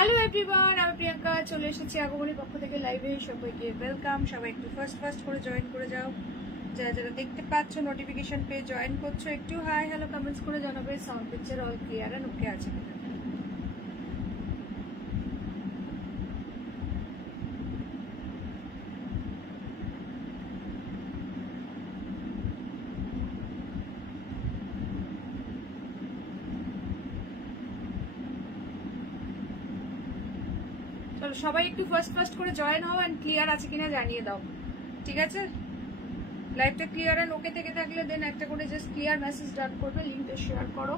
Hello everyone, আমি প্রিয়াঙ্কা চলে এসেছি আগমনের পক্ষ থেকে লাইভে। সবাইকে ওয়েলকাম। সবাই একটু ফার্স্ট করে জয়েন করে যাও। যারা যারা দেখতে পাচ্ছ নোটিফিকেশন পেয়ে জয়েন করছো, একটু হাই হ্যালো কমেন্টস করে জানাবে। Sound picture all clear and okay আছে কিনা। চলো সবাই একটু ফার্স্ট করে জয়েন হও এন্ড ক্লিয়ার আছে কিনা জানিয়ে দাও, ঠিক আছে? লাইভটা ক্লিয়ার এন্ড ওকে থেকে থাকলে দেন একটা করে জাস্ট ক্লিয়ার মেসেজ ডান করবে, লিংকটা শেয়ার করো।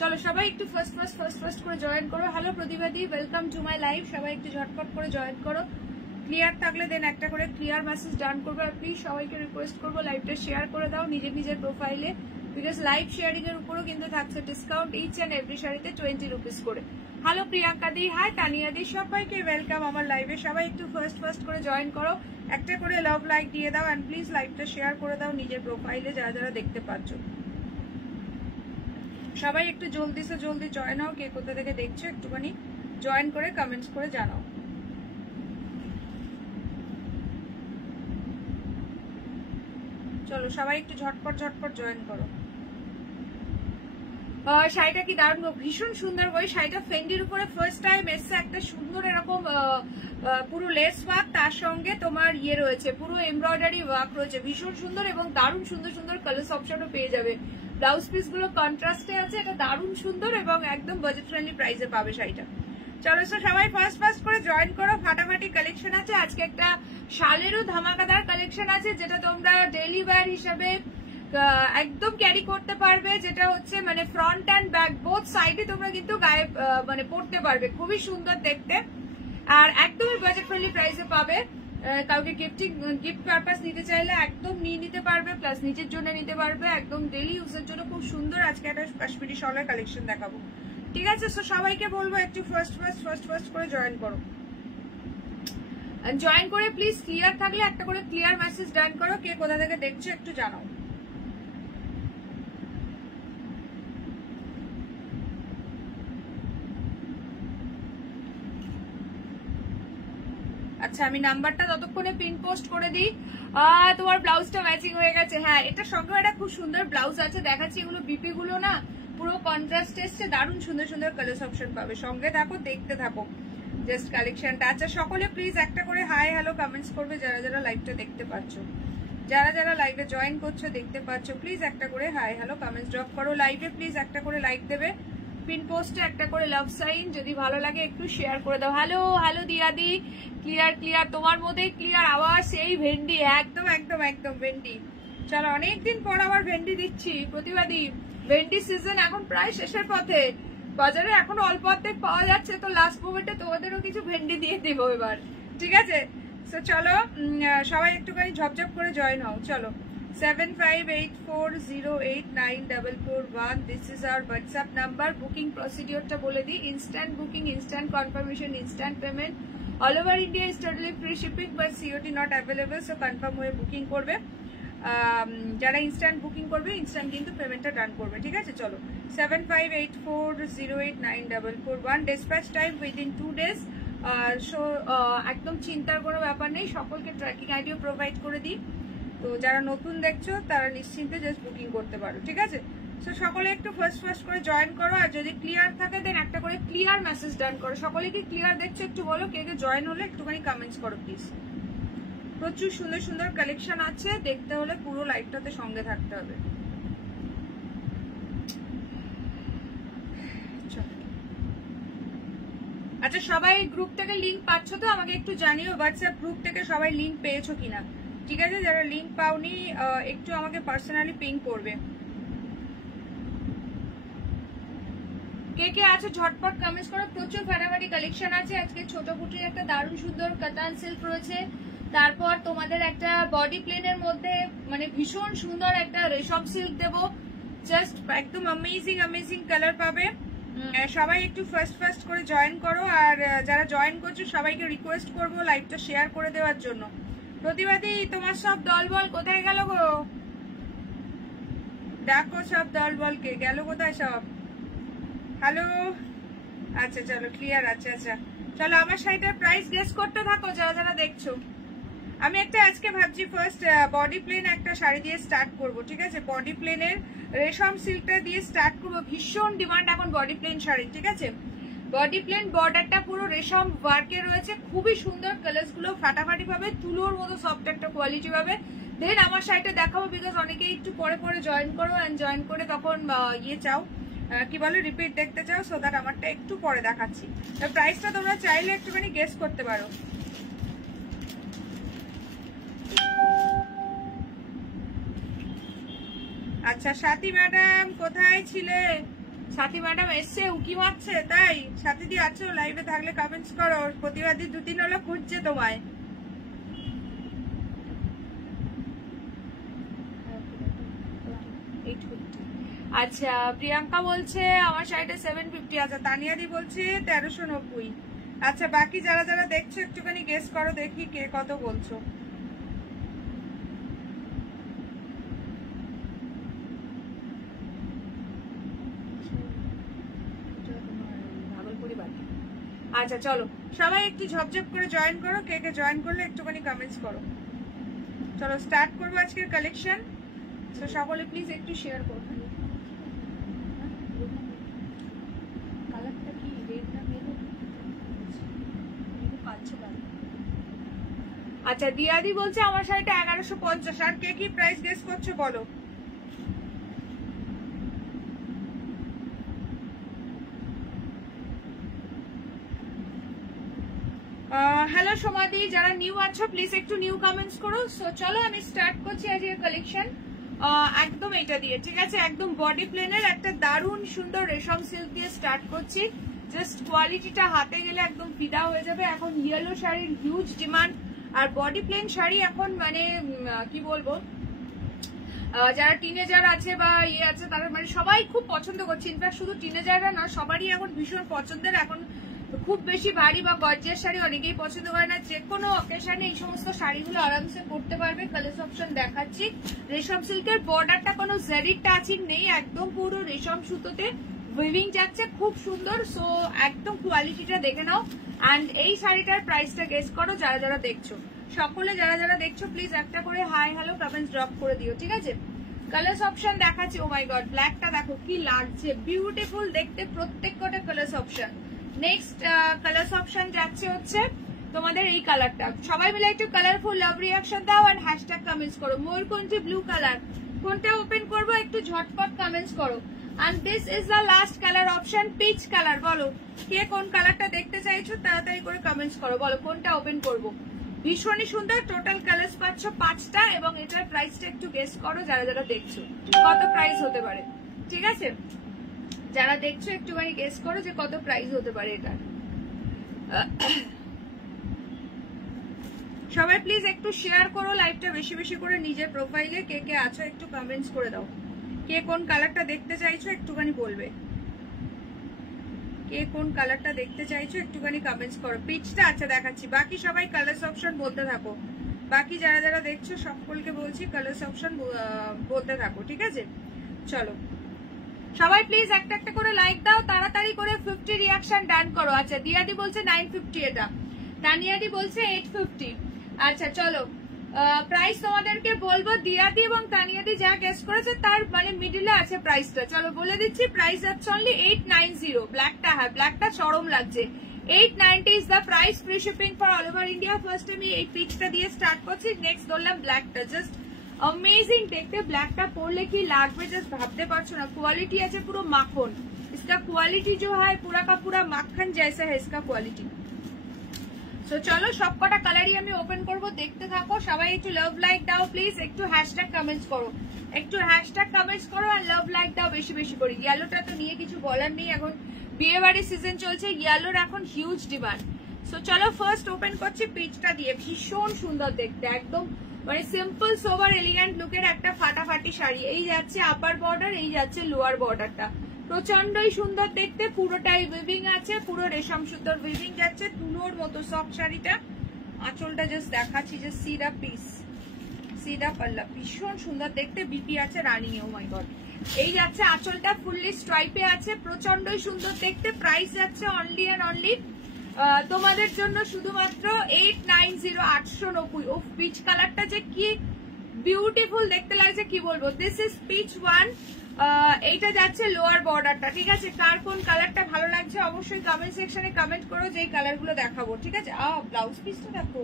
চলো সবাই একটু ফার্স্ট করে জয়েন করো। হ্যালো প্রতিবাদী, ওয়েলকাম টু মাই লাইভ। সবাই একটু ঝটপট করে জয়েন করো। ক্লিয়ার থাকলে দেন একটা করে ক্লিয়ার মেসেজ ডান করবে। আর প্লিজ সবাইকে রিকোয়েস্ট করবো লাইভটা শেয়ার করে দাও নিজের প্রোফাইলে, বিকজ লাইভ শেয়ারিং এর উপরও কিন্তু থাকছে ডিসকাউন্ট ইচ এন্ড এভরি শাড়িতে 20 রুপিস করে। হ্যালো প্রিয়াঙ্কা দি, হাই তানিয়া দি, সবাইকে ওয়েলকাম আমার লাইভে। সবাই একটু ফার্স্ট করে জয়েন করো, একটা করে লাভ লাইক দিয়ে দাও এন্ড প্লিজ লাইভটা শেয়ার করে দাও নিজের প্রোফাইলে যারা যারা দেখতে পাচ্ছ। সবাই একটু জলদি জয়েন হও। কে কোথা থেকে দেখছো একটুখানি জয়েন করে কমেন্টস করে জানাও। চলো সবাই একটু ঝটপট জয়েন করো। শাড়িটা কি দারুণ, ভীষণ সুন্দর। ওই শাড়িটা ফেন্ডির উপরে ফার্স্ট টাইম এসছে, একটা সুন্দর এরকম পুরো লেস ওয়ার্ক, তার সঙ্গে তোমার ইয়ে রয়েছে, পুরো এমব্রয়ডারি ওয়ার্ক রয়েছে, ভীষণ সুন্দর এবং দারুণ সুন্দর কালার অপশনও পেয়ে যাবে। ব্লাউজ পিস গুলো কন্ট্রাস্টে আছে, এটা দারুণ সুন্দর এবং একদম বাজেট ফ্রেন্ডলি প্রাইসে পাবে শাড়িটা। চলো সবাই ফার্স্ট করে জয়েন করো। ফাটাফাটি কালেকশন আছে আজকে, একটা শালেরও ধামাকাদার কালেকশন আছে যেটা তোমরা ডেইলি ওয়্যার হিসাবে একদম ক্যারি করতে পারবে, যেটা হচ্ছে মানে ফ্রন্ট অ্যান্ড ব্যাক বোথ সাইডে তোমরা কিন্তু গায়ে মানে পরতে পারবে, খুবই সুন্দর দেখতে আর একদমই বাজেট ফ্রেন্ডলি প্রাইসে পাবে। কাউকে গিফট পারপাস নিতে চাইলে একদম নিয়ে নিতে পারবে, প্লাস নিজের জন্য নিতে পারবে, একদম ডেইলি ইউজের জন্য খুব সুন্দর। আজকে একটা কাশ্মীরি শলের কালেকশন দেখাবো, ঠিক আছে? সো সবাইকে বলবো একটু ফার্স্ট করে জয়েন করো। জয়েন করে প্লিজ ক্লিয়ার থাকলে একটা করে ক্লিয়ার মেসেজ ডান করো। কে কোথা থেকে দেখছো একটু জানাও। আচ্ছা, আমি নাম্বারটা ততক্ষণে পিন পোস্ট করে দিই। তোমার ব্লাউজটা ম্যাচিং হয়ে গেছে। হ্যাঁ, এটার সঙ্গে একটা খুব সুন্দর ব্লাউজ আছে, দেখাচ্ছি। এগুলো বিপি গুলো না পুরো কন্ট্রাস্ট এসছে, দারুণ সুন্দর কালার অপশন পাবে। সঙ্গে থাকো, দেখতে থাকো জাস্ট কালেকশনটা। আচ্ছা সকলে প্লিজ একটা করে হাই হ্যালো কমেন্টস করবে যারা যারা লাইভটা দেখতে পাচ্ছ, যারা যারা লাইভে জয়েন করছো দেখতে পাচ্ছ, প্লিজ একটা করে হাই হ্যালো কমেন্টস ড্রপ করো। লাইভে প্লিজ একটা করে লাইক দেবে, পিন পোস্টে একটা করে লাভ সাইন, যদি ভালো লাগে একটু শেয়ার করে দাও। হ্যালো দিয়াদি, ক্লিয়ার তোমার মধ্যে ক্লিয়ার আওয়াজ। সেই ভেন্ডি একদম ভেন্ডি। চলো অনেকদিন পর আবার ভেন্ডি দিচ্ছি প্রতিবাদী। ভেন্ডি সিজন এখন প্রায় শেষের পথে, বাজারে এখন অল্প অর্ধেক পাওয়া যাচ্ছে, তো লাস্ট মোমেন্টে তোমাদেরও কিছু ভেন্ডি দিয়ে দেবো এবার, ঠিক আছে? তো চলো সবাই একটুখানি ঝপঝপ করে জয়েন হও। চলো 7584089441, this is our WhatsApp number. Booking প্রসিডিওরটা বলে দিই, instant booking, instant confirmation, instant payment. All over India is totally free shipping, but COD not available. So confirm হয়ে বুকিং করবে। যারা ইনস্ট্যান্ট বুকিং করবে ইনস্ট্যান্ট কিন্তু পেমেন্টটা ডান করবে, ঠিক আছে? চলো 7584089441, dispatch time within 2 days। So একদম চিন্তার কোনো ব্যাপার নেই, সকলকে ট্র্যাকিং আইডিও প্রোভাইড করে দিই। তো যারা নতুন দেখছো তারা নিশ্চিন্তে জাস্ট বুকিং করতে পারো, ঠিক আছে? সো সকলে একটু ফার্স্ট করে জয়েন করো। আর যদি ক্লিয়ার থাকে দেন একটা করে ক্লিয়ার মেসেজ ডান করো। সকলে কি ক্লিয়ার দেখছো একটু বলো। কে কে জয়েন হলে একটুখানি কমেন্টস করো প্লিজ। প্রচুর সুন্দর কালেকশন আছে, দেখতে হলে পুরো লাইভটাতে সঙ্গে থাকতে হবে। আচ্ছা সবাই গ্রুপ থেকে লিংক পাচ্ছ তো? আমাকে একটু জানিও হোয়াটসঅ্যাপ গ্রুপ থেকে সবাই লিংক পেয়েছো কিনা, ঠিক আছে? যারা লিংক পাওনি একটু আমাকে পার্সোনালি পিং করবে। কে কে আছে ঝটপট কমেন্টস করো। প্রচুর ফাটাফাটি কালেকশন আছে আজকে। ছোট কুটির একটা দারুণ সুন্দর কাতান সিল্ক রয়েছে, তারপর তোমাদের একটা বডি প্লেনের মধ্যে মানে ভীষণ সুন্দর একটা রেশম সিল্ক দেবো, জাস্ট একদম অ্যামেজিং কালার পাবে। সবাই একটু ফার্স্ট করে জয়েন করো। আর যারা জয়েন করছো সবাইকে রিকোয়েস্ট করবো লাইভটা শেয়ার করে দেওয়ার জন্য। প্রতিবাদী তোমার সব দলবল কোথায় গেল গো? ডাকো সব দলবলকে, গেল কোথায় সব? হ্যালো, আচ্ছা চলো ক্লিয়ার আছে। আচ্ছা চলো আমার শাড়িটার প্রাইস গেস করতে থাকো যারা যারা দেখছো। আমি একটা আজকে ভাবছি ফার্স্ট বডি প্লেন একটা শাড়ি দিয়ে স্টার্ট করব, ঠিক আছে? বডি প্লেনের রেশম সিল্কটা দিয়ে স্টার্ট করব। ভীষণ ডিমান্ড এখন বডি প্লেন শাড়ি, ঠিক আছে? বডি প্লেন বর্ডারটা পুরো রেশম ওয়ার্কে রয়েছে, খুবই সুন্দর, কালার্স গুলো ফাটাফাটি ভাবে, তুলোর মতো সফট একটা কোয়ালিটি পাবে। দেন আমার শাড়িটা দেখাবো, বিকজ অনেকেই একটু পরে পরে জয়েন করো, এন্ড জয়েন করে তখন ইয়ে চাও, কি বলে, রিপিট দেখতে চাও, সো দ্যাট আমারটা একটু পরে দেখাচ্ছি। প্রাইসটা তোমরা চাইলে একটুখানি গেস করতে পারো। আচ্ছা সাথী ম্যাডাম কোথায় ছিলে? সাথী ম্যাডাম এসছে, উকি মারছে, তাই? সাথী দি আছো? লাইভে থাকলে কমেন্টস করো। প্রতিবাদী 2-3 হলো খুঁজছে তোমায়। আচ্ছা প্রিয়াঙ্কা বলছে আমার শাড়িটা 750। আচ্ছা তানিয়াদি বলছে 1390। আচ্ছা বাকি যারা যারা দেখছো একটুখানি গেস করো, দেখি কে কত বলছো। আচ্ছা চলো সবাই একটু ঝপঝপ করে জয়েন করো, কে কে জয়েন করলে একটুখানি কমেন্টস করো। চলো স্টার্ট করবো আজকের কালেকশন। তো সকলে প্লিজ একটু শেয়ার করো। কালারটা কি রেড না মেরুন? আচ্ছা দিয়াদি বলছে আমার শাড়িটা 1150। আর কে কি প্রাইস গেস করছো বলো। হ্যালো সোমাদি, যারা নিউ আছো প্লিজ একটু নিউ কমেন্টস করো। সো চলো আমি স্টার্ট করছি আজকের কালেকশন একদম এটা দিয়ে, ঠিক আছে? একদম বডি প্লেনের একটা দারুণ সুন্দর রেশম সিল্ক দিয়ে স্টার্ট করছি। জাস্ট কোয়ালিটিটা হাতে গেলে একদম ফিদা হয়ে যাবে। এখন ইয়েলো শাড়ির হিউজ ডিমান্ড, আর বডি প্লেন শাড়ি এখন মানে কি বলবো, যারা টিনেজার আছে বা ইয়ে আছে তারা মানে সবাই খুব পছন্দ করছে। ইনফ্যাক্ট শুধু টিনেজাররা না, সবারই এখন ভীষণ পছন্দের। এখন খুব বেশি ভারী বা গর্জিয়াস শাড়ি অনেকেই পছন্দ করে না, যে কোনো অকেশনে এই সমস্ত শাড়িগুলো আরামসে পরতে পারবে। কালার অপশন দেখাচ্ছি। রেশম সিল্কের বর্ডারটা কোনো জারির টাচিং নেই, একদম পুরো রেশম সুতোতে উইভিং যাচ্ছে, খুব সুন্দর। সো একদম কোয়ালিটিটা দেখে নাও। অ্যান্ড এই শাড়িটার প্রাইসটা গেস করো যারা যারা দেখছো। সকলে যারা যারা দেখছো প্লিজ একটা করে হাই হ্যালো কমেন্টস ড্রপ করে দিও, ঠিক আছে? কালার্স অপশন দেখাচ্ছি। ও মাই গড, ব্ল্যাকটা দেখো কি লাগছে, বিউটিফুল দেখতে প্রত্যেক কটা colours option. Next colours option যাচ্ছে হচ্ছে তোমাদের এই কালারটা। সবাই মিলে একটু কালারফুল লাভ রিয়াকশন দাও এন্ড হ্যাশট্যাগ কমেন্টস করো। ময়ূরকণ্ঠী ব্লু কালার, কোনটা ওপেন করবো একটু ঝটপট কমেন্টস করো। And this is the last colour option, peach colour. বলো কে কোন কালারটা দেখতে চাইছো, তাড়াতাড়ি করে কমেন্টস করো, বলো কোনটা ওপেন করবো। ভীষণই সুন্দর, টোটাল কালার্স পাচ্ছ 5টা, এবং এটার প্রাইসটা একটু গেস করো যারা যারা দেখছো কত প্রাইস হতে পারে, ঠিক আছে? যারা দেখছো একটুখানি গেস করো যে কত প্রাইস হতে পারে এটা। সবাই প্লিজ একটু শেয়ার করো লাইভটা বেশি বেশি করে নিজের প্রোফাইলে। কে কে আছো একটু কমেন্টস করে দাও। কে কোন কালারটা দেখতে চাইছো একটুখানি বলবে। কে কোন কালারটা দেখতে চাইছো একটুখানি কমেন্টস করো। পিচটা আচ্ছা দেখাচ্ছি, বাকি সবাই কালার্স অপশন বলতে থাকো। বাকি যারা যারা দেখছো সকলকে বলছি কালার্স অপশন বলতে থাকো, ঠিক আছে? চলো সবাই প্লিজ একটা একটা করে লাইক দাও, তাড়াতাড়ি করে 50 রিয়াকশন ডান করো। আচ্ছা দিয়াদি বলছে 950, এটা তানিয়াদি বলছে 850। আচ্ছা চলো প্রাইস তোমাদেরকে বলবো। দিয়াদি এবং তানিয়াদি যা গেস করেছে তার মানে মিডিলে আছে প্রাইসটা। চলো বলে দিচ্ছি, প্রাইস আছে অনলি 890। ব্ল্যাকটা, হ্যাঁ ব্ল্যাকটা চরম লাগছে। 890 is the price, free shipping for all over India. First আমি এই পিচটা দিয়ে স্টার্ট করছি, নেক্সট ধরলাম ব্ল্যাকটা। জাস্ট अमेजिंग देखते, ब्लैकটা পরলে কি লাগবে জাস্ট ভাবতে পারছো না। কোয়ালিটি আছে পুরো মাখন, इसका क्वालिटी जो है पूरा का पूरा माखन जैसा है इसका क्वालिटी। सो चलो সবকটা কালারই আমি ওপেন করব, দেখতে থাকো। সবাই একটু লাভ লাইক দাও প্লিজ, একটু হ্যাশট্যাগ কমেন্টস করো, একটু হ্যাশট্যাগ কমেন্টস করো আর লাভ লাইক দাও বেশি বেশি করে। ইয়েলোটা তো নিয়ে কিছু বলার নেই, এখন বিয়ে বাড়ির সিজন চলছে, ইয়েলোর এখন হিউজ ডিমান্ড। সো চলো ফার্স্ট ওপেন করছি পিচটা দিয়ে। ভীষণ সুন্দর দেখতে, একদম মানে সিম্পল সোবার এলিগেন্ট লুকের একটা ফাটাফাটি শাড়ি। এই যাচ্ছে আপার বর্ডার, এই যাচ্ছে লোয়ার বর্ডারটা, প্রচন্ডই সুন্দর দেখতে। পুরোটাই উইভিং আছে, পুরো রেশম সুতোর উইভিং যাচ্ছে, তুলোর মতো সফট শাড়িটা। আঁচলটা জাস্ট দেখাচ্ছি, just see the piece, C দা পাল্লা, ভীষণ সুন্দর দেখতে। বিপি আছে রানী, ও মাই গড। এই যাচ্ছে আঁচলটা ফুললি স্ট্রাইপে আছে, প্রচন্ডই সুন্দর দেখতে। প্রাইস যাচ্ছে অনলি এন্ড অনলি তোমাদের জন্য শুধুমাত্র 890 890। ও পিচ কালারটা যে কি বিউটিফুল দেখতে লাগছে কি বলবো। This is peach 1। এইটা যাচ্ছে লোয়ার বর্ডারটা, ঠিক আছে। কার কোন কালারটা ভালো লাগছে অবশ্যই কমেন্ট সেকশনে কমেন্ট করো, যেই কালার গুলো দেখাবো, ঠিক আছে। ব্লাউজ পিসটা দেখো,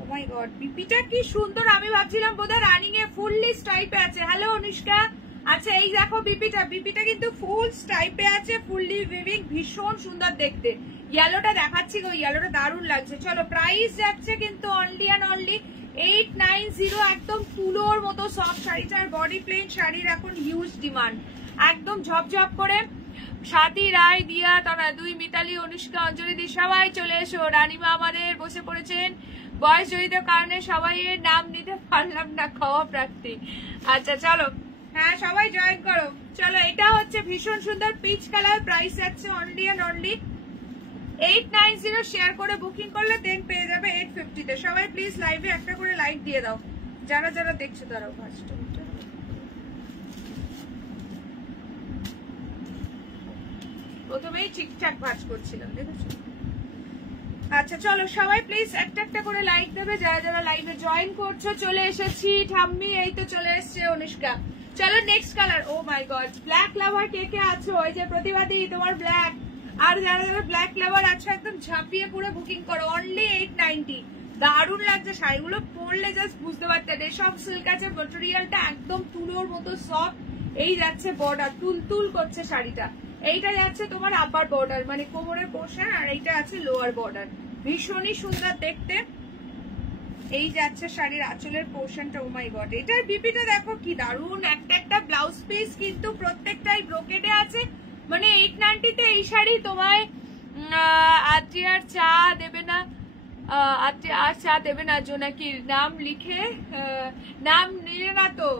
ও মাই গড, বিপিটা কি সুন্দর। আমি ভাবছিলাম বোধহয় রানিং এ ফুললি স্ট্রাইপে আছে। হ্যালো অনুষ্কা। আচ্ছা এই দেখো বিপিটা কিন্তু ফুল স্ট্রাইপে আছে, ফুললি উইভিং, ভীষণ সুন্দর দেখতে। ইয়েলোটা দেখাচ্ছি গো, ইয়েলোটা দারুণ লাগছে। চলো প্রাইস যাচ্ছে কিন্তু অনলি অ্যান্ড অনলি 890। একদম তুলোর মতো সফট শাড়িটার বডি প্লেন শাড়ির এখন হিউজ ডিমান্ড, একদম ঝপঝপ করে। স্বাতি রায়, দিয়া, তারা দুই, মিতালি, অনুষ্কা, অঞ্জলি দি সবাই চলে এসো। রানীমা আমাদের বসে পড়েছেন, বয়স জড়িত কারণে সবাই এর নাম নিতে পারলাম না, খাওয়া প্রার্থী। আচ্ছা চলো, হ্যাঁ সবাই জয়েন করো। চলো এটা হচ্ছে ভীষণ সুন্দর পিচ কালার, প্রাইস যাচ্ছে অনলি অ্যান্ড অনলি 890। শেয়ার করে বুকিং করলে দেন পেয়ে যাবে 850 তে। সবাই প্লিজ লাইভে একটা করে লাইক দিয়ে দাও, যারা যারা দেখছো তারাও। ফার্স্ট প্রথমেই ঠিকঠাক ভাঁজ করছিলাম, দেখেছো। আচ্ছা চলো সবাই প্লিজ একটা একটা করে লাইক দেবে, যারা যারা লাইভে জয়েন করছো। চলে এসেছি ঠাম্মি, এই তো চলে এসছে অনুষ্কা। চলো next colour. O my god, black লাভার কে কে আছো? ওই যে প্রতিবাদী, তোমার ব্ল্যাক। আর যারা যারা ব্ল্যাক লাভার আছো একদম ঝাঁপিয়ে পুরো বুকিং করো, অনলি 890। দারুণ লাগছে শাড়িগুলো, পরলে জাস্ট বুঝতে পারতে রেশম সিল্ক আছে, ম্যাটেরিয়ালটা একদম তুলোর মতো সফট। এই যাচ্ছে বর্ডার, তুল করছে শাড়িটা। এইটা যাচ্ছে তোমার আপার বর্ডার মানে কোমরের পোর্শন, আর এইটা আছে লোয়ার বর্ডার, ভীষণই সুন্দর দেখতে। এই যাচ্ছে শাড়ির আঁচলের পোর্শনটা। ও মাই গড, এটার বিপিটা দেখো কি দারুণ। একটা একটা ব্লাউজ পিস কিন্তু প্রত্যেকটাই ব্রোকেডে আছে, মানে 890 তে এই শাড়ি তোমায় আজকে আর চা দেবে না, আর চা দেবে না জোনাকি নাম লিখে, নাম নিলে না তো,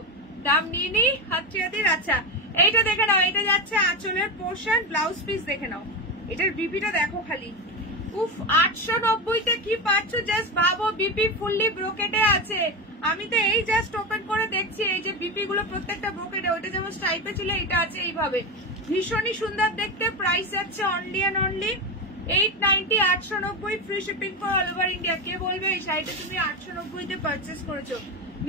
নাম নিয়ে নি হাতটিয়াদির। আচ্ছা এইটা দেখে নাও, এটা যাচ্ছে আঁচলের পোর্শন, ব্লাউজ পিস দেখে নাও। এটার বিপিটা দেখো খালি, উফ 890 তে কি পাচ্ছ জাস্ট ভাবো। বিপি ফুললি ব্রোকেটে আছে, আমি তো এই জাস্ট ওপেন করে দেখছি, এই যে বিপি গুলো প্রত্যেকটা ব্রোকেটে। ওইটা যেমন স্ট্রাইপে ছিল, এটা আছে এইভাবে, ভীষণই সুন্দর দেখতে। প্রাইস যাচ্ছে only and only 890, 890, free shipping for all over India. কে বলবে এই শাড়িটা তুমি 890 তে পারচেস করেছো?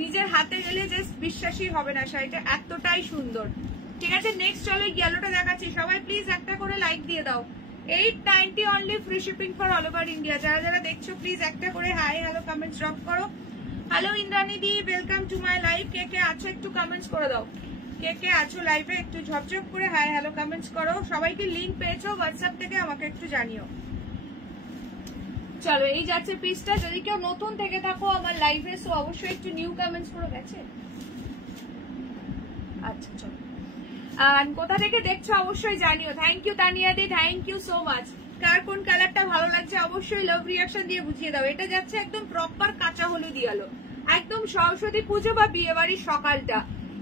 নিজের হাতে গেলে জাস্ট বিশ্বাসই হবে না, শাড়িটা এতটাই সুন্দর। ঠিক আছে নেক্সট চলো ইয়েলোটা দেখাচ্ছি, সবাই প্লিজ একটা করে লাইক দিয়ে দাও। 890 only, free shipping for all over India. যারা যারা দেখছো প্লিজ একটা করে হাই হ্যালো কমেন্টস ড্রপ করো। হ্যালো ইন্দ্রাণী দি, ওয়েলকাম টু মাই লাইভ। কে কে আছো একটু কমেন্টস করে দাও, কে কে আছো লাইভে একটু ঝপঝপ করে হাই হ্যালো কমেন্টস করো। সবাইকে লিংক পেয়েছো হোয়াটসঅ্যাপ থেকে আমাকে একটু জানিও। চলো এই যাচ্ছে পিসটা। যদি কেউ নতুন থেকে থাকো আমার লাইভে সো অবশ্যই একটু নিউ কমেন্টস করে গেছে। আচ্ছা চলো, কোথা থেকে দেখছো অবশ্যই জানিও। থ্যাংক ইউ তানিয়া দি, থ্যাংক ইউ সো মাচ। কার কোন কালারটা ভালো লাগছে অবশ্যই লাভ রিয়াকশন দিয়ে বুঝিয়ে দাও। এটা যাচ্ছে একদম প্রপার কাঁচা হলুদ আলো, একদম সরস্বতী পুজো বা বিয়ে বাড়ির সকালটা,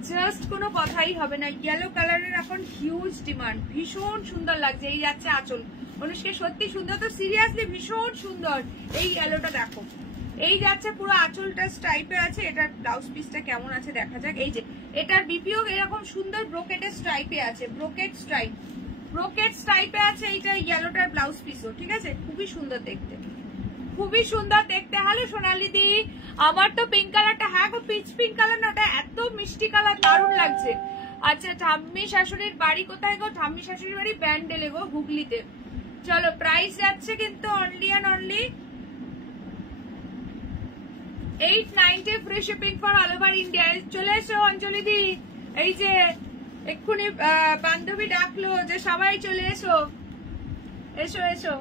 জাস্ট কোনো কথাই হবে না। ইয়েলো কালারের এখন হিউজ ডিমান্ড, ভীষণ সুন্দর লাগছে। এই যাচ্ছে আঁচল, অনুষ্কা সত্যি সুন্দর তো, সিরিয়াসলি ভীষণ সুন্দর। এই ইয়েলোটা দেখো, এই যাচ্ছে পুরো আঁচলটা স্ট্রাইপে আছে। এটার ব্লাউজ পিসটা কেমন আছে দেখা যাক। এই যে এটার বিপিও এরকম সুন্দর ব্রোকেটের স্ট্রাইপে আছে, ব্রোকেট স্ট্রাইপে আছে। এইটা ইয়েলোটার ব্লাউজ পিসও, ঠিক আছে, খুবই সুন্দর দেখতে, খুবই সুন্দর দেখতে। হ্যালো সোনালি দি, আমার তো পিঙ্ক কালারটা, হ্যাঁ গো পিচ পিঙ্ক কালার না, ওটা এত মিষ্টি কালার, দারুণ লাগছে। আচ্ছা ঠাম্মি শাশুড়ির বাড়ি কোথায় গো? ঠাম্মি শাশুড়ির বাড়ি ব্যান্ডেলে গো, হুগলিতে। চলো প্রাইস যাচ্ছে কিন্তু only and only 890, free shipping for all over India. চলে এসো অঞ্জলি দি, এই যে এক্ষুনি বান্ধবী ডাকলো যে সবাই চলে এসো, এসো এসো।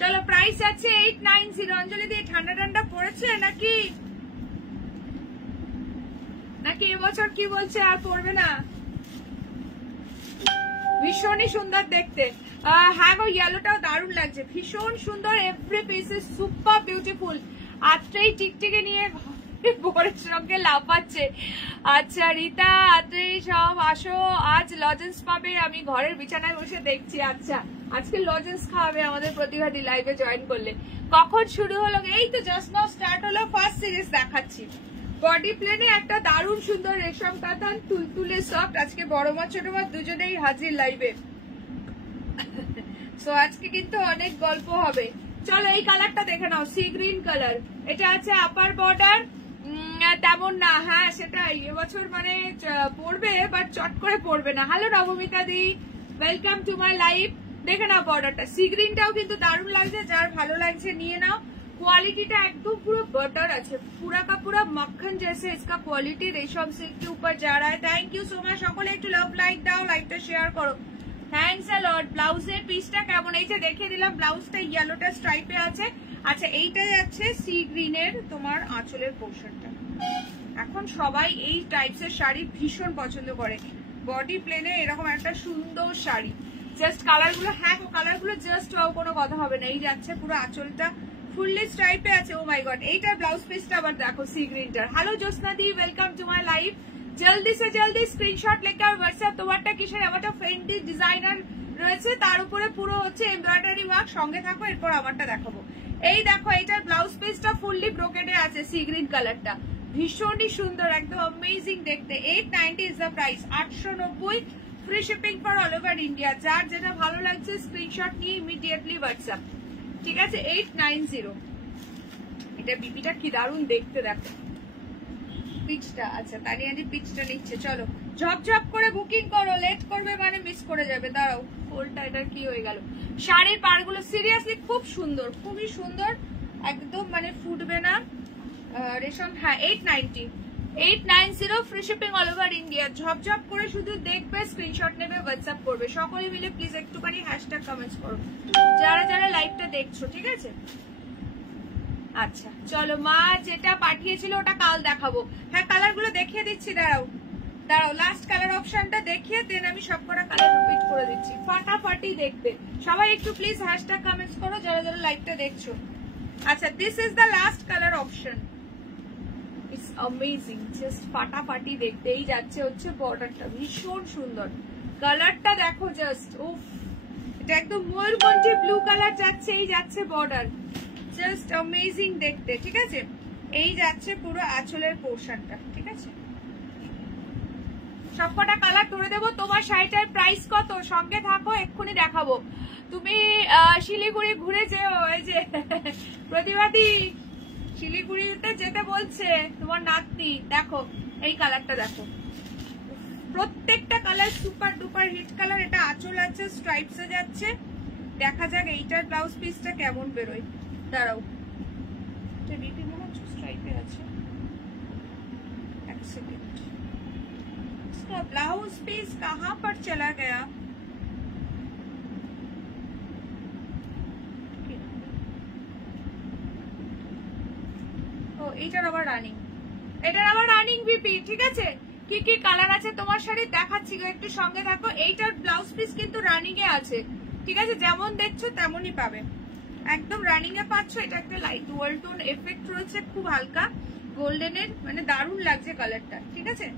চলো প্রাইস আছে 890। অঞ্জলি দি ঠান্ডা ঠান্ডা পড়েছে নাকি, নাকি এবছর কি বলছে আর পড়বে না? ভীষণই সুন্দর দেখতে। হ্যাঁ গো ইয়েলোটাও দারুণ লাগছে, ভীষণ সুন্দর। Every piece is super beautiful. আত্রেই টিকটিকে নিয়ে বোরের সঙ্গে লাফাচ্ছে। আচ্ছা রীতা, আত্রেই সব আসো, আজ লজেন্স পাবে, আমি ঘরের বিছানায় বসে দেখছি। আচ্ছা আজকে লজেন্স খাওয়াবে আমাদের প্রতিভাদি লাইভে জয়েন করলে। কখন শুরু হলো? এই তো জাস্ট নাও স্টার্ট হলো, ফার্স্ট সিরিজ দেখাচ্ছি। বডি প্লেনে একটা দারুণ সুন্দর রেশম কাতান, তুলতুলে সফট। আজকে বড় মা ছোট মা দুজনেই হাজির লাইভে। সো আজকে কিন্তু অনেক গল্প হবে। চলো এই কালারটা দেখে নাও, সি গ্রিন কালার। এটা আছে আপার বর্ডার, তেমন না, হ্যাঁ সেটাই, এবছর মানে পড়বে বাট চট করে পড়বে না। Hello Nabamita the, welcome to my life. দেখে নাও বর্ডারটা, সি গ্রিনটাও কিন্তু দারুণ লাগছে, যার ভালো লাগছে নিয়ে নাও। क्वालिटीটা একদম পুরো बटर আছে, पूरा का पूरा मक्खन जैसे इसका क्वालिटी रेशम सिल्क के ऊपर जा रहा है। थैंक यू सो मच, সকলে একটু লাভ লাইক দাও, লাইকটা শেয়ার করো। থ্যাঙ্কস আ লট। ব্লাউজের পিসটা কেমন, এই যে দেখিয়ে দিলাম, ব্লাউজটা ইয়েলোটা স্ট্রাইপে আছে। আচ্ছা এইটাই আছে সি গ্রিনের তোমার আঁচলের পোর্শনটা। এখন সবাই এই টাইপসের শাড়ি ভীষণ পছন্দ করে, বডি প্লেনে এরকম একটা সুন্দর শাড়ি। জাস্ট কালারগুলো, হ্যাঁ কালারগুলো জাস্ট কোনো কথা হবে না। এই যাচ্ছে পুরো আঁচলটা ফুললি স্ট্রাইপে আছে। ও মাই গড, এইটার ব্লাউজ পিসটা আবার দেখো সি গ্রিনটার। হ্যালো জ্যোৎস্না দি, ওয়েলকাম টু মাই লাইভ। জলদি সে জলদি স্ক্রিনশট লেখা হোয়াটসঅ্যাপ। তোমারটা কিসের? আমারটা ফেন্ডি ডিজাইনার রয়েছে, তার উপরে পুরো হচ্ছে এমব্রয়ডারি ওয়ার্ক। সঙ্গে থাকো, এরপর আমারটা দেখাবো। এই দেখো এইটার ব্লাউজ পিসটা ফুললি ব্রোকেডে আছে, সি গ্রিন কালারটা ভীষণই সুন্দর, একদম অ্যামেজিং দেখতে। 890 is the price, 890, free shipping for all over India. যার যেটা ভালো লাগছে স্ক্রিনশট নিয়ে ইমিডিয়েটলি হোয়াটসঅ্যাপ, ঠিক আছে? 890। এটা বিপিটা কি দারুণ দেখতে, দেখো পিচটা। আচ্ছা তানিয়াদি পিচটা নিচ্ছে, চলো ঝপঝপ করে বুকিং করো, লেট করবে মানে মিস করে যাবে। দাঁড়াও, ফোলটা এটার কি হয়ে গেল? শাড়ির পাড়গুলো সিরিয়াসলি খুব সুন্দর, খুবই সুন্দর, একদম মানে ফুটবে না রেশম। হ্যাঁ 890 free shipping all over India. ঝপঝপ করে শুধু দেখবে, স্ক্রিনশট নেবে, হোয়াটসঅ্যাপ করবে। সকলে মিলে প্লিজ একটুখানি হ্যাশট্যাগ কমেন্টস করো যারা যারা লাইভটা দেখছো, ঠিক আছে? আচ্ছা চলো, মা যেটা পাঠিয়েছিল ওটা কাল দেখাবো। হ্যাঁ কালারগুলো দেখিয়ে দিচ্ছি, দাঁড়াও দাঁড়াও, লাস্ট কালার অপশনটা দেখিয়ে দেন আমি সবকটা কালার রিপিট করে দিচ্ছি, ফাটাফাটি দেখবে। সবাই একটু প্লিজ হ্যাশট্যাগ কমেন্টস করো যারা যারা লাইভটা দেখছো। আচ্ছা this is the last colour option, it's amazing, just ফাটাফাটি দেখতে। এই যাচ্ছে হচ্ছে বর্ডারটা, ভীষণ সুন্দর কালারটা দেখো জাস্ট, উফ এটা একদম ময়ূরকণ্ঠী ব্লু কালার যাচ্ছে। এই যাচ্ছে বর্ডার, জাস্ট অ্যামেজিং দেখতে, ঠিক আছে? এই যাচ্ছে পুরো আঁচলের পোর্শনটা, ঠিক আছে? সবকটা কালার করে দেবো। তোমার শাড়িটার প্রাইস কত? সঙ্গে থাকো, এক্ষুনি দেখাবো। তুমি শিলিগুড়ি ঘুরে যেও, এই যে প্রতিবাদী শিলিগুড়িতে যেতে বলছে তোমার নাতনি। দেখো এই কালারটা দেখো, প্রত্যেকটা colour super duper hit colour. এটা আঁচল আছে, স্ট্রাইপসে যাচ্ছে। দেখা যাক এইটার ব্লাউজ পিসটা কেমন বেরোয়। দাঁড়াও, বিপি মনে হচ্ছে স্ট্রাইপে আছে, এক সেকেন্ড। इसका ब्लाउज पीस कहाँ पर चला गया? ও এইটার আবার রানিং, এটার আবার রানিং বিপি, ঠিক আছে? কি কি কালার আছে তোমার শাড়ি দেখাচ্ছি গো, একটু সঙ্গে থাকো। এইটার ব্লাউজ পিস কিন্তু রানিং এ আছে, ঠিক আছে? যেমন দেখছো তেমনই পাবে, একদম রানিং এ পাচ্ছ। এটা একটা লাইট ওয়াল টোন এফেক্ট রয়েছে, খুব হালকা গোল্ডেনের, মানে দারুণ লাগছে কালারটা, ঠিক আছে?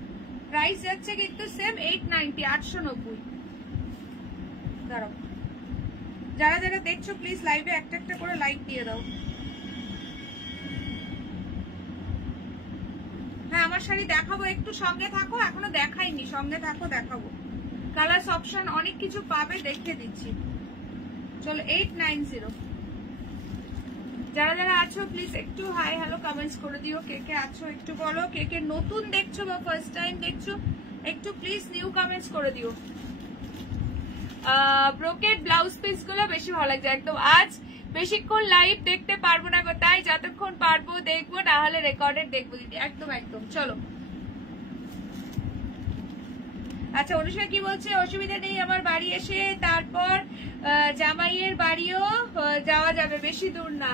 প্রাইস যাচ্ছে কিন্তু সেম 890, 890। দাঁড়াও, যারা যারা দেখছো প্লিজ লাইভে একটা একটা করে লাইক দিয়ে দাও। হ্যাঁ আমার শাড়ি দেখাবো, একটু সঙ্গে থাকো, এখনো দেখাইনি, সঙ্গে থাকো দেখাবো। কালার্স অপশন অনেক কিছু পাবে, দেখিয়ে দিচ্ছি। চলো 890। যারা যারা আছো প্লিজ একটু হাই হ্যালো কমেন্টস করে দিও। কে কে আছো একটু বলো, কে কে নতুন দেখছো বা ফার্স্ট টাইম দেখছো একটু প্লিজ নিউ কমেন্টস করে দিও। ব্রোকেড ব্লাউজ পিস গুলো বেশি ভালো লাগছে একদম। আজ বেশিক্ষণ লাইভ দেখতে পারবো না, তাই যতক্ষণ পারবো দেখবো, না হলে রেকর্ডেড দেখবো দিদি। একদম একদম, চলো। আচ্ছা অনুষ্কা কি বলছে? অসুবিধা নেই, আমার বাড়ি এসে তারপর জামাইয়ের বাড়িও যাওয়া যাবে, বেশি দূর না।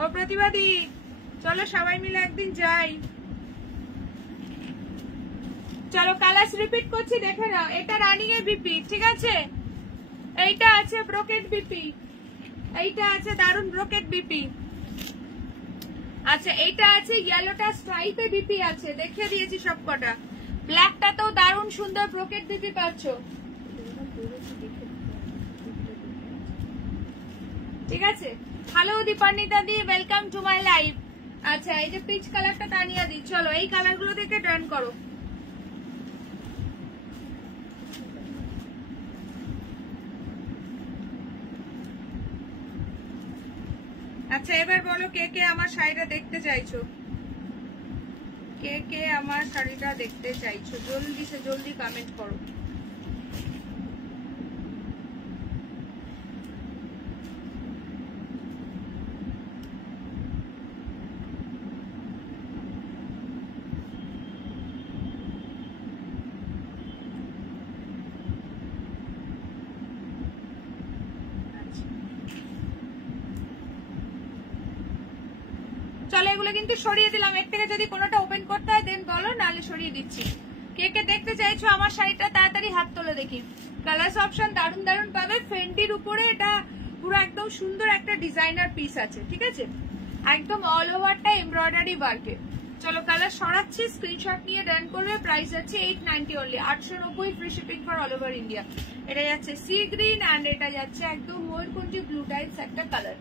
ও প্রতিবাদী, চলো সবাই মিলে একদিন যাই। চলো কালার্স রিপিট করছি, দেখে নাও। এটা রানিং এর বিপি, ঠিক আছে? এইটা আছে ব্রোকেড বিপি, এইটা আছে দারুন ব্রোকেড বিপি। আচ্ছা এইটা আছে ইয়েলোটা স্ট্রাইপে বিপি আছে, দেখিয়ে দিয়েছি সবকটা। ব্ল্যাকটা তো দারুণ সুন্দর ব্রোকেড বিপি পাচ্ছ, ঠিক আছে? Hello Dipanwita the, welcome to my live. আচ্ছা এই যে পিচ কালারটা তানিয়া দি, চলো এই কালার গুলো থেকে টার্ন করো। আচ্ছা এবার বলো কে কে আমার শাড়িটা দেখতে চাইছো, কে কে আমার শাড়িটা দেখতে চাইছো, জলদি সে জলদি কমেন্ট করো। চলো এগুলো কিন্তু সরিয়ে দিলাম, এর থেকে যদি কোনোটা ওপেন করতে হয় দেন বলো, নাহলে সরিয়ে দিচ্ছি। কে কে দেখতে চাইছো আমার শাড়িটা তাড়াতাড়ি হাত তোলে দেখি। কালার্স অপশন দারুন দারুন পাবে, ফেন্ডির উপরে এটা পুরো একদম সুন্দর একটা ডিজাইনার পিস আছে, ঠিক আছে, একদম অল ওভারটা এমব্রয়ডারি ওয়ার্কে। চলো কালার সরাচ্ছি, স্ক্রিনশট নিয়ে ডান করবে। প্রাইস আছে 890 only, 890, free shipping for all over India. এটা যাচ্ছে সি গ্রিন অ্যান্ড এটা যাচ্ছে একদম ময়ূরকণ্ঠী ব্লু টাইপস একটা কালার।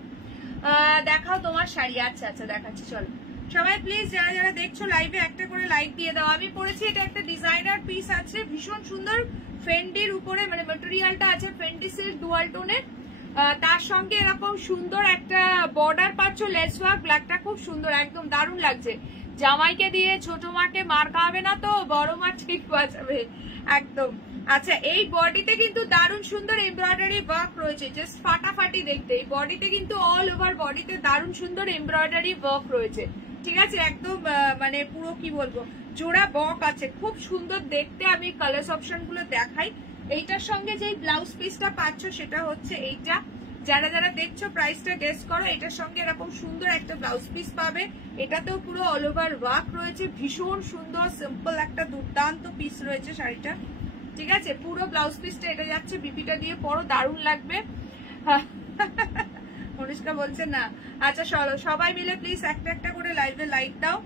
দেখাও তোমার শাড়ি। আচ্ছা আচ্ছা দেখাচ্ছি। চলো সবাই প্লিজ যারা যারা দেখছো লাইভে একটা করে লাইক দিয়ে দাও। আমি পরেছি এটা একটা ডিজাইনার পিস আছে, ভীষণ সুন্দর, ফেন্ডির উপরে মানে ম্যাটেরিয়ালটা আছে ফেন্ডি সিল্ক ডুয়াল টোনের, তার সঙ্গে এরকম সুন্দর একটা বর্ডার পাচ্ছ, লেস ওয়ার্ক, ব্ল্যাকটা খুব সুন্দর, একদম দারুণ লাগছে। জামাইকে দিয়ে ছোট মাকে মার খাওয়াবে না তো, বড় মা ঠিক বাঁচাবে একদম। আচ্ছা এই বডিতে কিন্তু দারুণ সুন্দর এমব্রয়ডারি ওয়ার্ক রয়েছে, জাস্ট ফাটাফাটি দেখতে। এই বডিতে কিন্তু অল ওভার বডিতে দারুণ সুন্দর এমব্রয়ডারি ওয়ার্ক রয়েছে, ঠিক আছে, একদম মানে পুরো কি বলবো জোড়া বক আছে, খুব সুন্দর দেখতে। আমি কালার অপশন গুলো দেখাই। এইটার সঙ্গে যে ব্লাউজ পিসটা পাচ্ছ সেটা হচ্ছে এইটা, যারা যারা দেখছো প্রাইসটা গেস করো। এটার সঙ্গে এরকম সুন্দর একটা ব্লাউজ পিস পাবে, এটাতেও পুরো অল ওভার ওয়ার্ক রয়েছে, ভীষণ সুন্দর সিম্পল একটা দুর্দান্ত পিস রয়েছে শাড়িটা, ঠিক আছে। পুরো ব্লাউজ পিসটা এটা যাচ্ছে, বিপিটা দিয়ে পরো, দারুণ লাগবে। অনুষ্কা বলছে না। আচ্ছা চলো সবাই মিলে প্লিজ একটা একটা করে লাইভে লাইক দাও।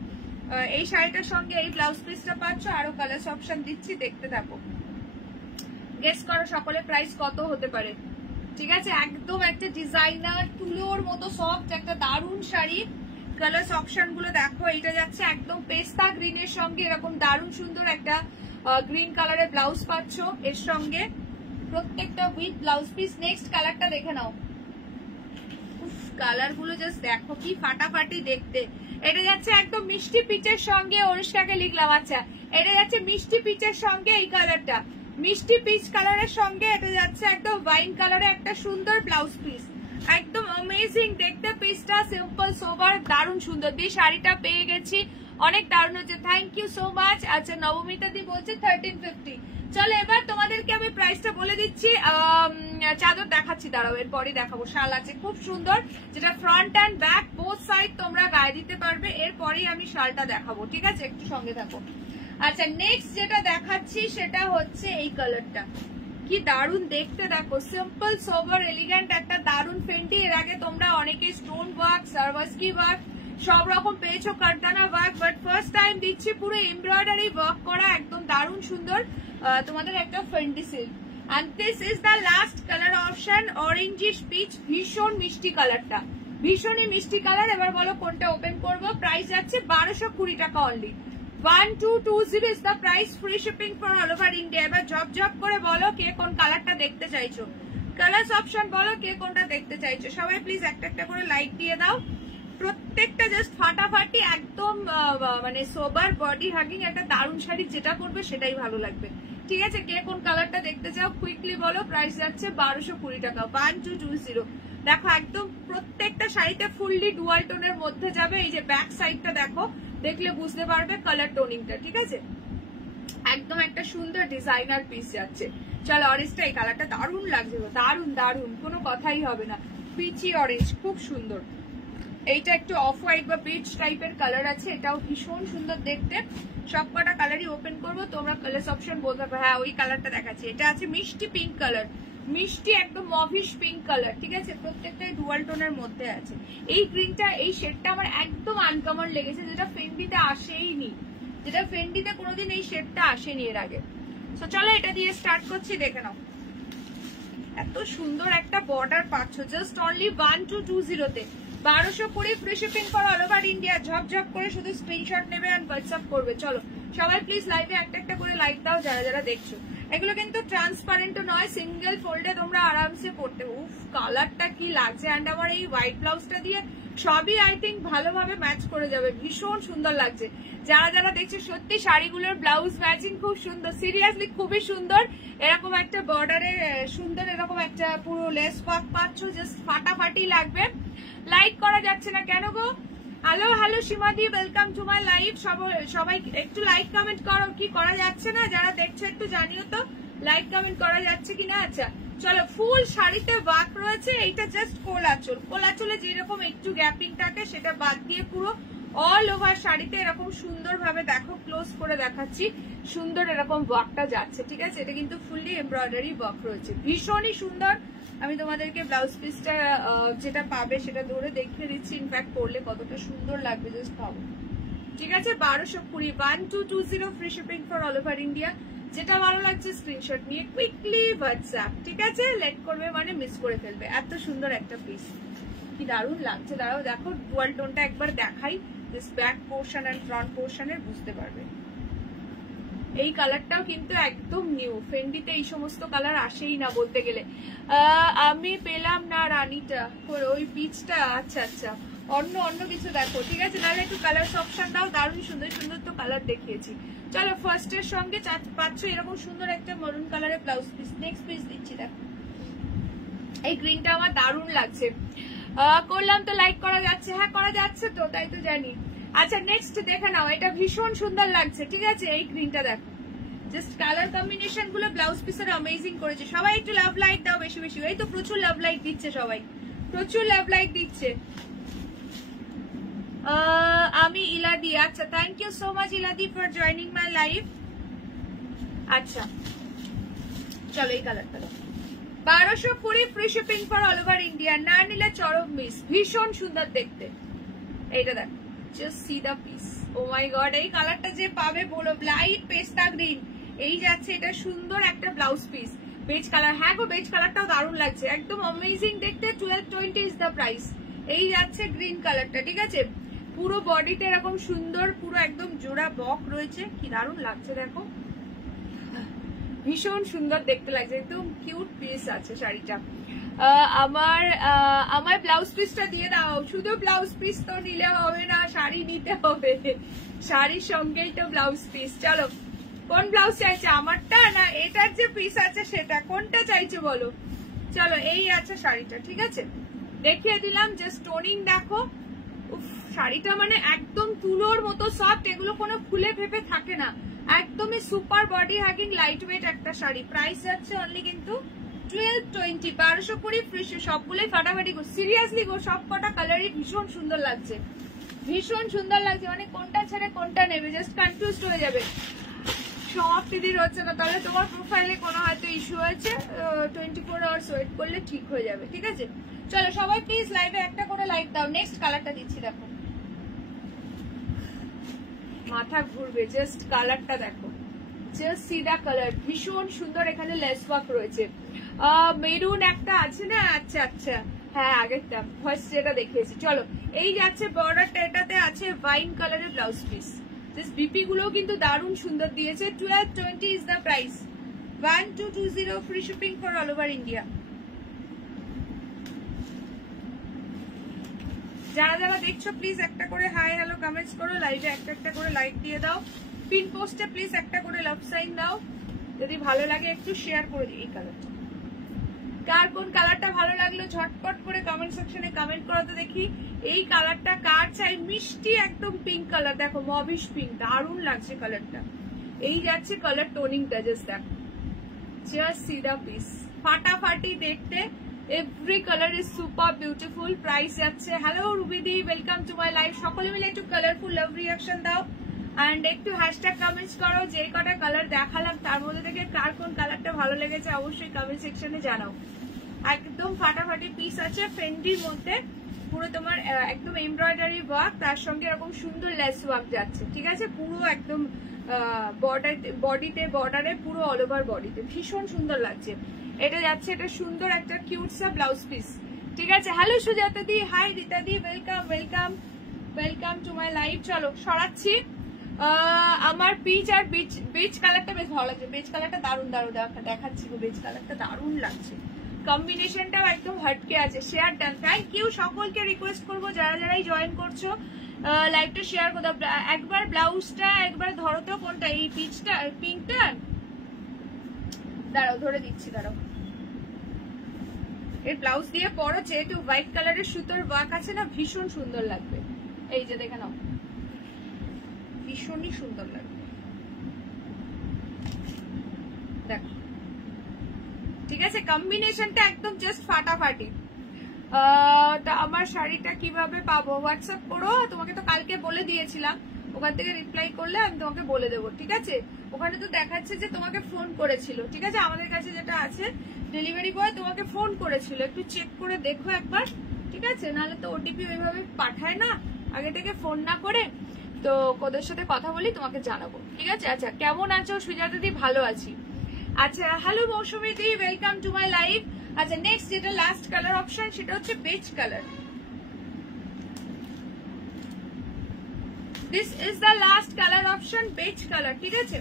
এই শাড়িটার সঙ্গে এই ব্লাউজ পিসটা পাচ্ছ, আরো কালার অপশন দিচ্ছি, দেখতে থাকো। গেস করো সকলে প্রাইস কত হতে পারে, ঠিক আছে। একদম একটা ডিজাইনার তুলোর মতো সফট একটা দারুণ শাড়ি। কালার অপশন গুলো দেখো, এটা যাচ্ছে একদম পেস্তা গ্রিনের সঙ্গে এরকম দারুণ সুন্দর একটা গ্রিন কালারের ব্লাউজ পাচ্ছ এর সঙ্গে, প্রত্যেকটা উইথ ব্লাউজ পিস। নেক্সট কালারটা দেখে নাও, কালার গুলো জাস্ট দেখো কি ফাটাফাটি দেখতে। এটা যাচ্ছে একদম মিষ্টি পিচের সঙ্গে, অনুষ্কাকে লিখলাম। আচ্ছা এটা যাচ্ছে মিষ্টি পিচের সঙ্গে, এই কালারটা মিষ্টি পিচ কালারের সঙ্গে এটা যাচ্ছে একদম ওয়াইন কালারে একটা সুন্দর ব্লাউজ পিস, একদম অ্যামেজিং দেখতে পিসটা, সিম্পল সোবার দারুণ সুন্দর দিয়ে শাড়িটা পেয়ে গেছি, অনেক দারুণ হচ্ছে। Thank you so much. আচ্ছা নবমিতা দি বলছে 1350। চলো এবার তোমাদেরকে আমি প্রাইসটা বলে দিচ্ছি। চাদর দেখাচ্ছি, দাঁড়াও এরপরই দেখাবো। শাল আছে খুব সুন্দর, যেটা front and back both side তোমরা গায়ে দিতে পারবে, এরপরেই আমি শালটা দেখাবো, ঠিক আছে, একটু সঙ্গে থাকো। আচ্ছা নেক্সট যেটা দেখাচ্ছি সেটা হচ্ছে এই কালারটা, কি দারুণ দেখতে দেখো, সিম্পল সোবার এলিগেন্ট একটা দারুণ ফেন্টি। এর আগে তোমরা অনেকে স্টোন ওয়ার্ক, সার্ভাসকি ওয়ার্ক সব রকম পেয়েছো, কারদানা ওয়ার্ক, বাট ফার্স্ট টাইম দিচ্ছি পুরো এমব্রয়ডারি ওয়ার্ক করা, একদম দারুণ সুন্দর তোমাদের একটা ফেন্টি silk. And this is the last colour option, orangish peach, ভীষণ মিষ্টি কালারটা, ভীষণই মিষ্টি কালার। এবার বলো কোনটা ওপেন করবো। প্রাইস যাচ্ছে 1220 টাকা only, 1220 is the price, free shipping for all over India। এবার জব জব করে বলো কে কোন কালারটা দেখতে চাইছো, কালার্স অপশন বলো কে কোনটা দেখতে চাইছো। সবাই প্লিজ একটা একটা করে লাইক দিয়ে দাও। প্রত্যেকটা জাস্ট ফাটাফাটি একদম মানে সোবার বডি হাগিং একটা দারুণ শাড়ি, যেটা করবে সেটাই ভালো লাগবে, ঠিক আছে। কে কোন কালারটা দেখতে চাও কুইকলি বলো। প্রাইস যাচ্ছে 1220 টাকা, 1220। দেখো একদম প্রত্যেকটা শাড়িতে ফুললি ডুয়াল টোনের মধ্যে যাবে। এই যে ব্যাক সাইডটা দেখো, দেখলে বুঝতে পারবে কালার টোনিংটা, ঠিক আছে, একদম একটা সুন্দর ডিজাইনার পিস যাচ্ছে। চলো অরেঞ্জটা, এই কালারটা দারুণ লাগছে, দারুণ দারুণ, কোনো কথাই হবে না, পিচি অরেঞ্জ খুব সুন্দর। এইটা একটু অফ হোয়াইট বা পিচ টাইপের কালার আছে, এটাও ভীষণ সুন্দর দেখতে। সব কটা কালারই ওপেন করবো, তোমরা কালার অপশন বলতে পারবে। হ্যাঁ ওই কালারটা দেখাচ্ছি, এটা আছে মিষ্টি পিঙ্ক কালার, মিষ্টি একদম মভিশ পিঙ্ক কালার, ঠিক আছে, প্রত্যেকটাই ডুয়াল টোনের মধ্যে আছে। এই গ্রিনটা, এই শেডটা আমার একদম আনকমন লেগেছে, যেটা ফেন্ডিতে আসেইনি, যেটা ফেন্ডিতে কোনোদিন এই শেডটা আসেনি এর আগে। তো চলো এটা দিয়ে স্টার্ট করছি, দেখে নাও। এত সুন্দর একটা বর্ডার পাচ্ছ জাস্ট অনলি 1220 তে, 1220, free shipping for all over India. ঝপঝপ করে শুধু স্ক্রিনশট নেবে আর হোয়াটসঅ্যাপ করবে। চলো সবাই প্লিজ লাইভে একটা একটা করে লাইক দাও যারা যারা দেখছো। এগুলো কিন্তু ট্রান্সপারেন্ট নয়, সিঙ্গেল ফোল্ডে তোমরা আরামসে পড়তে। উফ কালারটা কি লাগছে, অ্যান্ড আমার এই হোয়াইট ব্লাউজটা দিয়ে সবই আই থিঙ্ক ভালোভাবে ম্যাচ করে যাবে, ভীষণ সুন্দর লাগছে। যারা যারা দেখছে সত্যি শাড়িগুলোর ব্লাউজ ম্যাচিং খুব সুন্দর, সিরিয়াসলি খুবই সুন্দর। এরকম একটা বর্ডারে সুন্দর এরকম একটা পুরো লেস ওয়ার্ক পাচ্ছ, জাস্ট ফাটাফাটি লাগবে। লাইক করা যাচ্ছে না কেন গো? হ্যালো হ্যালো সীমাদি, ওয়েলকাম টু মাই লাইভ। সবাই একটু লাইক কমেন্ট করো, কি করা যাচ্ছে না? যারা দেখছে একটু জানিও তো লাইক কমেন্ট করা যাচ্ছে কিনা। আচ্ছা চলো, ফুল শাড়িতে ওয়ার্ক রয়েছে, এইটা জাস্ট কোলাচল। কোলাচলে যেরকম একটু গ্যাপিং থাকে সেটা বাদ দিয়ে পুরো অল ওভার শাড়িতে এরকম সুন্দর ভাবে দেখো, ক্লোজ করে দেখাচ্ছি, সুন্দর এরকম ওয়ার্কটা যাচ্ছে, ঠিক আছে? এটা কিন্তু ফুললি এমব্রয়ডারি ওয়ার্ক রয়েছে, ভীষণই সুন্দর। আমি তোমাদেরকে ব্লাউজ পিসটা যেটা পাবে সেটা ধরে দেখিয়ে দিচ্ছি, ইনফ্যাক্ট পরলে কতটা সুন্দর লাগবে জাস্ট ভাবো, ঠিক আছে? 1220 1220 free shipping for all over India. যেটা ভালো লাগছে স্ক্রিনশট নিয়ে কুইকলি হোয়াটসঅ্যাপ, ঠিক আছে? লেট করবে মানে মিস করে ফেলবে। এত সুন্দর একটা পিস, কি দারুণ লাগছে। দাঁড়াও দেখো, ডুয়াল টোনটা একবার দেখাই, this back portion and front পোর্শনের বুঝতে পারবে। এই কালারটাও কিন্তু একদম নিউ, ফেন্ডিতে এই সমস্ত কালার আসেই না বলতে গেলে। আমি পেলাম না রানীটা, ওই পিচটা। আচ্ছা আচ্ছা, অন্য কিছু দেখো, ঠিক আছে? তাহলে একটু কালার অপশন দাও, দারুণ সুন্দর সুন্দর তো কালার দেখিয়েছি। চলো, ফার্স্ট এর সঙ্গে পাচ্ছ এরকম সুন্দর একটা মরুন কালারের ব্লাউজ পিস। নেক্সট পিস দিচ্ছি, দেখো এই গ্রিনটা আমার দারুণ লাগছে। করলাম তো, লাইক করা যাচ্ছে? হ্যাঁ করা যাচ্ছে তো, তাই তো জানি। আচ্ছা নেক্সট দেখে নাও, এটা ভীষণ সুন্দর লাগছে, ঠিক আছে? এই গ্রিনটা দেখো, জাস্ট কালার কম্বিনেশন গুলো ব্লাউজ পিসের অ্যামেজিং করেছে। সবাই একটু লাভ লাইক দাও বেশি বেশি। এই তো প্রচুর লাভ লাইক দিচ্ছে সবাই, প্রচুর লাভ লাইক দিচ্ছে। আমি ইলাদি, আচ্ছা থ্যাংক ইউ সো মাচ ইলাদি ফর জয়নিং মাই লাইভ। আচ্ছা চলো, এই কালারটা দেখো, 1220 free shipping for all over India. না নিলে চরম মিস, ভীষণ সুন্দর দেখতে। এইটা দেখো, just see the piece. Oh my god, এই কালারটা যে পাবে বলো, লাইট পেস্তা গ্রিন, এই যাচ্ছে এটা সুন্দর একটা ব্লাউজ পিস, বেজ কালার। হ্যাঁ গো, বেজ কালারটাও দারুণ লাগছে, একদম অ্যামেজিং দেখতে। 1220 ইজ দা প্রাইস। এই যাচ্ছে গ্রিন কালারটা, ঠিক আছে? পুরো বডিতে এরকম সুন্দর পুরো একদম জোড়া বক রয়েছে, কি দারুণ লাগছে দেখো, ভীষণ সুন্দর দেখতে লাগছে, একদম কিউট পিস আছে শাড়িটা। আমার ব্লাউজ পিসটা দিয়ে দাও। শুধু ব্লাউজ পিস তো নিলে হবে না, শাড়ি নিতে হবে, শাড়ির সঙ্গেই তো ব্লাউজ পিস। চলো, কোন ব্লাউজ চাইছে, আমারটা না এটার যে পিস আছে সেটা? কোনটা চাইছে বলো? চলো, এই আছে শাড়িটা, ঠিক আছে? দেখিয়ে দিলাম, জাস্ট টোনিং দেখো। উফ, শাড়িটা মানে একদম তুলোর মতো সফট, এগুলো কোনো ফুলে ফেপে থাকে না, একদমই সুপার বডি হ্যাগিং লাইট ওয়েট একটা শাড়ি। প্রাইস যাচ্ছে অনলি কিন্তু 1220, 1220 ফ্রি। সবগুলোই ফাটাফাটি গো, সিরিয়াসলি গো, সব কটা কালারই ভীষণ সুন্দর লাগছে, ভীষণ সুন্দর লাগছে। মানে কোনটা ছেড়ে কোনটা নেবে জাস্ট কনফিউজড হয়ে যাবে। সমাপ্তি দিন হচ্ছে না, তাহলে তোমার প্রোফাইলে কোনো হয়তো ইস্যু হয়েছে, 24 আওয়ার্স ওয়েট করলে ঠিক হয়ে যাবে, ঠিক আছে? চলো সবাই প্লিজ লাইভে একটা করে লাইক দাও। নেক্সট কালারটা দিচ্ছি, দেখো মাথা ঘুরবে, জাস্ট কালারটা দেখো, জাস্ট সি দা কালার, ভীষণ সুন্দর। এখানে লেস ওয়ার্ক রয়েছে, মেরুন একটা আছে না? আচ্ছা আচ্ছা, হ্যাঁ আগেরটা ফার্স্ট যেটা দেখিয়েছি। চলো, এই যাচ্ছে বর্ডারটা, এটাতে আছে ওয়াইন কালারের ব্লাউজ পিস। জাস্ট বিপি গুলো কিন্তু দারুণ সুন্দর দিয়েছে। 1220 is the price, 1220 free shipping for all over India. যারা যারা দেখছো প্লিজ একটা করে হাই হ্যালো কমেন্টস করো, লাইভে একটা একটা করে লাইক দিয়ে দাও, পিন পোস্টে প্লিজ একটা করে লাভ সাইন দাও, যদি ভালো লাগে একটু শেয়ার করে দিই। এই কালারটা কার, কোন কালারটা ভালো লাগলো ঝটপট করে কমেন্ট সেকশনে কমেন্ট করো তো দেখি। এই কালারটা কার চাই? মিষ্টি একদম পিঙ্ক কালার, দেখো মবিশ পিঙ্ক, দারুণ লাগছে কালারটা। এই যাচ্ছে কালার টোনিংটা, জাস্ট দেখো, জাস্ট সি দা পিস, ফাটাফাটি দেখতে। Every colour is super beautiful. Price যাচ্ছে, হ্যালো রুবিদি, ওয়েলকাম টু মাই লাইভ। সকলে মিলে একটু কালারফুল লাভ রিয়াকশন দাও এন্ড একটু হ্যাশট্যাগ কমেন্টস করো। যে কটা কালার দেখালাম তার মধ্যে থেকে কার কোন কালারটা ভালো লেগেছে অবশ্যই কমেন্ট সেকশনে জানাও। একদম ফাটাফাটি পিস আছে, ফেন্ডির মধ্যে পুরো তোমার একদম এমব্রয়ডারি ওয়ার্ক, তার সঙ্গে এরকম সুন্দর লেস ওয়ার্ক যাচ্ছে, ঠিক আছে? পুরো একদম বডিতে বর্ডারে পুরো অল ওভার বডিতে, ভীষণ সুন্দর লাগছে। এটা যাচ্ছে, এটা সুন্দর একটা কিউট সা ব্লাউজ পিস, ঠিক আছে? Hello Sujata di, hi Rita di, welcome welcome welcome to my live. চলো সরাচ্ছি। আমার পিচ আর বেজ কালারটা বেশ ভালো লাগছে, বেজ কালারটা দারুণ দারুণ দেখাচ্ছি গো, বেজ কালারটা দারুণ লাগছে। কম্বিনেশনটাও একদম হটকে আছে। শেয়ার ডান, থ্যাংক ইউ সকলকে। রিকোয়েস্ট করবো যারা যারাই জয়েন করছো লাইভটা শেয়ার করে দাও। একবার ব্লাউজটা একবার ধরো তো, কোনটা, এই পিচটা পিঙ্কটা? দাঁড়াও ধরে দিচ্ছি, দাঁড়াও। এর ব্লাউজ দিয়ে পরো, যেহেতু হোয়াইট কালারের সুতোর ওয়ার্ক আছে না, ভীষণ সুন্দর লাগবে। এই যে দেখে নাও, ভীষণই সুন্দর লাগবে। দেখো, ঠিক আছে, কম্বিনেশনটা একদম জাস্ট ফাটাফাটি। তা আমার শাড়িটা কিভাবে পাবো? হোয়াটসঅ্যাপ করো, তোমাকে তো কালকে বলে দিয়েছিলাম, ওখান থেকে রিপ্লাই করলে আমি তোমাকে বলে দেবো, ঠিক আছে? ওখানে তো দেখাচ্ছে যে তোমাকে ফোন করেছিল, ঠিক আছে? আমাদের কাছে যেটা আছে, ডেলিভারি বয় তোমাকে ফোন করেছিল, একটু চেক করে দেখো একবার, ঠিক আছে? নাহলে তো ওটিপি ওইভাবে পাঠায় না আগে থেকে ফোন না করে। তো ওদের সাথে কথা বলি, তোমাকে জানাবো, ঠিক আছে? আচ্ছা, কেমন আছো সুজাতা দি? ভালো আছি। আচ্ছা, hello Mousumi di, welcome to my live. আচ্ছা, নেক্সট যেটা লাস্ট কালার অপশন, সেটা হচ্ছে beige colour. This is the last colour option, beige colour, ঠিক আছে?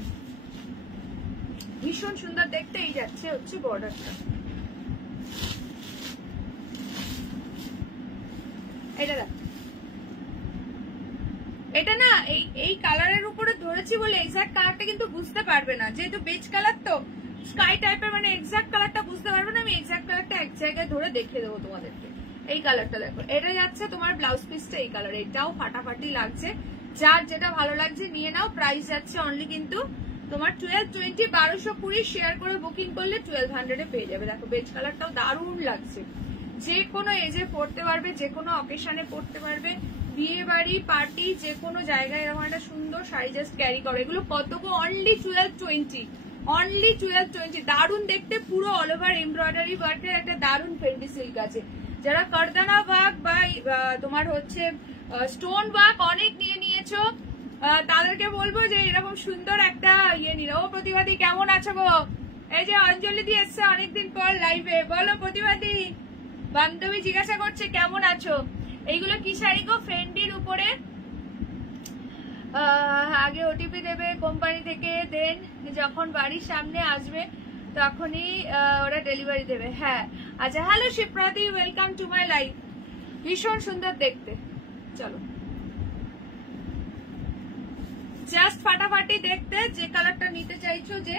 ভীষণ সুন্দর দেখতে। এই যাচ্ছে হচ্ছে বর্ডারটা, এটা দেখ, এটা না এই কালারের উপরে ধরেছি বলে এক্সাক্ট কালারটা কিন্তু বুঝতে পারবে না, যেহেতু বেজ কালার তো স্কাই টাইপের, মানে এক্সাক্ট কালারটা বুঝতে পারবে না। আমি এক্সাক্ট কালারটা এক জায়গায় ধরে দেখিয়ে দেবো তোমাদেরকে। এই কালারটা দেখো, এটা যাচ্ছে তোমার ব্লাউজ পিসটা এই কালার, এটাও ফাটাফাটি লাগছে। যার যেটা ভালো লাগছে নিয়ে নাও। প্রাইস যাচ্ছে অনলি কিন্তু তোমার 1220, 1220 শেয়ার করে বুকিং করলে 1200 এ পেয়ে যাবে। দেখো, বেজ কালারটাও দারুণ লাগছে, যে কোনো এজে পড়তে পারবে, যে কোনো অকেশনে পড়তে পারবে, বিয়ে বাড়ি পার্টি যে কোনো জায়গায় এরকম একটা সুন্দর শাড়ি জাস্ট ক্যারি করো। এগুলো কত গো? Only 1220, only 1220। দারুণ দেখতে, পুরো অল ওভার এমব্রয়ডারি ওয়ার্কের একটা দারুণ ফেন্ডি সিল্ক আছে। যারা কারদানা ওয়ার্ক বা তোমার হচ্ছে স্টোন ওয়ার্ক অনেক নিয়ে নিয়েছো, তাদেরকে বলবো যে এরকম সুন্দর একটা ইয়ে নিল। ও প্রতিবাদী, কেমন আছো গো? এই যে অঞ্জলি দিয়ে এসছে অনেকদিন পর লাইভে, বলো প্রতিবাদী। বান্ধবী জিজ্ঞাসা করছে কেমন আছো। এইগুলো কি শাড়ি গো? ফেন্ডির উপরে। আগে ওটিপি দেবে কোম্পানি থেকে, দেন যখন বাড়ির সামনে আসবে তখনই ওরা ডেলিভারি দেবে। হ্যাঁ, আচ্ছা, হ্যালো শিপ্রাদি, ওয়েলকাম টু মাই লাইভ। ভীষণ সুন্দর দেখতে। চলো, জাস্ট ফাটাফাটি দেখতে। যে কালারটা নিতে চাইছো যে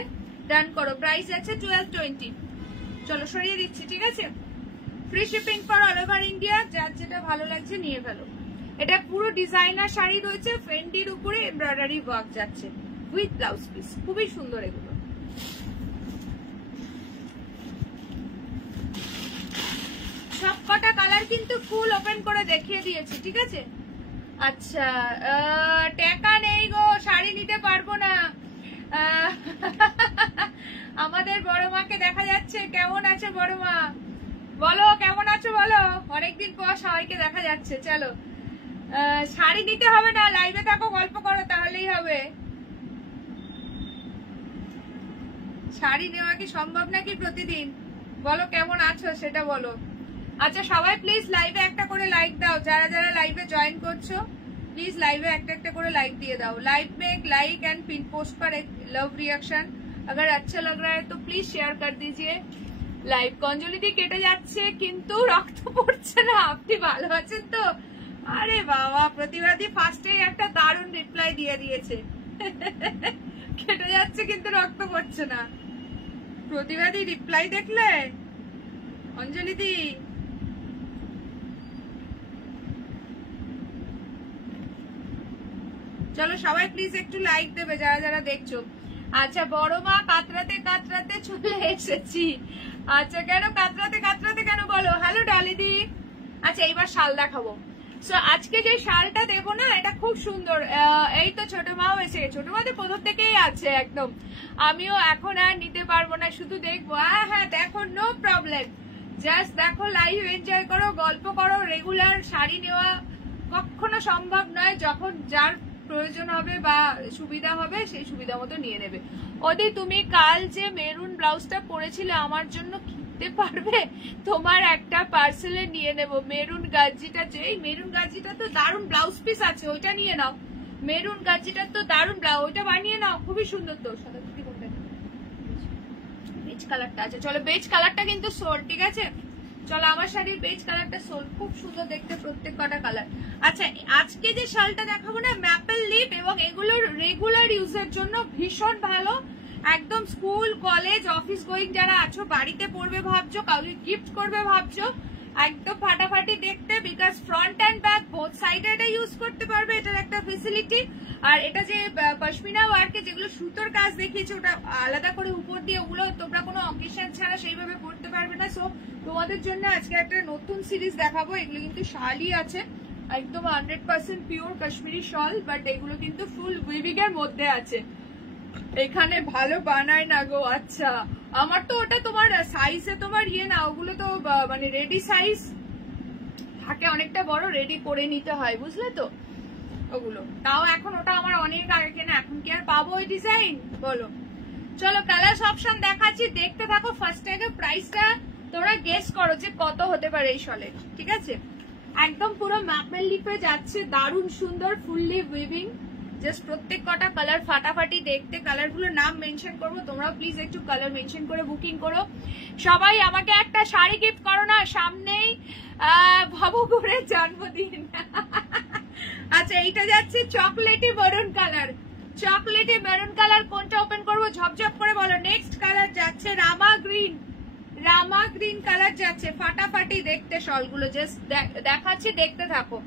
ডান করো। প্রাইস আছে 1220। চলো সরিয়ে দিচ্ছি, ঠিক আছে? Free shipping for all over India. যার যেটা ভালো লাগছে নিয়ে ফেলো। এটা পুরো ডিজাইনার শাড়ি রয়েছে, ফেন্ডির উপরে এমব্রয়ডারি ওয়ার্ক যাচ্ছে উইথ ব্লাউজ পিস। খুবই সুন্দর এগুলো। সব কটা কালার কিন্তু ফুল ওপেন করে দেখিয়ে দিয়েছি, ঠিক আছে? আচ্ছা, টাকা নেই গো, শাড়ি নিতে পারবো না। আমাদের বড় মাকে দেখা যাচ্ছে। কেমন আছে বড় মা? বলো কেমন আছো বলো। অনেকদিন পর সবাইকে দেখা যাচ্ছে। চলো, শাড়ি নিতে হবে না, লাইভে থাকো, গল্প করো, তাহলেই হবে। শাড়ি নেওয়া কি সম্ভব নাকি প্রতিদিন? বলো কেমন আছো সেটা বলো। আচ্ছা, সবাই প্লিজ লাইভে একটা করে লাইক দাও। যারা যারা লাইভে জয়েন করছো प्लीज लाइव में एक करे लाइक दिए दाओ। लाइव में एक लाइक एंड पिन पोस्ट पर एक लव रिएक्शन। अगर अच्छा लग रहा है तो प्लीज शेयर कर दीजिए। লাইভ কঞ্জলি দি কেটে যাচ্ছে কিন্তু রক্ত পড়ছে না। আপনি ভালো আছেন তো? আরে বাবা, প্রতিবাদী ফার্স্টেই একটা দারুণ রিপ্লাই দিয়ে দিয়েছে। কেটে যাচ্ছে কিন্তু রক্ত পড়ছে না। প্রতিবাদী রিপ্লাই দেখলে অঞ্জলি দি? চলো সবাই প্লিজ একটু লাইক দেবে যারা যারা দেখছো। আচ্ছা, বড় মা কাতরাতে কাতরাতে চলে এসেছি। আচ্ছা, কেন কাতরাতে কাতরাতে কেন বলো? হ্যালো ডলিদি। আচ্ছা, এইবার শাল দেখাবো। সো আজকে যে শালটা দেবো না, এটা খুব সুন্দর। এই তো ছোট মাও এসে, ছোট মা তো প্রথম থেকেই আছে একদম। আমিও এখন আর নিতে পারবো না, শুধু দেখবো। হ্যাঁ দেখো, নো প্রবলেম, জাস্ট দেখো, লাইভ এনজয় করো, গল্প করো। রেগুলার শাড়ি নেওয়া কখনো সম্ভব নয়, যখন যার প্রয়োজন হবে বা সুবিধা হবে সেই সুবিধা মতো নিয়ে নেবে। ওদি, তুমি কাল যে মেরুন ব্লাউজটা পরেছিলে আমার জন্য কিনতে পারবে? তোমার একটা পার্সেলে নিয়ে নেব। মেরুন গাজিটা, যে মেরুন গাজিটা তো দারুণ ব্লাউজ পিস আছে, ওইটা নিয়ে নাও। মেরুন গাজিটা তো দারুণ ব্লাউজ, ওইটা বানিয়ে নাও, খুবই সুন্দর। তো সাদা কুর্তি কোনটা? বেজ কালারটা আছে। চলো বেজ কালারটা কিন্তু সোল, ঠিক আছে? চলো আমার শাড়ির বেজ কালারটা সোল, খুব সুন্দর দেখতে প্রত্যেক কটা কালার। আচ্ছা আজকে যে শালটা দেখাবো না, ম্যাপেল লিপ, এবং এগুলোর রেগুলার ইউজের জন্য ভীষণ ভালো। একদম স্কুল কলেজ অফিস গোয়িং যারা আছো, বাড়িতে পরবে ভাবছো, কাউকে গিফট করবে ভাবছো, একদম ফাটাফাটি দেখতে, because front and back both সাইডে এটা ইউজ করতে পারবে, এটার একটা ফেসিলিটি। আর এটা যে পশমিনা ওয়ার্কে যেগুলো সুতোর কাজ দেখিয়েছে, ওটা আলাদা করে উপর দিয়ে, ওগুলো তোমরা কোনো অকেশন ছাড়া সেইভাবে পড়তে পারবে না। সো তোমাদের জন্য আজকে একটা নতুন সিরিজ দেখাবো। এগুলো কিন্তু শালই আছে, একদম 100% পিওর কাশ্মীরি শল, বাট এগুলো কিন্তু ফুল উইভিং এর মধ্যে আছে। এখানে ভালো বানায় না গো। আচ্ছা আমার তো ওটা তোমার সাইজে তোমার না, ওগুলো তো মানে রেডি সাইজ থাকে, অনেকটা বড়, রেডি করে নিতে হয়, বুঝলে তো ওগুলো। তাও এখন ওটা আমার অনেক আগে কেনা, এখন কি আর পাবো ওই ডিজাইন বলো? চলো কালার অপশন দেখাচ্ছি, দেখতে থাকো। ফার্স্ট আগে প্রাইসটা তোমরা গেস করো যে কত হতে পারে এই শলের, ঠিক আছে? একদম পুরো ম্যাপেল লিপে যাচ্ছে, দারুণ সুন্দর, ফুললি উইভিং, জাস্ট প্রত্যেক কটা কালার ফাটাফাটি দেখতে। কালারগুলোর নাম মেনশন করবো, তোমরা প্লিজ একটু কালার মেনশন করে বুকিং করো। সবাই আমাকে একটা শাড়ি গিফট করো না, সামনেই ভবগুরের জন্মদিন। আচ্ছা এইটা যাচ্ছে chocolatey maroon colour, chocolatey maroon colour. কোনটা ওপেন করবো ঝপঝপ করে বলো। নেক্সট কালার যাচ্ছে রামা গ্রিন, রামা গ্রিন কালার যাচ্ছে, ফাটাফাটি দেখতে শলগুলো, জাস্ট দেখাচ্ছি, দেখতে থাকো।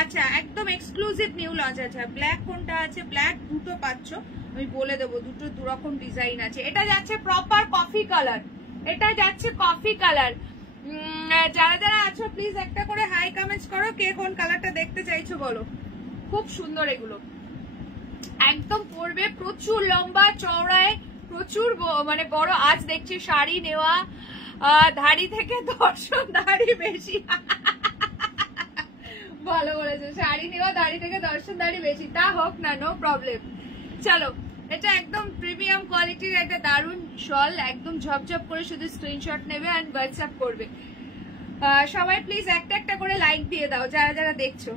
আচ্ছা একদম এক্সক্লুসিভ নিউ লঞ্চ আছে। ব্ল্যাক কোনটা আছে? ব্ল্যাক দুটো পাচ্ছ, আমি বলে দেবো, দুটো দুরকম ডিজাইন আছে। এটা যাচ্ছে প্রপার কফি কালার, এটা যাচ্ছে কফি কালার। যারা যারা আছো প্লিজ একটা করে হাই কমেন্টস করো, কে কোন কালারটা দেখতে চাইছো বলো। খুব সুন্দর এগুলো, একদম পরবে, প্রচুর লম্বা চওড়ায়, প্রচুর মানে বড়। আজ দেখছি শাড়ি নেওয়া ধাড়ি থেকে দর্শন ধাড়ি বেশি। ভালো বলেছে, শাড়ি নেওয়া দাড়ি থেকে দর্শন দাড়ি বেশি, তা হোক না, নো প্রবলেম। চলো এটা একদম প্রিমিয়াম কোয়ালিটির একটা দারুণ শল, একদম ঝপঝপ করে, শুধু স্ক্রিনশট নেবে আর হোয়াটসঅ্যাপ করবে। সবাই প্লিজ একটা একটা করে লাইক দিয়ে দাও যারা যারা দেখছো।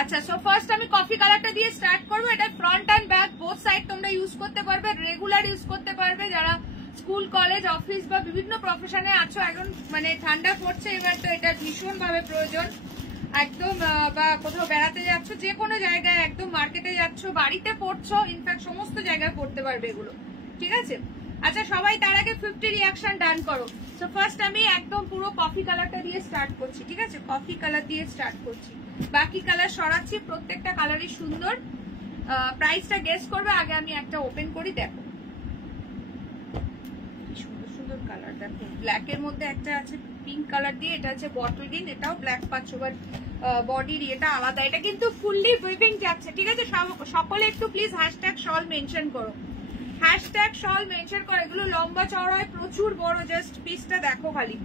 আচ্ছা সো ফার্স্ট আমি কফি কালারটা দিয়ে স্টার্ট করবো। এটা front and back both side তোমরা ইউজ করতে পারবে, রেগুলার ইউজ করতে পারবে, যারা স্কুল কলেজ অফিস বা বিভিন্ন প্রফেশনে আছো। এখন মানে ঠান্ডা পড়ছে এবার, তো এটা ভীষণ ভাবে প্রয়োজন একদম। বা কোথাও বেড়াতে যাচ্ছ, যে কোনো জায়গায়, একদম মার্কেটে যাচ্ছ, বাড়িতে পড়ছো, ইনফ্যাক্ট সমস্ত জায়গায় পড়তে পারবে এগুলো, ঠিক আছে? আচ্ছা সবাই তার আগে 50 রিয়াকশন ডান করো। সো ফার্স্ট আমি একদম পুরো কফি কালারটা দিয়ে স্টার্ট করছি, ঠিক আছে? কফি কালার দিয়ে স্টার্ট করছি, বাকি কালার সরাচ্ছি, প্রত্যেকটা কালারই সুন্দর। প্রাইসটা গেস করবে, আগে আমি একটা ওপেন করি। দেখো কি সুন্দর সুন্দর কালার, দেখো ব্ল্যাক এর মধ্যে একটা আছে পিঙ্ক কালার দিয়ে, এটা আছে বটল গ্রিন, এটাও ব্ল্যাক পাচ্ছ, বাট বডির এটা আলাদা। এটা কিন্তু ফুললি উইভিং যাচ্ছে, ঠিক আছে? সকলে একটু প্লিজ হ্যাশট্যাগ শল মেনশন করো, হ্যাশট্যাগ শল মেনশন করো। এগুলো লম্বা চওড়ায় প্রচুর বড়, জাস্ট পিসটা দেখো খালি,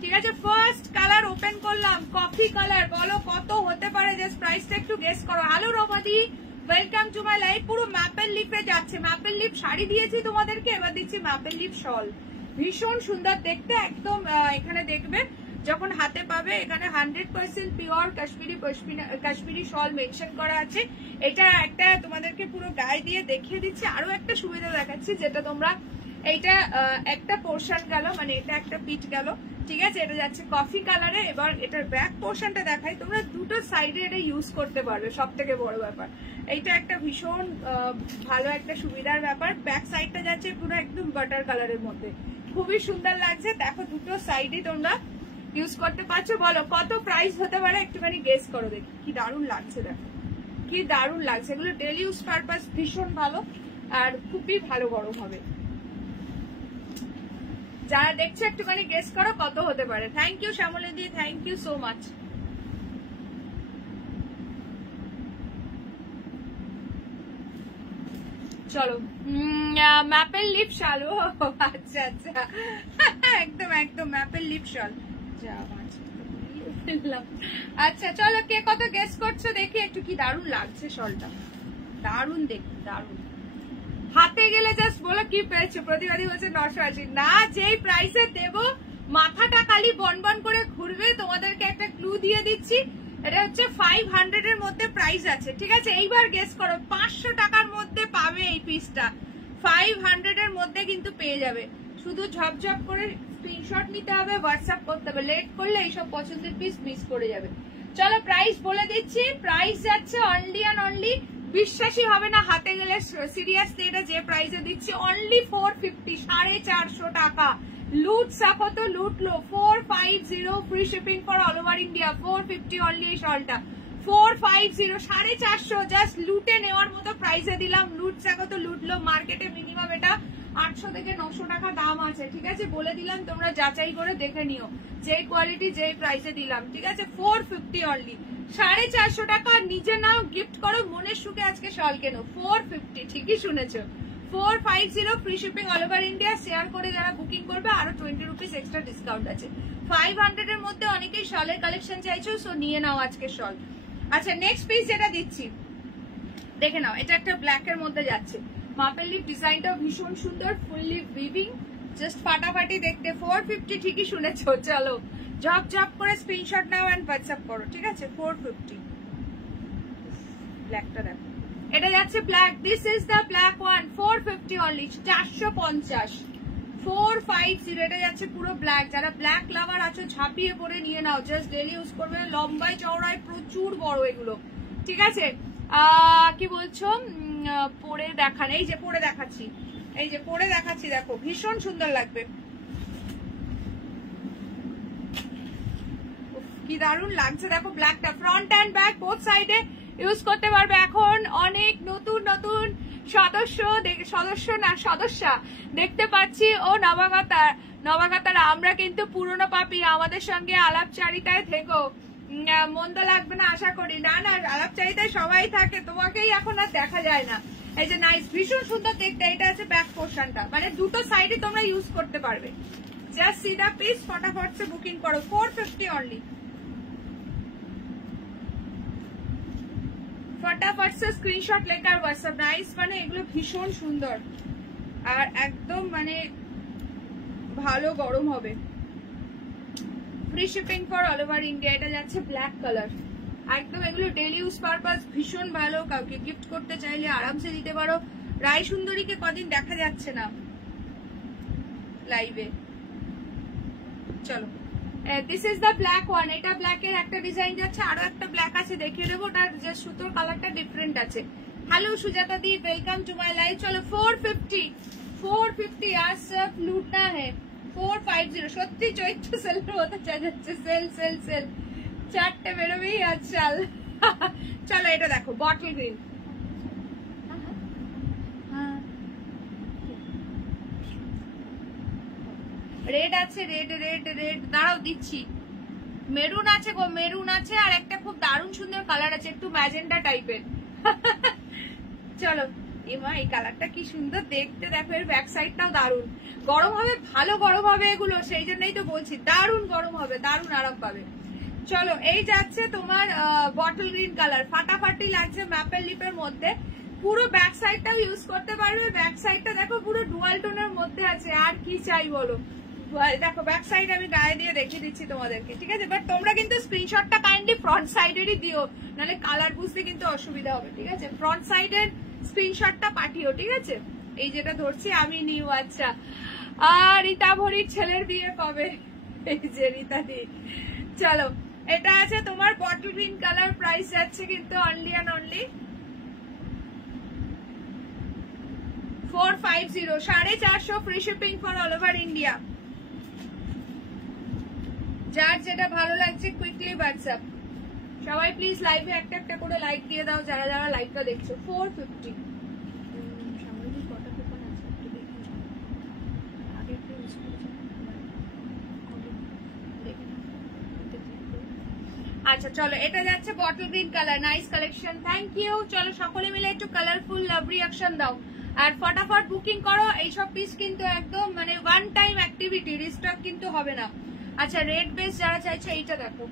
ঠিক আছে? ফার্স্ট কালার ওপেন করলাম, কফি কালার। বলো কত হতে পারে, জাস্ট প্রাইসটা একটু গেস করো। হ্যালো রমাদি, ওয়েলকাম টু মাই লাইফ। পুরো ম্যাপেল লিপে যাচ্ছে, ম্যাপেল লিপ শাড়ি দিয়েছি তোমাদেরকে, এবার দিচ্ছি ম্যাপেল লিপ শল। ভীষণ সুন্দর দেখতে, একদম এখানে দেখবে যখন হাতে পাবে, এখানে 100% পিওর কাশ্মীরি শল মেনশন করা আছে। এটা একটা তোমাদেরকে পুরো গায়ে দিয়ে দেখিয়ে দিচ্ছি। আরো একটা সুবিধা দেখাচ্ছি, যেটা তোমরা এইটা একটা পোর্শন গেল, মানে এটা একটা পিঠ গেল, ঠিক আছে? এটা যাচ্ছে কফি কালারে। এবার এটার ব্যাক পোর্শনটা দেখাই, তোমরা দুটো সাইডে এটা ইউজ করতে পারবে, সব থেকে বড় ব্যাপার এইটা একটা ভীষণ ভালো একটা সুবিধার ব্যাপার। ব্যাক সাইডটা যাচ্ছে পুরো একদম বাটার কালারের মধ্যে, খুবই সুন্দর লাগছে। দেখো দুটো সাইডে তোমরা ইউজ করতে পারছো। বলো কত প্রাইস হতে পারে, একটুখানি গেস করো দেখি। কি দারুণ লাগছে, দেখো কি দারুণ লাগছে। এগুলো ডেলি ইউজ পারপাস ভীষণ ভালো, আর খুবই ভালো গরম হবে। যারা দেখছে একটুখানি গেস করো কত হতে পারে। থ্যাংক ইউ শ্যামলেদি, থ্যাংক ইউ সো মাচ। চলো ম্যাপেল লিপ শাল। আচ্ছা আচ্ছা, একদম একদম ম্যাপেল লিপ শাল। আচ্ছা চলো কে কত গেস করছো দেখি একটু। কি দারুণ লাগছে শলটা, দারুণ দেখতে, দারুণ। হাতে গেলে জাস্ট বলো কি পেয়েছো। প্রতিবাদী বলছে 980 না, যেই প্রাইসে দেবো মাথাটা খালি বনবন করে ঘুরবে। তোমাদেরকে একটা ক্লু দিয়ে দিচ্ছি, এটা হচ্ছে 500 এর মধ্যে প্রাইস আছে, ঠিক আছে? এইবার গেস করো 500 টাকার মধ্যে পাবে এই পিসটা, 500 এর মধ্যে কিন্তু পেয়ে যাবে। শুধু ঝপঝপ করে স্ক্রিনশট নিতে হবে, হোয়াটসঅ্যাপ করতে হবে, লেট করলে এইসব পছন্দের পিস মিস করে যাবে। চলো প্রাইস বলে দিচ্ছি, প্রাইস যাচ্ছে অনলি অ্যান্ড অনলি, বিশ্বাসই হবে না হাতে গেলে, সিরিয়াসলি এটা যে প্রাইসে দিচ্ছি অনলি 450, 450 টাকা। লুট সাকো তো লুটলো, 450 free shipping for all over India, 450 only এই শলটা, 450, 450 জাস্ট লুটে নেওয়ার মতো প্রাইসে দিলাম। লুট সাকো তো লুটলো, মার্কেটে মিনিমাম এটা 800 থেকে 900 টাকা দাম আছে, ঠিক আছে? বলে দিলাম, তোমরা যাচাই করে দেখে নিও যে কোয়ালিটি যে প্রাইসে দিলাম, ঠিক আছে? 450 অনলি, 450 টাকা। নিজে নাও, গিফট করো, মনের সুখে আজকে শল কেনো। 450, ঠিকই শুনেছো, 450 free shipping all over India. Share করে যারা বুকিং করবে আরো 20 রুপিস এক্সট্রা ডিসকাউন্ট আছে। 500 এর মধ্যে অনেকেই শলের কালেকশন চাইছো, সো নিয়ে নাও আজকে শল। আচ্ছা নেক্সট পিস যেটা দিচ্ছি দেখে নাও, এটা একটা ব্ল্যাক এর মধ্যে যাচ্ছে, মাপের লিপ ডিজাইনটা ভীষণ সুন্দর, ফুল লিপ উইভিং, জাস্ট ফাটাফাটি দেখতে। 450, ঠিকই শুনেছো। চলো ঝপ ঝপ করে স্ক্রিনশট নাও এন্ড হোয়াটসঅ্যাপ করো, ঠিক আছে? 450, ব্ল্যাকটা দেখো, এটা যাচ্ছে black, this is the black one, 450 only, 450, 450, এটা যাচ্ছে পুরো ব্ল্যাক। যারা ব্ল্যাক লাভার আছো ঝাঁপিয়ে পরে নিয়ে নাও, জাস্ট ডেলি ইউজ করবে, লম্বায় চওড়ায় প্রচুর বড় এগুলো, ঠিক আছে? কি বলছো পরে দেখান, এই যে পরে দেখাচ্ছি, এই যে পরে দেখাচ্ছি, দেখো ভীষণ সুন্দর লাগবে, কি দারুণ লাগছে দেখো ব্ল্যাকটা, ফ্রন্ট এন্ড ব্যাক বোথ সাইডে ইউজ করতে পারবে। এখন অনেক নতুন নতুন সদস্যা দেখতে পাচ্ছি, ও নবাগতারা, আমরা কিন্তু পুরনো পাপি, আমাদের সঙ্গে আলাপচারিতায় থেকো, মন্দ লাগবে না আশা করি। না না, আলাপচারিতায় সবাই থাকে, তোমাকেই এখন আর দেখা যায় না। এই যে নাইস, ভীষণ সুন্দর দেখতে, এটা আছে ব্যাক পোর্শনটা, মানে দুটো সাইডে তোমরা ইউজ করতে পারবে। জাস্ট সি দা পিস, ফটাফট সে বুকিং করো, 450 অনলি, ফটাফট সে স্ক্রিনশট লেকার হোয়াটসঅ্যাপ। নাইস, মানে এগুলো ভীষণ সুন্দর আর একদম মানে ভালো গরম হবে, free shipping for all over India. এটা যাচ্ছে ব্ল্যাক কালার, একদম এগুলো ডেইলি ইউজ পারপাস ভীষণ ভালো, কাউকে গিফট করতে চাইলে আরামসে দিতে পারো। রায় সুন্দরীকে কদিন দেখা যাচ্ছে না লাইভে। চলো this is the black one, এটা ব্ল্যাক এর একটা ডিজাইন যাচ্ছে, আরো একটা ব্ল্যাক আছে দেখিয়ে দেবো, ওটার যে সুতোর কালারটা ডিফারেন্ট আছে। Hello Sujata the, welcome to my live. চলো 450 আজ সব লুটনা হ্যাঁ, 450 সত্যি চৈত্র সেলের মতো যাচ্ছে, সেল সেল সেল, চারটে বেরোবেই আজ চাল। চলো এটা দেখো বটল গ্রিন, রেড আছে, রেড রেড রেড, দাঁড়াও দিচ্ছি, মেরুন আছে গো, মেরুন আছে, আর একটা খুব দারুণ সুন্দর কালার আছে একটু ম্যাজেন্ডা টাইপের। চলো এমা, এই কালারটা কি সুন্দর দেখতে, দেখো এর ব্যাক সাইডটাও দারুণ। গরম হবে, ভালো গরম হবে এগুলো, সেই জন্যই তো বলছি দারুণ গরম হবে, দারুণ আরাম পাবে। চলো এই যাচ্ছে তোমার বটল গ্রিন কালার, ফাটাফাটি লাগছে ম্যাপেল লিপের মধ্যে, পুরো ব্যাক সাইডটাও ইউজ করতে পারবে। ব্যাক সাইডটা দেখো পুরো ডুয়াল টোনের মধ্যে আছে, আর কি চাই বলো। দেখো ব্যাক সাইড আমি গায়ে দিয়ে দেখিয়ে দিচ্ছি তোমাদেরকে, ঠিক আছে? বাট তোমরা কিন্তু স্ক্রিনশটটা কাইন্ডলি ফ্রন্ট সাইডেরই দিও, নাহলে কালার বুঝতে কিন্তু অসুবিধা হবে, ঠিক আছে? ফ্রন্ট সাইডের স্ক্রিনশটটা পাঠিও, ঠিক আছে? এই যেটা ধরছি আমি নিউ। আচ্ছা, আর রীতা ভরির ছেলের বিয়ে কবে? এই যে রীতা দি, চলো এটা আছে তোমার বটল গ্রিন কালার, প্রাইস যাচ্ছে কিন্তু only and only 450, 450 free shipping for all over India. যার যেটা ভালো লাগছে কুইকলি হোয়াটসঅ্যাপ। সবাই প্লিজ লাইভে একটা একটা করে লাইক দিয়ে দাও যারা যারা লাইভটা দেখছো। 450, আচ্ছা চলো এটা যাচ্ছে bottle green colour, nice collection, thank you. চলো সকলে মিলে একটু কালারফুল লাভ রিঅ্যাকশন দাও আর ফটাফট বুকিং করো। এইসব পিস কিন্তু একদম মানে ওয়ান টাইম অ্যাক্টিভিটি, রিস্টক কিন্তু হবে না। আচ্ছা রেড বেস যারা চাইছে এইটা দেখো,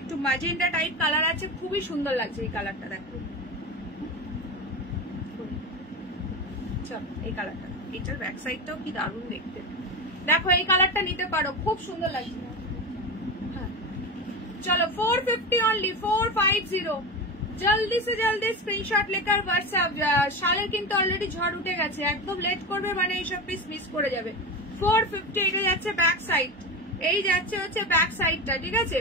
একটু ম্যাজেন্ডা টাইপ কালার আছে, খুবই সুন্দর লাগছে এই কালারটা, দেখো। চলো এই কালারটা, এটার ব্যাক সাইডটাও কি দারুণ দেখতে, দেখো এই কালারটা নিতে পারো, খুব সুন্দর লাগছে। चलो 450 অনলি 450 জলদি সে জলদি স্ক্রিনশট লেকার হোয়াটসঅ্যাপ শালের কিন্তু অলরেডি ঝড় উঠে গেছে একদম লেট করবে মানে এইসব পিস মিস করে যাবে 450 এটা যাচ্ছে ব্যাক সাইড এই যাচ্ছে হচ্ছে ব্যাক সাইডটা ঠিক আছে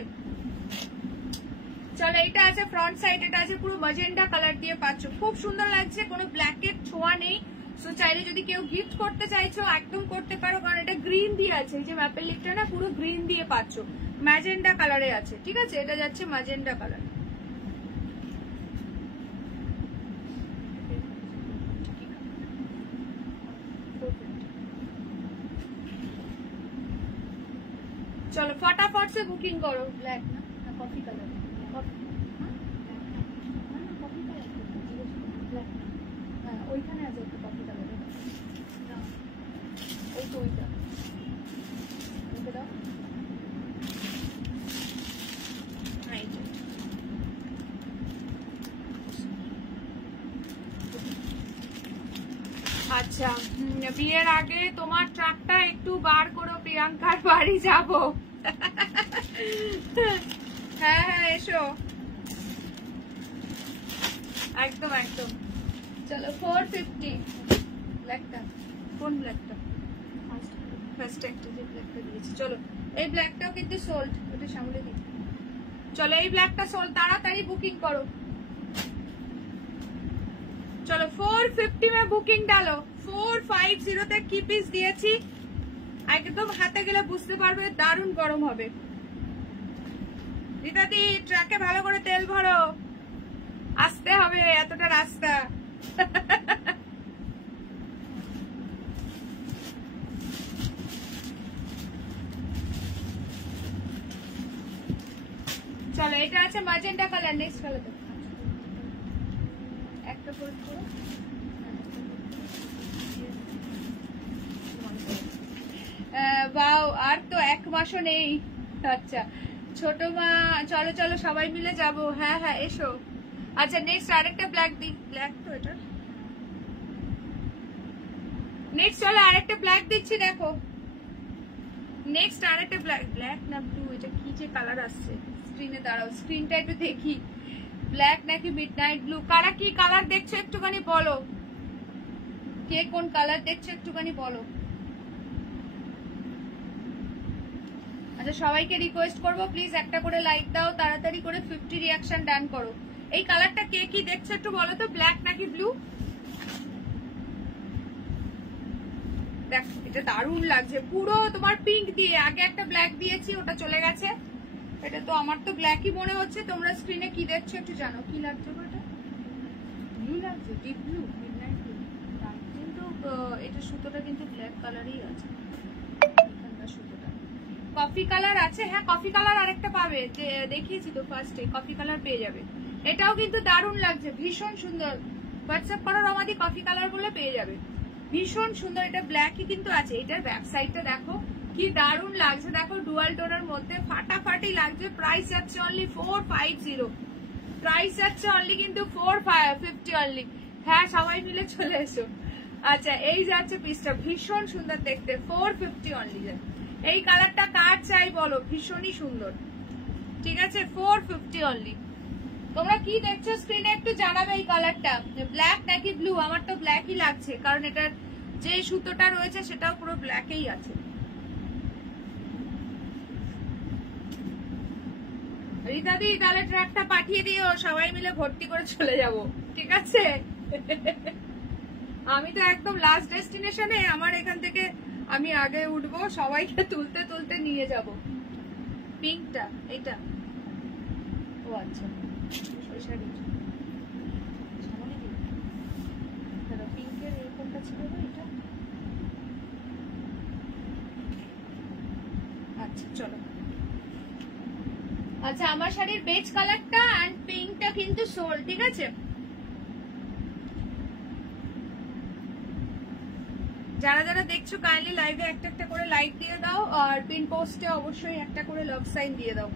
চলো এটা আছে ফ্রন্ট সাইড এটা আছে পুরো ম্যাজেন্ডা কালার দিয়ে পাচ্ছ খুব সুন্দর লাগছে কোনো ব্ল্যাকের ছোঁয়া নেই সো চাইলে যদি কেউ গিফট করতে চাইছো একদম করতে পারো কারণ এটা গ্রিন দিয়ে আছে এই যে ম্যাপেল লিপটা না পুরো গ্রিন দিয়ে পাচ্ছ ম্যাজেন্ডা কালারে আছে ঠিক আছে এটা যাচ্ছে ম্যাজেন্ডা কালার चलो फटाफट से बुकिंग करो ब्लैक ना coffee colour coffee colour black हाँ ওইখানে আছে একটা কফি কালার না ওই তো ওইটা ওকে দাও আচ্ছা বিয়ের আগে তোমার ট্রাকটা একটু বার করো প্রিয়াঙ্কার বাড়ি যাব হ্যাঁ হ্যাঁ এসো একদম একদম চলো 450 ব্ল্যাকটা কোন ব্ল্যাকটা ফার্স্ট একটা যে ব্ল্যাকটা দিয়েছি চলো এই ব্ল্যাকটাও কিন্তু সোল্ড ওটা সামনে দিই চলো এই ব্ল্যাকটা সোল্ড তাড়াতাড়ি বুকিং করো चलो 450 में बुकिंग डालो 450 তে কি পিস দিয়েছি একদম হাতে গেলে বুঝতে পারবে দারুণ গরম হবে দিদাদি ট্রাকে ভালো করে তেল ভরো আসতে হবে এতটা রাস্তা চলো এটা আছে ম্যাজেন্ডা কালার নেক্সট কালার একটা পোস্ট করো বাও আর তো এক মাসও নেই আচ্ছা ছোট মা চলো চলো সবাই মিলে যাব হ্যাঁ হ্যাঁ এসো আচ্ছা নেক্সট আরেকটা ব্ল্যাক দি ব্ল্যাক তো এটা নেক্সট চলো আরেকটা ব্ল্যাক দিচ্ছি দেখো নেক্সট আরেকটা ব্ল্যাক ব্ল্যাক না ব্লু এটা কি যে কালার আসছে স্ক্রিনে দাঁড়াও স্ক্রিনটা একটু দেখি ব্ল্যাক নাকি মিডনাইট ব্লু কারা কি কালার দেখছো একটুখানি বলো কে কোন কালার দেখছো একটুখানি বলো আচ্ছা সবাইকে রিকোয়েস্ট করবো প্লিজ একটা করে লাইক দাও তাড়াতাড়ি করে 50 রিঅ্যাকশন ডান করো এই কালারটা কে কি দেখছো একটু বলো তো ব্ল্যাক নাকি ব্লু দেখ এটা দারুণ লাগছে পুরো তোমার পিঙ্ক দিয়ে আগে একটা ব্ল্যাক দিয়েছি ওটা চলে গেছে এটা তো আমার তো ব্ল্যাকই মনে হচ্ছে তোমরা স্ক্রিনে কি দেখছো একটু জানো কি লাগছে ওটা ব্লু লাগছে ডিপ ব্লু মিডনাইট ব্লু কিন্তু এটা সুতোটা কিন্তু ব্ল্যাক কালারই আছে এখানকার সুতোটা কফি কালার আছে হ্যাঁ কফি কালার আরেকটা পাবে যে দেখিয়েছি তো ফার্স্টে কফি কালার পেয়ে যাবে এটাও কিন্তু দারুণ লাগছে ভীষণ সুন্দর হোয়াটসঅ্যাপ করার আমাদের কফি কালার বলে পেয়ে যাবে ভীষণ সুন্দর এটা ব্ল্যাকই কিন্তু আছে এটার ব্যাক সাইডটা দেখো কি দারুণ লাগছে দেখো ডুয়াল টোনের মধ্যে ফাটাফাটি লাগছে প্রাইস যাচ্ছে অনলি 450 প্রাইস যাচ্ছে অনলি কিন্তু 450 অনলি হ্যাঁ সবাই মিলে চলে এসো আচ্ছা এই যাচ্ছে পিসটা ভীষণ সুন্দর দেখতে 450 অনলি এই কালারটা কার চাই বলো ভীষণই সুন্দর ঠিক আছে 450 অনলি তোমরা কি দেখছো স্ক্রিনে একটু জানাবে এই কালারটা ব্ল্যাক নাকি ব্লু আমার তো ব্ল্যাকই লাগছে কারণ এটার যে সুতোটা রয়েছে সেটাও পুরো ব্ল্যাকই আছে রিতাদি তাহলে ট্রাকটা পাঠিয়ে দিও সবাই মিলে ভর্তি করে চলে যাব ঠিক আছে আমি তো একদম লাস্ট ডেস্টিনেশনে আমার এখান থেকে আমি আগে উঠবো সবাইকে তুলতে তুলতে নিয়ে যাব পিঙ্কটা এটা ও আচ্ছা পিঙ্কের এরকমটা ছিল না এটা আচ্ছা চলো আচ্ছা আমার শাড়ির বেজ কালারটা এন্ড পিঙ্কটা কিন্তু সোল ঠিক আছে যারা যারা দেখছো কাইন্ডলি লাইভে একটা একটা করে লাইক দিয়ে দাও আর পিন পোস্টে অবশ্যই একটা করে লাভ সাইন দিয়ে দাও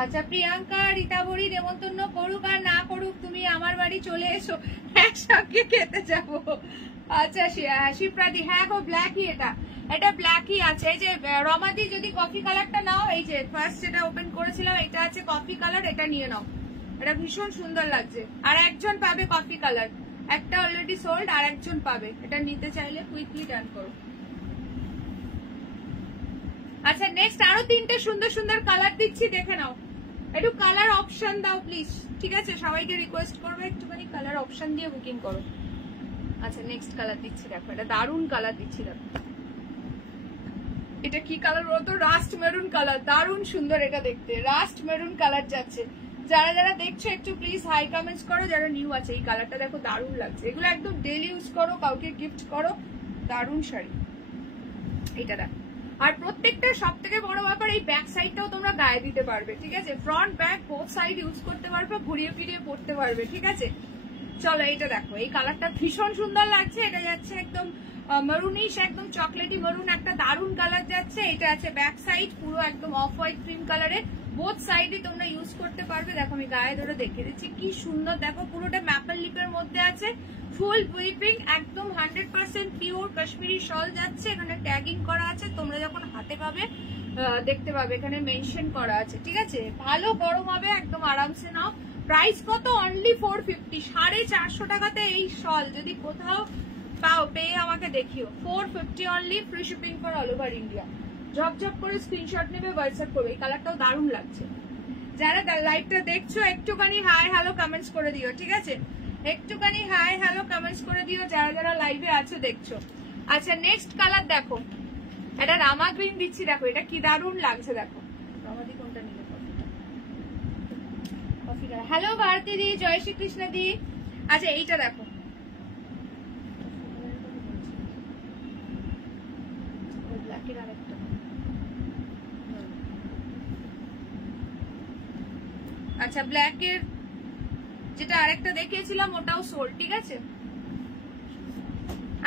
আচ্ছা প্রিয়াঙ্কা রীতাভরি নেমন্তন্ন করুক আর না করুক তুমি আমার বাড়ি চলে এসো একসঙ্গে খেতে যাবো আচ্ছা শিপ্রাদি হ্যাঁ গো ব্ল্যাকই এটা এটা ব্ল্যাকই আছে। এই যে রমাদি যদি কফি কালারটা নাও, এই যে ফার্স্ট যেটা ওপেন করেছিলাম এটা আছে কফি কালার, এটা নিয়ে নাও, এটা ভীষণ সুন্দর লাগছে। আর একজন পাবে কফি কালার, একটা অলরেডি সোল্ড, আর একজন পাবে। এটা নিতে চাইলে কুইকলি ডান করো। আচ্ছা নেক্সট আরো 3টে সুন্দর সুন্দর কালার দিচ্ছি, দেখে নাও। একটু কালার অপশন দাও প্লিজ, ঠিক আছে? সবাইকে রিকোয়েস্ট করবো একটুখানি কালার অপশন দিয়ে বুকিং করো। আচ্ছা নেক্সট কালার দিচ্ছি, দেখো এটা দারুন কালার দিচ্ছি। দেখো এটা কি কালার বলতো? রাস্ট মেরুন কালার, দারুন সুন্দর এটা দেখতে। রাস্ট মেরুন কালার যাচ্ছে। যারা যারা দেখছো একটু প্লিজ হাই কমেন্টস করো, যারা নিউ আছে। এই কালারটা দেখো দারুন লাগছে। এগুলো একদম ডেইলি ইউজ করো, কাউকে গিফট করো, দারুন শাড়ি এটা দেখো। আর প্রত্যেকটা সব থেকে বড় ব্যাপার, এই ব্যাক সাইডটাও তোমরা গায়ে দিতে পারবে, ঠিক আছে? Front back both side use করতে পারবে, ঘুরিয়ে ফিরিয়ে পড়তে পারবে, ঠিক আছে? চলো এইটা দেখো, এই কালারটা ভীষণ সুন্দর লাগছে। এটা যাচ্ছে একদম মেরুনিশ, একদম চকলেটি মেরুন, একটা দারুন কালার যাচ্ছে। এটা আছে ব্যাক সাইড পুরো একদম অফ হোয়াইট ক্রিম কালারে, বোথ সাইডে তোমরা ইউজ করতে পারবে। দেখো আমি গায়ে ধরে দেখে দিচ্ছি কি সুন্দর, দেখো পুরোটা ম্যাপল লিপের মধ্যে আছে, ফুল উইপিং, একদম 100% পিওর কাশ্মীরি শল যাচ্ছে। এখানে ট্যাগিং করা আছে, তোমরা যখন হাতে পাবে দেখতে পাবে এখানে মেনশন করা আছে, ঠিক আছে? ভালো গরম হবে, একদম আরামসে নাও। প্রাইস কত? অনলি 450, 450 টাকাতে এই শল যদি কোথাও পাও পেয়ে আমাকে দেখিও। 450 only, free shipping for all over India. ঝপঝপ করে স্ক্রিনশট নেবে, হোয়াটসঅ্যাপ করবে। এই কালারটাও দারুণ লাগছে। যারা লাইভটা দেখছো একটুখানি হাই হ্যালো কমেন্টস করে দিও, ঠিক আছে? একটুখানি হাই হ্যালো কমেন্টস করে দিও যারা যারা লাইভে আছো দেখছো। আচ্ছা নেক্সট কালার দেখো, এটা রামা গ্রিন দিচ্ছি, দেখো এটা কি দারুণ লাগছে। দেখো রামাদি কোনটা নিলে? Coffee colour. হ্যালো ভারতী দি, জয় শ্রীকৃষ্ণ দি। আচ্ছা এইটা দেখো, আচ্ছা ব্ল্যাকের যেটা আরেকটা দেখিয়েছিলাম ওটাও সোল্ড, ঠিক আছে?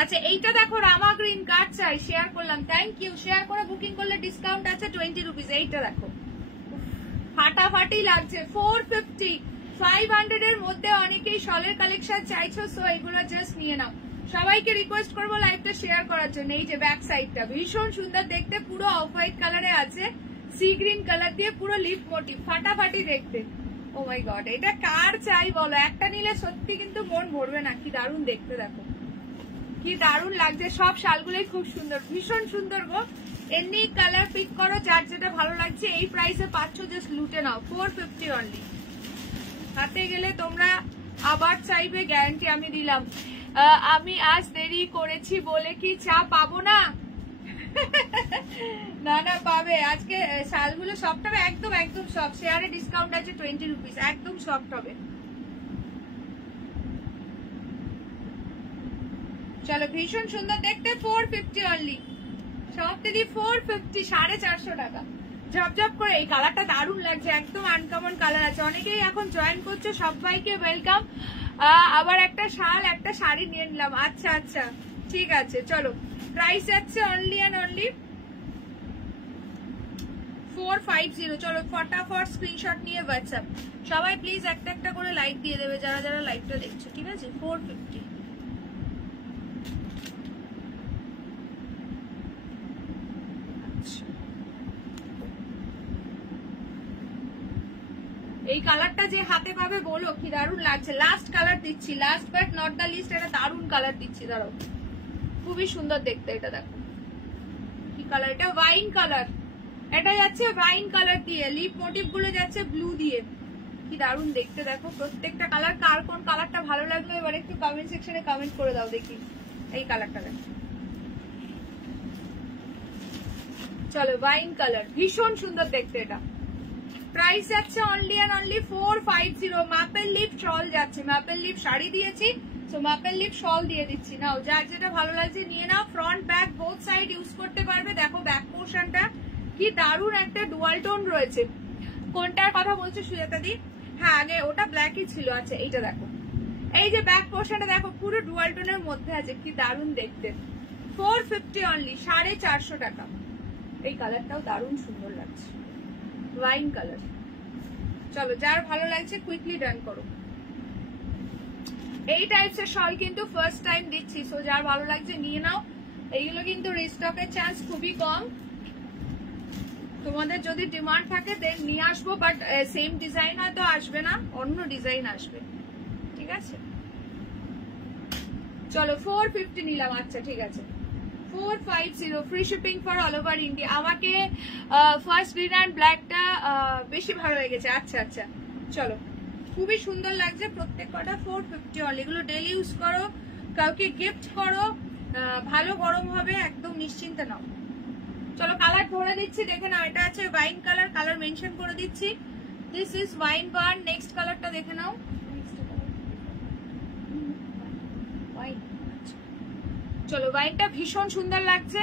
আচ্ছা এইটা দেখো রামা গ্রিন, কার্ড চাই, শেয়ার করলাম, থ্যাংক ইউ। শেয়ার করে বুকিং করলে ডিসকাউন্ট আছে 20 রুপিস। এইটা দেখো ফাটাফাটি লাগছে, 450, 500 এর মধ্যে অনেকেই শলের কালেকশন চাইছো, সো এগুলো জাস্ট নিয়ে নাও। সবাইকে রিকোয়েস্ট করবো লাইভটা শেয়ার করার জন্য। এই যে ব্যাক সাইডটা ভীষণ সুন্দর দেখতে, পুরো অফ হোয়াইট কালারে আছে, সি গ্রিন কালার দিয়ে পুরো লিপ মোটিভ, ফাটাফাটি দেখতে। ও মাই গড, এটা কার চাই বলো? একটা নিলে সত্যি কিন্তু মন ভরবে না, কি দারুণ দেখতে। দেখো কি দারুণ লাগছে, সব শালগুলোই খুব সুন্দর, ভীষণ সুন্দর গো। এমনি কালার পিক করো যার যেটা ভালো লাগছে। এই প্রাইসে পাচ্ছ, জাস্ট লুটে নাও। 450 অনলি। হাতে গেলে তোমরা আবার চাইবে, গ্যারান্টি আমি দিলাম। আমি আজ দেরি করেছি বলে কি চা পাবো না? না না পাবে, আজকে শালগুলো সফট হবে, একদম একদম সফট। শেয়ারে ডিসকাউন্ট আছে 20 রুপিস, একদম সফট হবে। চলো ভীষণ সুন্দর দেখতে, 450 অনলি। সব দিদি 450, 450 টাকা। ঝপঝপ করে এই কালারটা দারুণ লাগছে, একদম আনকমন কালার আছে। অনেকেই এখন জয়েন করছে, সবাইকে ওয়েলকাম। আবার একটা শাল একটা শাড়ি নিয়ে নিলাম। আচ্ছা আচ্ছা ঠিক আছে, চলো প্রাইস যাচ্ছে অনলি অ্যান্ড অনলি 450। চলো ফটাফট স্ক্রিনশট নিয়ে হোয়াটসঅ্যাপ। সবাই প্লিজ একটা একটা করে লাইক দিয়ে দেবে যারা যারা লাইভটা দেখছো, ঠিক আছে? 450। এই কালারটা যে হাতে পাবে বলো কি দারুণ লাগছে। লাস্ট কালার দিচ্ছি, last but not the least, এটা দারুণ কালার দিচ্ছি, দাঁড়াও, খুবই সুন্দর দেখতে। এটা দেখো কি কালার, এটা ওয়াইন কালার। এটা যাচ্ছে ওয়াইন কালার দিয়ে, লিপ মোটিভ গুলো যাচ্ছে ব্লু দিয়ে, কি দারুণ দেখতে। দেখো প্রত্যেকটা কালার, কার কোন কালারটা ভালো লাগলো এবার একটু কমেন্ট সেকশনে কমেন্ট করে দাও দেখি। এই কালারটা দেখো, চলো ওয়াইন কালার, ভীষণ সুন্দর দেখতে। এটা প্রাইস যাচ্ছে only and only 450। Maple leaf shawl যাচ্ছে, ম্যাপেল লিপ শাড়ি দিয়েছি, তো ম্যাপেল লিপ শল দিয়ে দিচ্ছি। নাও যার যেটা ভালো লাগছে নিয়ে নাও। Front back both side use করতে পারবে। দেখো ব্যাক পোর্শনটা কি দারুণ, একটা ডুয়াল টোন রয়েছে। কোনটার কথা বলছো সুজাতা দি? হ্যাঁ আগে ওটা ব্ল্যাকই ছিল। আচ্ছা এইটা দেখো, এই যে ব্যাক পোর্শনটা দেখো পুরো ডুয়াল টোনের মধ্যে আছে, কি দারুণ দেখতে। 450 অনলি, 450 টাকা। এই কালারটাও দারুণ সুন্দর লাগছে, ওয়াইন কালার। চলো যার ভালো লাগছে কুইকলি ডান করো। এই টাইপস এর শল কিন্তু ফার্স্ট টাইম দিচ্ছি, সো যার ভালো লাগছে নিয়ে নাও। এইগুলো কিন্তু রিস্টকের চান্স খুবই কম। তোমাদের যদি ডিমান্ড থাকে দেন নিয়ে আসবো, বাট সেম ডিজাইন হয়তো আসবে না, অন্য ডিজাইন আসবে, ঠিক আছে। চলো 450 নিলাম। আচ্ছা ঠিক আছে, 450 free shipping for all over India. আমাকে ফার্স্ট গ্রিন অ্যান্ড ব্ল্যাকটা বেশি ভালো লেগেছে। আচ্ছা আচ্ছা চলো, খুবই সুন্দর লাগছে প্রত্যেক কটা। 450 অল। এগুলো ডেলি ইউজ করো, কাউকে গিফট করো, ভালো গরম হবে, একদম নিশ্চিন্তে নাও। চলো কালার ধরে দিচ্ছি, দেখে নাও। এটা আছে ওয়াইন কালার, কালার মেনশন করে দিচ্ছি, this is wine burn. Next কালারটা দেখে নাও। চলো ওয়াইনটা ভীষণ সুন্দর লাগছে।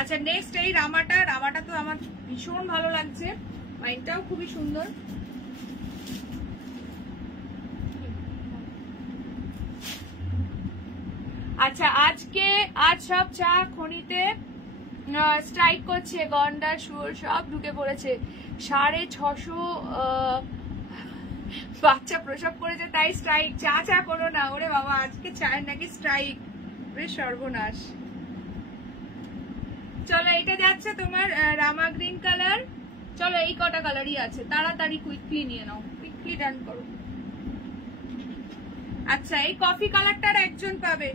আচ্ছা নেক্সট এই রামাটা, রামাটা তো আমার ভীষণ ভালো লাগছে, ওয়াইনটাও খুবই সুন্দর। আচ্ছা আজকে আজ সব চা খনিতে স্ট্রাইক করছে, গন্ডার সুর সব ঢুকে পড়েছে। 650 বাচ্চা প্রসব করেছে তাই স্ট্রাইক। চা চা করো না ওরে বাবা, আজকে চায়ের নাকি স্ট্রাইক, বেশ সর্বনাশ। চলো এটা যাচ্ছে তোমার রামা গ্রিন কালার। চলো এই কটা কালারই আছে, তাড়াতাড়ি কুইকলি নিয়ে নাও, কুইকলি ডান করো। আচ্ছা এই কফি কালারটার একজন পাবে,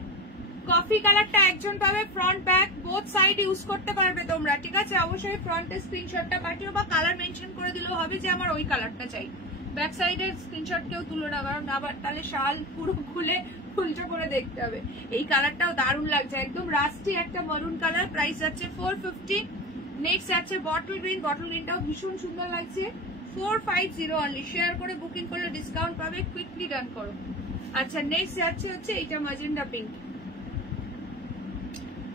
কফি কালারটা একজন পাবে। Front back both side use করতে পারবে তোমরা, ঠিক আছে। অবশ্যই ফ্রন্টের স্ক্রিনশটটা পাঠিও, বা কালার মেনশন করে দিলেও হবে যে আমার ওই কালারটা চাই। ব্যাক সাইডের স্ক্রিনশট কেউ তুলো না, কারণ আবার তাহলে শাল পুরো খুলে উল্টো করে দেখতে হবে। এই কালারটাও দারুণ লাগছে, একদম রাস্টি একটা মারুন কালার। প্রাইস যাচ্ছে 450। নেক্সট যাচ্ছে বটল গ্রিন, বটল গ্রিনটাও ভীষণ সুন্দর লাগছে। 450 অনলি। শেয়ার করে বুকিং করলে ডিসকাউন্ট পাবে, কুইকলি ডান করো। আচ্ছা নেক্সট যাচ্ছে হচ্ছে এইটা ম্যাজেন্ডা পিঙ্ক।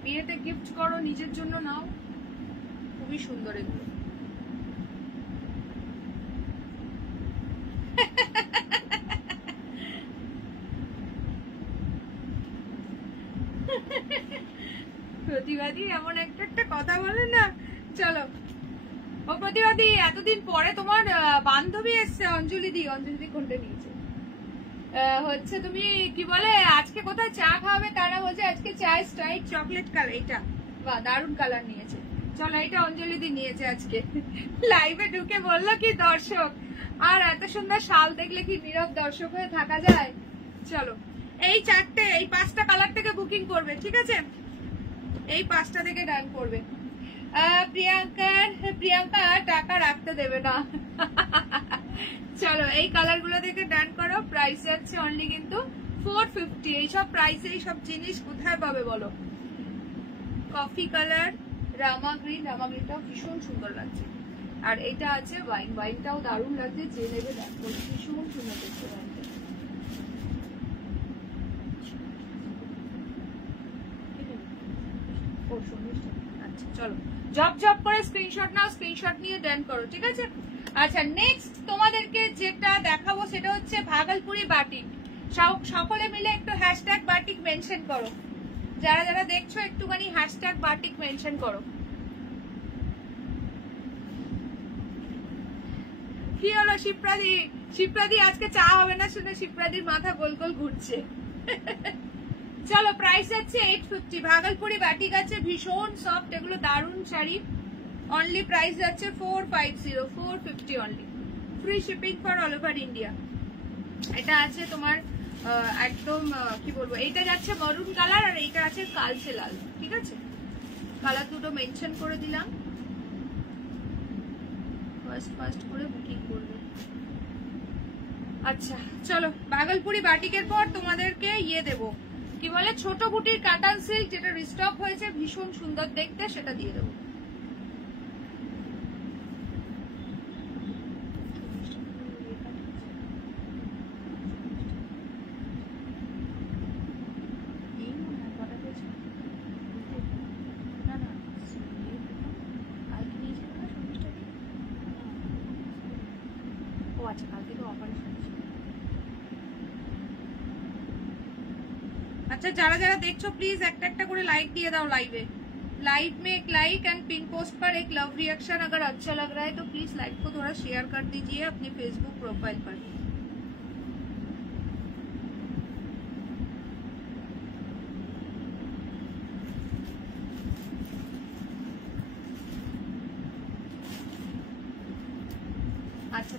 বিয়েতে গিফট করো, নিজের জন্য নাও, খুবই সুন্দর এগুলো। প্রতিবাদী এমন একটা কথা বলে না। চলো ও প্রতিবাদী, এতদিন পরে তোমার বান্ধবী এসছে অঞ্জলি দি। অঞ্জলি দি কোনটা নিয়েছে হচ্ছে, তুমি কি বলে আজকে কোথায় চা খাওয়াবে, তারা বলছে আজকে চায় স্ট্রাইক চকলেট কালার। এটা বাহ দারুণ কালার নিয়েছে। চলো এটা অঞ্জলি দি নিয়েছে আজকে, লাইভে ঢুকে বললো কি দর্শক, আর এত সুন্দর শাল দেখলে কি নীরব দর্শক হয়ে থাকা যায়। চলো এই চারটে, এই 5টা কালার থেকে বুকিং করবে, ঠিক আছে। এই 5টা থেকে ডান করবে। প্রিয়াঙ্কা টাকা রাখতে দেবে না। চলো এই কালার গুলো থেকে ডান করো। প্রাইস যাচ্ছে অনলি কিন্তু 450। এইসব প্রাইসে এইসব জিনিস কোথায় পাবে বলো। কফি কালার, রামা গ্রিন, রামা গ্রিনটাও ভীষণ সুন্দর লাগছে। আর এটা আছে ওয়াইন, ওয়াইনটাও দারুণ লাগছে, যে নেবে ডান করবে, ভীষণ সুন্দর দেখতে ওয়াইনটা। আচ্ছা চলো জব জব করে স্ক্রিনশট নাও, স্ক্রিনশট নিয়ে ডান করো, ঠিক আছে। আচ্ছা নেক্সট তোমাদেরকে যেটা দেখাবো সেটা হচ্ছে ভাগলপুরি বাটিক। সকলে মিলে একটু হ্যাশট্যাগ বাটিক মেনশন করো, যারা যারা দেখছো একটুখানি হ্যাশট্যাগ বাটিক মেনশন করো। কি হলো শিপ্রাদি? শিপ্রাদি আজকে চা হবে না শুনে শিপ্রাদির মাথা গোল গোল ঘুরছে। চলো প্রাইস আছে 850। ভাগলপুরি বাটিক আছে, ভীষণ সফট, এগুলো দারুণ শাড়ি। অনলি প্রাইস যাচ্ছে 450 only. Free shipping for all over India. এটা আছে তোমার একদম কি বলবো, এইটা যাচ্ছে মরুন কালার, আর এইটা আছে কালচে লাল, ঠিক আছে। কালার দুটো মেনশন করে দিলাম, ফার্স্ট করে বুকিং করবে। আচ্ছা চলো ভাগলপুরি বাটিকের পর তোমাদেরকে ইয়ে দেবো, কি বলে ছোট বুটির কাটান সিল্ক, যেটা রিস্টক হয়েছে, ভীষণ সুন্দর দেখতে, সেটা দিয়ে দেবো। अच्छा যারা যারা দেখছো प्लीज একটা একটা করে लाइक দিয়ে দাও लाइव में एक लाइक एंड पिन पोस्ट पर एक लव रिएक्शन। अगर अच्छा लग रहा है तो प्लीज लाइक को थोड़ा शेयर कर दीजिए अपने फेसबुक प्रोफाइल पर।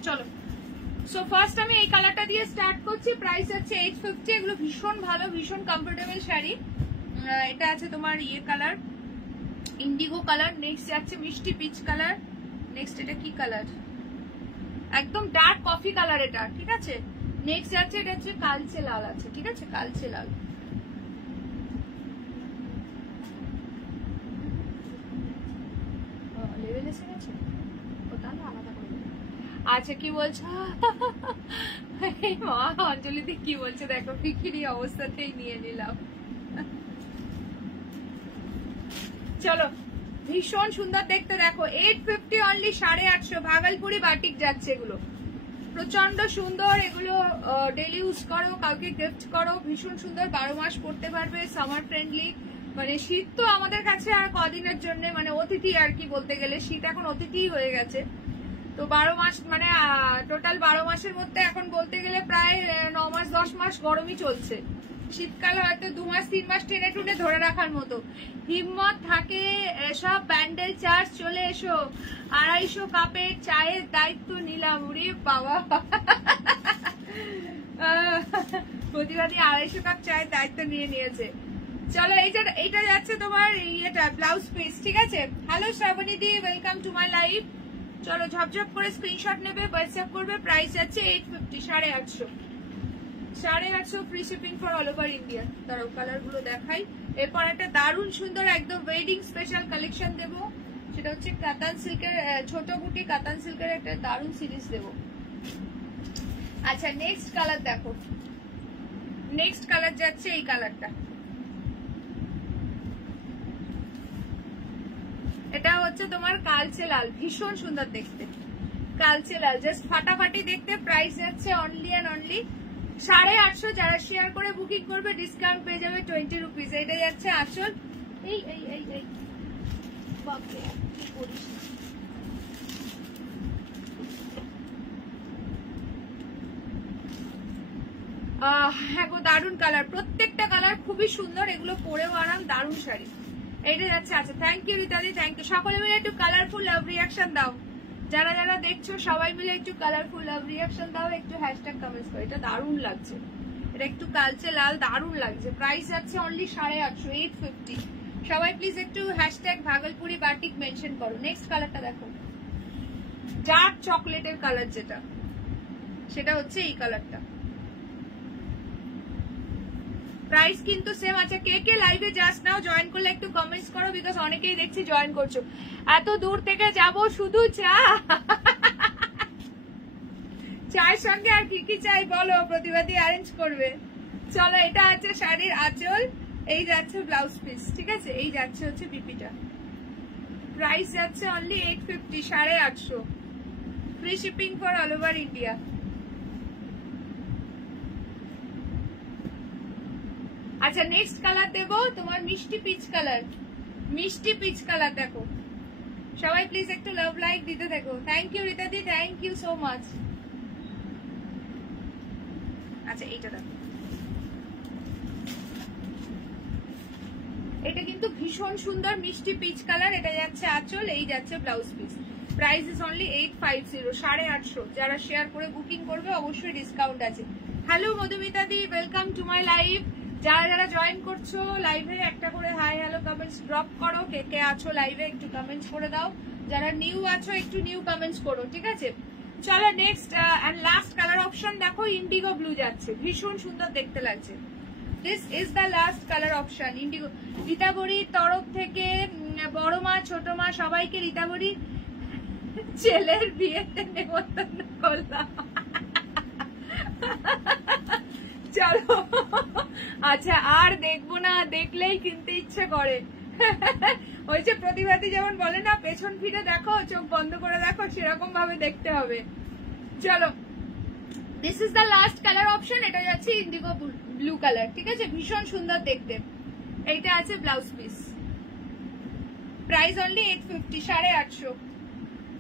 চলো সো ফার্স্ট আমি এই কালারটা দিয়ে স্টার্ট করছি। প্রাইস আছে 850। এগুলো ভীষণ ভালো, ভীষণ কমফোর্টেবল শাড়ি। এটা আছে তোমার ইয়ে কালার, ইন্ডিগো কালার। নেক্সট যাচ্ছে মিষ্টি পিচ কালার। নেক্সট এটা কি কালার, একদম ডার্ক কফি কালার এটা, ঠিক আছে। নেক্সট যাচ্ছে এটা হচ্ছে কালচে লাল আছে, ঠিক আছে, কালচে লাল। লেভেল এসে গেছে ও, তাহলে আলাদা করে। আচ্ছা কি বলছো মা অঞ্জলি দি কি বলছে দেখো, বিক্রি অবস্থাতেই নিয়ে নিলাম। চলো ভীষণ সুন্দর দেখতে, দেখো 850 অনলি, 850 ভাগলপুরি বাটিক যাচ্ছে। এগুলো প্রচন্ড সুন্দর, এগুলো ডেলি ইউজ করো, কাউকে গিফট করো, ভীষণ সুন্দর, 12 মাস পরতে পারবে, সামার ফ্রেন্ডলি। মানে শীত তো আমাদের কাছে আর কদিনের জন্য, মানে অতিথি আর কি, বলতে গেলে শীত এখন অতিথি হয়ে গেছে। তো 12 মাস মানে টোটাল 12 মাসের মধ্যে এখন বলতে গেলে প্রায় 9 মাস 10 মাস গরমই চলছে। শীতকাল হয়তো 2 মাস 3 মাস টেনে টুনে ধরে রাখার মতো। হিম্মত থাকে এসব প্যান্ডেল চার্জ, চলে এসো। 250 কাপের চায়ের দায়িত্ব নিলাম। উরি বাবা, প্রতিবাদী 250 কাপ চায়ের দায়িত্ব নিয়ে নিয়েছে। চলো এইটা যাচ্ছে তোমার ইয়েটা ব্লাউজ পিস, ঠিক আছে। Hello Shrabani di, welcome to my live. চলো ঝপঝপ করে স্ক্রিনশট নেবে, হোয়াটসঅ্যাপ করবে। প্রাইস যাচ্ছে 850, 850, 850 free shipping for all over India. তারও কালার গুলো দেখাই। এরপর একটা দারুণ সুন্দর একদম ওয়েডিং স্পেশাল কালেকশন দেবো, সেটা হচ্ছে কাতান সিল্কের, ছোট বুটি কাতান সিল্কের একটা দারুণ সিরিজ দেবো। আচ্ছা নেক্সট কালার দেখো, নেক্সট কালার যাচ্ছে এই কালারটা। এটা হচ্ছে তোমার কালচে লাল, ভীষণ সুন্দর দেখতে, কালচে লাল, জাস্ট ফাটাফাটি দেখতে। প্রাইস যাচ্ছে অনলি অ্যান্ড অনলি 850। যারা শেয়ার করে বুকিং করবে ডিসকাউন্ট পেয়ে যাবে 20 রুপিস। এটা যাচ্ছে আঁচল। এই এই এই এই বাপরে কি করিস, হ্যাঁ গো দারুণ কালার, প্রত্যেকটা কালার খুবই সুন্দর, এগুলো পরেও আরাম, দারুণ শাড়ি। এইটা যাচ্ছে। আচ্ছা থ্যাংক ইউ রীতাদি, থ্যাংক ইউ। সকলে মিলে একটু কালারফুল লাভ রিয়াকশন দাও, যারা যারা দেখছো সবাই মিলে একটু কালারফুল লাভ রিয়াকশন দাও, একটু হ্যাশট্যাগ কমেন্টস করো। এটা দারুণ লাগছে, এটা একটু কালচে লাল, দারুণ লাগছে। প্রাইস যাচ্ছে অনলি 850, 850। সবাই প্লিজ একটু হ্যাশট্যাগ ভাগলপুরি বাটিক মেনশন করো। নেক্সট কালারটা দেখো, ডার্ক চকলেটের কালার যেটা, সেটা হচ্ছে এই কালারটা। প্রাইস কিন্তু সেম আছে। কে কে লাইভে জাস্ট নাও জয়েন করলে একটু কমেন্টস করো, বিকজ অনেকেই দেখছি জয়েন করছো। এত দূর থেকে যাব শুধু চা, চায়ের সঙ্গে আর কি কি চাই বলো, প্রতিবাদী অ্যারেঞ্জ করবে। চলো এটা আছে শাড়ির আঁচল, এই যাচ্ছে ব্লাউজ পিস, ঠিক আছে। এই যাচ্ছে হচ্ছে বিপিটা। প্রাইস যাচ্ছে only 850, 850 free shipping for all over India. আচ্ছা নেক্সট কালার দেবো তোমার মিষ্টি পিচ কালার, মিষ্টি পিচ কালার দেখো। সবাই প্লিজ একটু লাভ লাইক দিতে থাকো। থ্যাংক ইউ রীতাদি, থ্যাংক ইউ সো মাচ। আচ্ছা এইটা দেখো, এটা কিন্তু ভীষণ সুন্দর মিষ্টি পিচ কালার। এটা যাচ্ছে আঁচল, এই যাচ্ছে blouse piece. Price is only 850, 850। যারা শেয়ার করে বুকিং করবে অবশ্যই ডিসকাউন্ট আছে। Hello Madhumita the, welcome to my live. যারা যারা জয়েন করছো লাইভে একটা করে হাই হ্যালো কমেন্টস ড্রপ করো। কে কে আছো লাইভে একটু কমেন্টস করে দাও। যারা নিউ আছো একটু নিউ কমেন্টস করো, ঠিক আছে। চলো next and last colour option দেখো, ইন্ডিগো ব্লু যাচ্ছে, ভীষণ সুন্দর দেখতে লাগছে। This is the last colour option, indigo. রীতাবরীর তরফ থেকে বড় মা ছোট মা সবাইকে রীতাবরী ছেলের বিয়েতে নেমন্তন্ন করলাম। চলো আচ্ছা আর দেখবো না, দেখলেই কিনতে ইচ্ছে করে। ওই যে প্রতিবাদী যেমন বলে না, পেছন ফিরে দেখো চোখ বন্ধ করে দেখো, সেরকম ভাবে দেখতে হবে। চলো this is the last colour option. এটা যাচ্ছে ইন্ডিগো ব্লু কালার, ঠিক আছে, ভীষণ সুন্দর দেখতে। এইটা আছে blouse piece. Price only 850, 850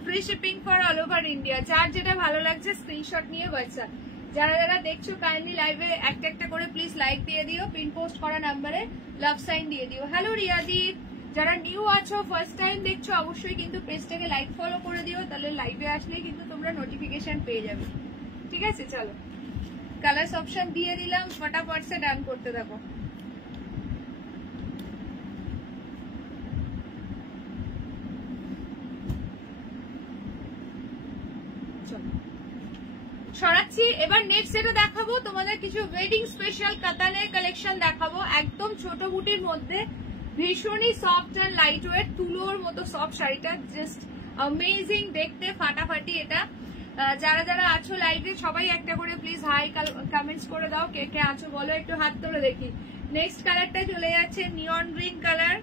free shipping for all over India. যার যেটা ভালো লাগছে স্ক্রিনশট নিয়ে হোয়াটসঅ্যাপ। যারা যারা দেখছো কাইন্ডলি লাইভে একটা একটা করে প্লিজ লাইক দিয়ে দিও, পিন পোস্ট করা নাম্বারে লাভ সাইন দিয়ে দিও। হ্যালো রিয়াদি, যারা নিউ আছো, ফার্স্ট টাইম দেখছো, অবশ্যই কিন্তু পেজটাকে লাইক ফলো করে দিও, তাহলে লাইভে আসলে কিন্তু তোমরা নোটিফিকেশন পেয়ে যাবে। ঠিক আছে, চলো কালার্স অপশন দিয়ে দিলাম, ফটাফট সে ডান করতে থাকো। সরাচ্ছি। এবার নেক্সট যেটা দেখাবো তোমাদের কিছু ওয়েডিং স্পেশাল কাতানের কালেকশন দেখাবো, একদম ছোট বুটির মধ্যে, ভীষণই সফট এন্ড লাইট ওয়েট, তুলোর মতো সফট শাড়িটা, জাস্ট অ্যামেজিং দেখতে, ফাটাফাটি। এটা যারা যারা আছো লাইভে সবাই একটা করে প্লিজ হাই কমেন্টস করে দাও, কে কে আছো বলো, একটু হাত তুলে দেখি। নেক্সট কালারটা চলে যাচ্ছে নিয়ন গ্রিন কালার,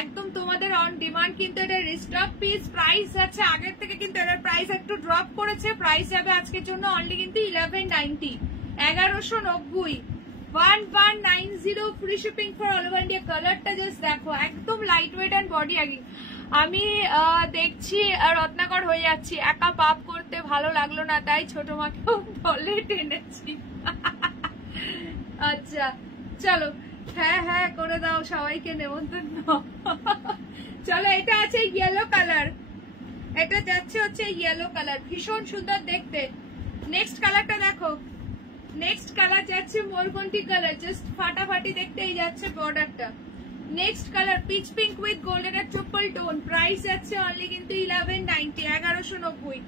একদম তোমাদের অন ডিমান্ড, কিন্তু এটা রিস্টক পিস। প্রাইস যাচ্ছে আগের থেকে, কিন্তু এটার প্রাইস একটু ড্রপ করেছে, প্রাইস যাবে আজকের জন্য অনলি কিন্তু 1190, 1190, 1190 free shipping for all over India. কালারটা জাস্ট দেখো, একদম লাইট ওয়েট এন্ড বডি অ্যাগিং। আমি দেখছি রত্নাকর হয়ে যাচ্ছি, একা পাপ করতে ভালো লাগলো না, তাই ছোট মাকেও বলে টেনেছি। আচ্ছা চলো, হ্যাঁ হ্যাঁ করে দাও, সবাইকে নেমন্তন্ন। চলো, এটা আছে ইয়েলো কালার, এটা যাচ্ছে হচ্ছে ইয়েলো কালার, ভীষণ সুন্দর দেখতে। নেক্সট কালারটা দেখো, নেক্সট কালার যাচ্ছে মরকন্টি কালার, জাস্ট ফাটাফাটি দেখতে এই যাচ্ছে বর্ডারটা। Next colour pitch pink with golden এর ট্রিপল টোন, প্রাইস যাচ্ছে অনলি কিন্তু 1190, 1190।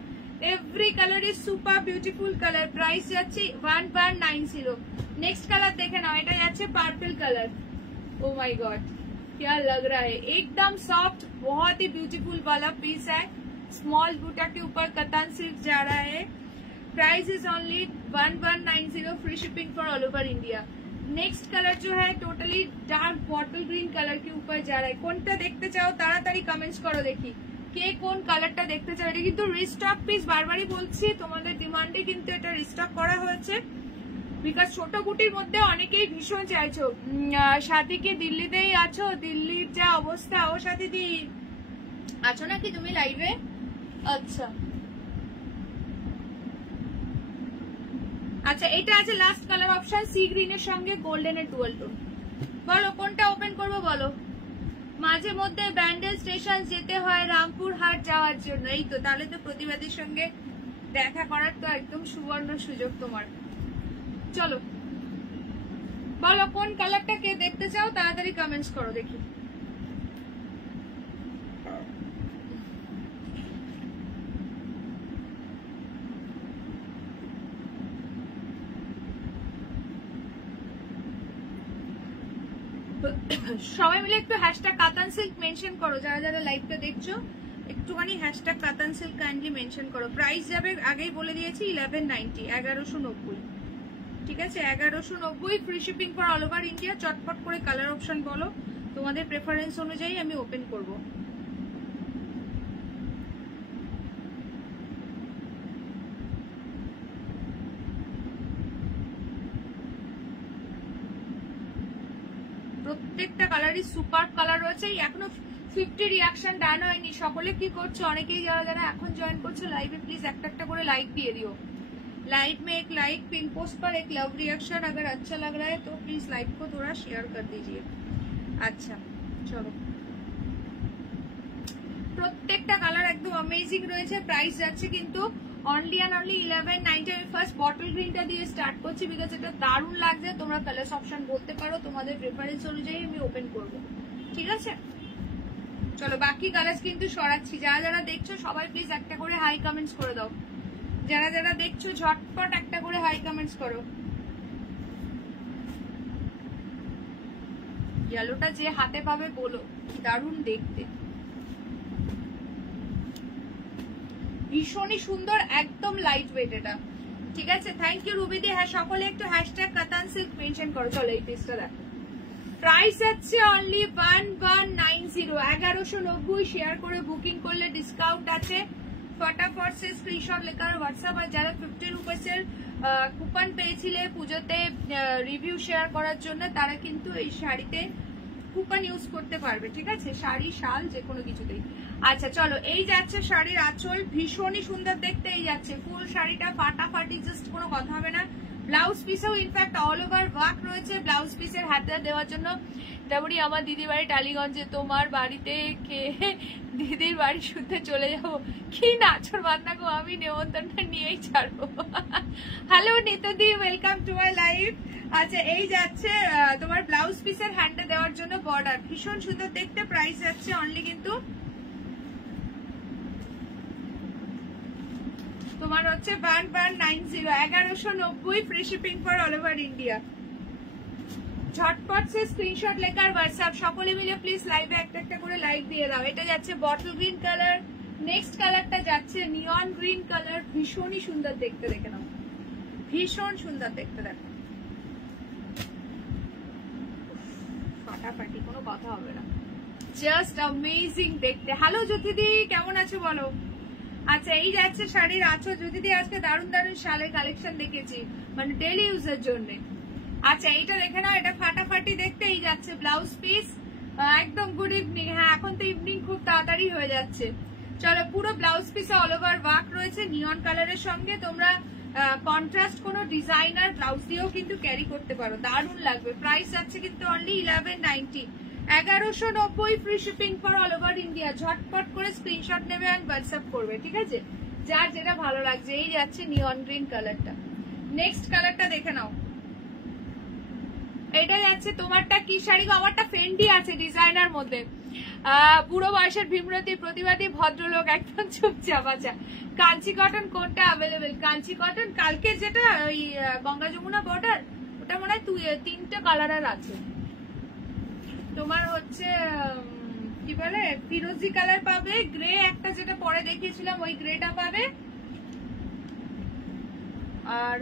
Every colour is super beautiful colour, price যাচ্ছে 1190। नेक्स्ट कलर देखे ना, এটা যাচ্ছে purple colour. Oh my God क्या लग रहा है, एकदम सॉफ्ट, बहुत ही ब्यूटीफुल वाला पीस है, स्मॉल बूटा के ऊपर कतान सिल्क जा रहा है। Price is only 1190, free shipping for all over India. Next colour जो है totally dark bottle green colour के ऊपर जा रहा है। কোনটা দেখতে চাও তাড়াতাড়ি কমেন্টস করো দেখি, কে কোন কালারটা দেখতে চাও। এটা কিন্তু রিস্টক পিস, বারবারই বলছি তোমাদের ডিমান্ডে কিন্তু এটা রিস্টক করা হয়েছে, বিকজ ছোট বুটির মধ্যে অনেকেই ভীষণ চাইছো। সাথী কি দিল্লিতেই আছো? দিল্লির যা অবস্থা, ও সাথী দি আছো নাকি তুমি লাইভে? আচ্ছা আচ্ছা, এটা আছে লাস্ট কালার অপশন, সি গ্রিনের সঙ্গে গোল্ডেনের ডুয়াল টোন। বলো কোনটা ওপেন করবো বলো। মাঝে মধ্যে ব্যান্ডেল স্টেশন যেতে হয় রামপুর হাট যাওয়ার জন্য, এই তো তাহলে তো প্রতিবাদীর সঙ্গে দেখা করার তো একদম সুবর্ণ সুযোগ তোমার। চলো বলো কোন কালারটা কে দেখতে চাও, তাড়াতাড়ি কমেন্টস করো দেখি। সবাই মিলে একটু হ্যাশট্যাগ কাতান সিল্ক মেনশন করো, যারা যারা লাইভটা দেখছো একটুখানি হ্যাশট্যাগ কাতান সিল্ক কাইন্ডলি মেনশন করো। প্রাইস যাবে আগেই বলে দিয়েছি 1190, 1190। ঠিক আছে, 1190, free shipping for all over India. চটপট করে কালার অপশন বলো, তোমাদের প্রেফারেন্স অনুযায়ী আমি ওপেন করব। প্রত্যেকটা কালারই সুপার কালার রয়েছে। এখনো 50 রিয়াকশন ডান হয়নি, সকলে কি করছো, অনেকেই যারা যারা এখন জয়েন করছো লাইভে প্লিজ একটা একটা করে লাইক দিয়ে দিও। लाइव में एक लाइक, पिन पोस्ट पर एक लव रिएक्शन, अगर अच्छा लग रहा है तो प्लीज लाइव को थोड़ा शेयर कर दीजिए। अच्छा चलो, প্রত্যেকটা কালার একদম অ্যামেজিং রয়েছে। প্রাইস যাচ্ছে কিন্তু অনলি এন্ড অনলি 1190। আমি ফার্স্ট বটল গ্রিনটা দিয়ে স্টার্ট করছি, বিকজ এটা দারুণ লাগছে। তোমরা কালার অপশন বলতে পারো, তোমাদের প্রেফারেন্স অনুযায়ী আমি ওপেন করব। ঠিক আছে, চলো বাকি কালার কিন্তু সরাচ্ছি। যারা যারা দেখছো সবাই প্লিজ একটা করে হাই কমেন্টস করে দাও। যারা যারা দেখছো ঝটপট একটা করে হাই কমেন্টস করো। ইয়েলোটা যে হাতে পাবে বলো, দারুণ দেখতে, ভীষণই সুন্দর, একদম লাইট ওয়েট এটা। ঠিক আছে, থ্যাংক ইউ রুবিদি। হ্যাঁ সকলে একটু হ্যাশট্যাগ কাতান সিল্ক মেনশন করো। চলো এই পিসটা দেখো, প্রাইস আছে অনলি 1190, 1190। শেয়ার করে বুকিং করলে ডিসকাউন্ট আছে, फटाफट से स्क्रीनशॉट लेकर व्हाट्सएप। আর যারা 50 রুপিসের কুপন পেয়েছিলে পুজোতে রিভিউ শেয়ার করার জন্য, তারা কিন্তু এই শাড়িতে কুপন ইউজ করতে পারবে। ঠিক আছে, শাড়ি শাল যে কোনো কিছুতেই। আচ্ছা চলো, এই যাচ্ছে শাড়ির আঁচল, ভীষণই সুন্দর দেখতে। এই যাচ্ছে ফুল শাড়িটা ফাটাফাটি, জাস্ট কোনো কথা হবে না। ব্লাউজ পিসেও ইনফ্যাক্ট অল ওভার ওয়ার্ক রয়েছে। ব্লাউজ পিসের হাতে দেওয়ার জন্য তেমনি আমার দিদির বাড়ি টালিগঞ্জে, তোমার বাড়িতে কে দিদির বাড়ি শুদ্ধে চলে যাবো, কি নাচর বান্না গো, আমি নেমন্তন্ন নিয়েই ছাড়বো। হ্যালো নিতদি, ওয়েলকাম টু মাই লাইফ। আচ্ছা এই যাচ্ছে তোমার ব্লাউজ পিসের হ্যান্ডে দেওয়ার জন্য বর্ডার, ভীষণ সুন্দর দেখতে। প্রাইস যাচ্ছে অনলি কিন্তু তোমার হচ্ছে 1190, 1190, free shipping for all over India. ঝটপট সে স্ক্রিনশট লেখার হোয়াটসঅ্যাপ, সকলে মিলে প্লিজ লাইভে একটা একটা করে লাইক দিয়ে দাও। এটা যাচ্ছে বটল গ্রিন কালার, নেক্সট কালারটা যাচ্ছে নিয়ন গ্রিন কালার, ভীষণই সুন্দর দেখতে, দেখে নাও ভীষণ সুন্দর দেখতে। দেখো ফাটাফাটি, কোনো কথা হবে না, জাস্ট অ্যামেজিং দেখতে। হ্যালো জ্যোতিদি, কেমন আছো বলো? আচ্ছা এই যাচ্ছে শাড়ির আঁচল, জ্যোতিদি আজকে দারুণ দারুণ শালের কালেকশন দেখেছি, মানে ডেইলি ইউজের জন্য। আচ্ছা এইটা দেখে নাও, এটা ফাটাফাটি দেখতে। এই যাচ্ছে ব্লাউজ পিস, একদম গুড ইভিনিং। হ্যাঁ এখন তো ইভিনিং খুব তাড়াতাড়ি হয়ে যাচ্ছে। চলো পুরো ব্লাউজ পিসে অল ওভার ওয়ার্ক রয়েছে নিয়ন কালারের সঙ্গে। তোমরা কন্ট্রাস্ট কোনো ডিজাইনার ব্লাউজ দিয়েও কিন্তু ক্যারি করতে পারো, দারুণ লাগবে। প্রাইস যাচ্ছে কিন্তু only 1190, 1190, free shipping for all over India. ঝটপট করে স্ক্রিনশট নেবে আর হোয়াটসঅ্যাপ করবে, ঠিক আছে, যার যেটা ভালো লাগছে। এই যাচ্ছে নিয়ন গ্রিন কালারটা, নেক্সট কালারটা দেখে নাও। এটা যাচ্ছে তোমারটা কি শাড়ি গো? আমারটা ফেন্ডি আছে ডিজাইনার মধ্যে। বুড়ো বয়সের ভীমরতি প্রতিবাদী ভদ্রলোক, একদম চুপচাপ। আচ্ছা কাঞ্চি কটন কোনটা অ্যাভেলেবেল? কাঞ্চি কটন কালকে যেটা ওই গঙ্গা যমুনা বর্ডার, ওটা মনে হয় 3টে কালারের আছে। তোমার হচ্ছে কি বলে ফিরোজি কালার পাবে, গ্রে একটা যেটা পরে দেখিয়েছিলাম ওই গ্রেটা পাবে, আর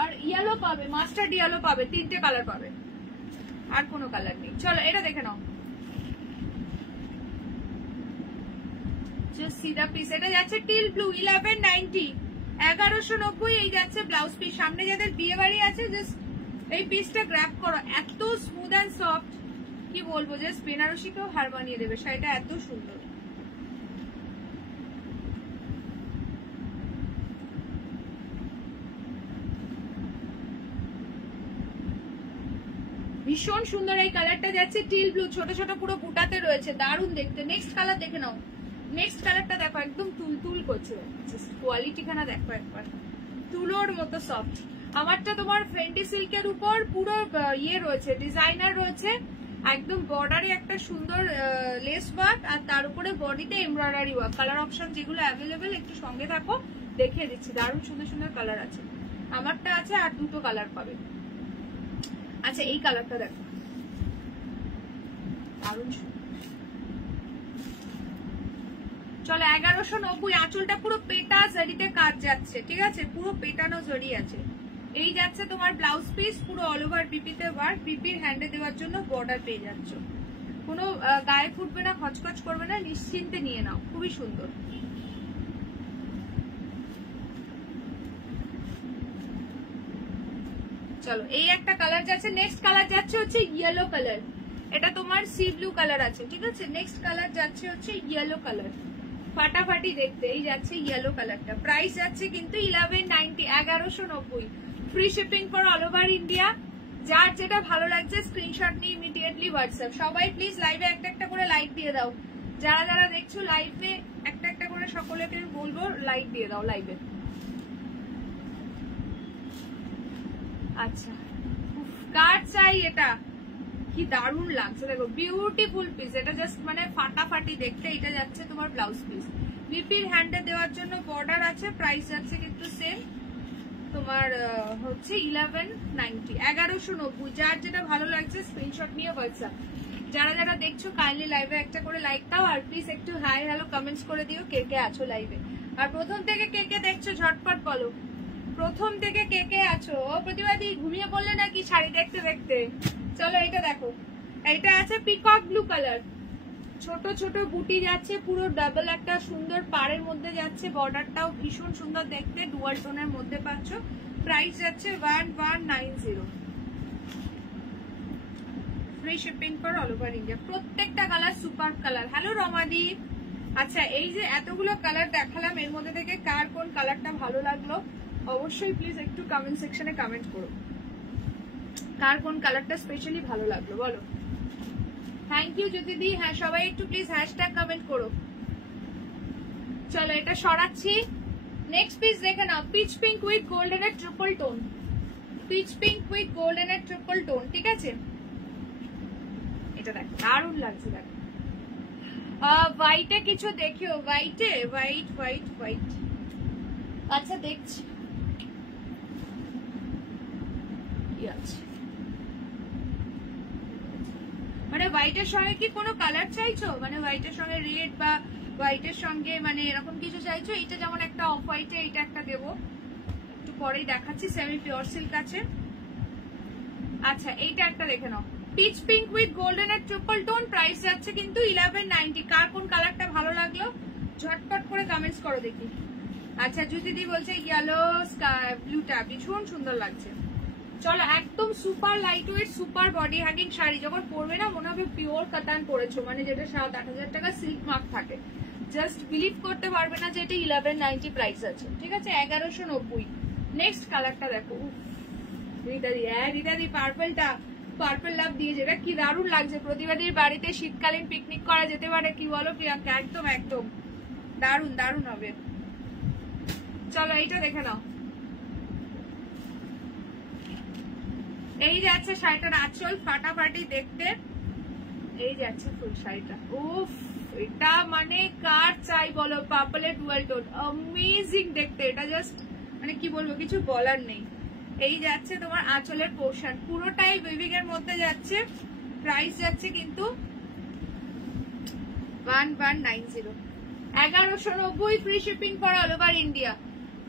আর ইয়েলো পাবে, মাস্টার্ড ইয়েলো পাবে, 3টে কালার পাবে, আর কোনো কালার নেই। চলো এটা দেখে নাও, জাস্ট সি দা পিস। এটা যাচ্ছে টিল ব্লু, 1190, 1190। এই যাচ্ছে ব্লাউজ পিস। সামনে যাদের বিয়ে বাড়ি আছে জাস্ট এই পিসটা গ্র্যাব করো, এত স্মুথ এন্ড সফট, কি বলবো, জাস্ট বেনারসিকেও হার বানিয়ে দেবে, শাড়িটা এত সুন্দর। ভীষণ সুন্দর এই কালারটা যাচ্ছে টিল ব্লু, ছোট ছোট পুরো বুটাতে রয়েছে, দারুণ দেখতে। নেক্সট কালার দেখে নাও, নেক্সট কালারটা দেখো, একদম তুলতুল করছে, কোয়ালিটি খানা দেখো একবার, তুলোর মতো সফট। আমারটা তোমার ফেন্ডি সিল্কের উপর পুরো ইয়ে রয়েছে, ডিজাইনার রয়েছে, একদম বর্ডারে একটা সুন্দর লেস ওয়ার্ক, আর তার উপরে বডিতে এমব্রয়ডারি ওয়ার্ক। কালার অপশন যেগুলো অ্যাভেলেবেল একটু সঙ্গে থাকো, দেখিয়ে দিচ্ছি, দারুণ সুন্দর সুন্দর কালার আছে। আমারটা আছে আর 2টো কালার পাবে। আচ্ছা এই কালারটা দেখো, দারুণ সুন্দর। চলো 1190, আঁচলটা পুরো পেটা জরিতে কাজ যাচ্ছে, ঠিক আছে, পুরো পেটানো জরি আছে। এই যাচ্ছে তোমার ব্লাউজ পিস, পুরো অল ওভার বিপিতে ওয়ার্ক, বিপির হ্যান্ডে দেওয়ার জন্য বর্ডার পেয়ে যাচ্ছ, কোনো গায়ে ফুটবে না, খচখচ করবে না, নিশ্চিন্তে নিয়ে নাও, খুবই সুন্দর। চলো এই একটা কালার যাচ্ছে, নেক্সট কালার যাচ্ছে হচ্ছে ইয়েলো কালার, এটা তোমার সি ব্লু কালার আছে, ঠিক আছে। নেক্সট কালার যাচ্ছে হচ্ছে ইয়েলো কালার, ফাটাফাটি দেখতে। এই যাচ্ছে ইয়েলো কালারটা, প্রাইস যাচ্ছে কিন্তু 1190, 1190, free shipping for all over India. যার যেটা ভালো লাগছে স্ক্রিনশট নিয়ে ইমিডিয়েটলি হোয়াটসঅ্যাপ। সবাই প্লিজ লাইভে একটা একটা করে লাইক দিয়ে দাও, যারা যারা দেখছো লাইভে একটা একটা করে সকলেকে বলবো লাইক দিয়ে দাও লাইভে। আচ্ছা কার চাই, এটা কি দারুণ লাগছে দেখো, বিউটিফুল পিস, এটা জাস্ট মানে ফাটাফাটি দেখতে। এটা যাচ্ছে তোমার ব্লাউজ পিস, বিপির হ্যান্ডে দেওয়ার জন্য বর্ডার আছে, প্রাইস যাচ্ছে কিন্তু সেম তোমার হচ্ছে 1190, 1190। যার যেটা ভালো লাগছে স্ক্রিনশট নিয়ে হোয়াটসঅ্যাপ। যারা যারা দেখছো কাইন্ডলি লাইভে একটা করে লাইক দাও, আর প্লিজ একটু হাই হ্যালো কমেন্টস করে দিও কে কে আছো লাইভে। আর প্রথম থেকে কে কে দেখছো ঝটপট বলো, প্রথম থেকে কে কে আছো। ও প্রতিবাদী ঘুমিয়ে পড়লে নাকি শাড়ি দেখতে দেখতে? চলো এটা দেখো, এটা আছে পিকক ব্লু কালার, ছোট ছোট বুটি যাচ্ছে, পুরো ডাবল একটা সুন্দর পাড়ের মধ্যে যাচ্ছে, বর্ডারটাও ভীষণ সুন্দর দেখতে, ডুয়াল টোনের মধ্যে পাচ্ছ। প্রাইস যাচ্ছে 1190, free shipping for all over India. প্রত্যেকটা কালার সুপার কালার। হ্যালো রমাদীপ। আচ্ছা এই যে এতগুলো কালার দেখালাম, এর মধ্যে থেকে কার কোন কালারটা ভালো লাগলো অবশ্যই প্লিজ একটু কমেন্ট সেকশনে কমেন্ট করো কার কোন কালারটা স্পেশালি ভালো লাগলো বলো। থ্যাংক ইউ জ্যোতিদি। হ্যাঁ সবাই একটু প্লিজ হ্যাশট্যাগ কমেন্ট করো। চলো এটা সরাচ্ছি। নেক্সট পিস দেখে নাও, পিচ পিঙ্ক উইথ গোল্ডেন এর triple tone, pitch pink with golden এর ট্রিপল টোন, ঠিক আছে? এটা দেখ দারুণ লাগছে। দেখ হোয়াইটে কিছু দেখিও, হোয়াইটে হোয়াইট হোয়াইট হোয়াইট। আচ্ছা দেখছি কি আছে, মানে হোয়াইটের সঙ্গে কি কোনো কালার চাইছো, মানে হোয়াইটের সঙ্গে রেড বা হোয়াইটের সঙ্গে মানে এরকম কিছু চাইছো? এটা যেমন একটা অফ হোয়াইটে, এটা একটা দেবো, একটু পরেই দেখাচ্ছি, সেমি পিওর সিল্ক আছে। আচ্ছা এইটা একটা দেখে নাও, পিচ পিঙ্ক উইথ গোল্ডেন এর ট্রিপল টোন, প্রাইস যাচ্ছে কিন্তু 1190। কার কোন কালারটা ভালো লাগলো ঝটপট করে কমেন্টস করো দেখি। আচ্ছা জ্যোতিদি বলছে ইয়েলো ব্লুটা ভীষণ সুন্দর লাগছে। চলো একদম super light weight super body hugging sari, যখন পরবে না মনে হবে পিওর কাতান পরেছো, মানে যেটা 7-8 টাকা সিল্ক মার্ক থাকে। জাস্ট বিলিভ করতে পারবে না যে এটা 1190 প্রাইস আছে, ঠিক আছে? 1190। নেক্সট কালারটা দেখো, রিতাদি পার্পলটা, পার্পল লাভ দিয়ে যেটা কি দারুণ লাগছে। প্রতিবাদীর বাড়িতে শীতকালীন পিকনিক করা যেতে পারে, কি বলো প্রিয়াঙ্কা? একদম একদম দারুণ দারুণ হবে। চলো এইটা দেখে নাও, এই যাচ্ছে শাড়িটার আঁচল ফাটাফাটি দেখতে, এই যাচ্ছে ফুল শাড়িটা। উফ এটা মানে কার চাই বলো? পার্পলের ডুয়াল টোন, অ্যামেজিং দেখতে, এটা জাস্ট মানে কি বলবো, কিছু বলার নেই। এই যাচ্ছে তোমার আঁচলের পোর্শন, পুরোটাই উইভিং এর মধ্যে যাচ্ছে। প্রাইস যাচ্ছে কিন্তু 1190, 1190, free shipping for all over India.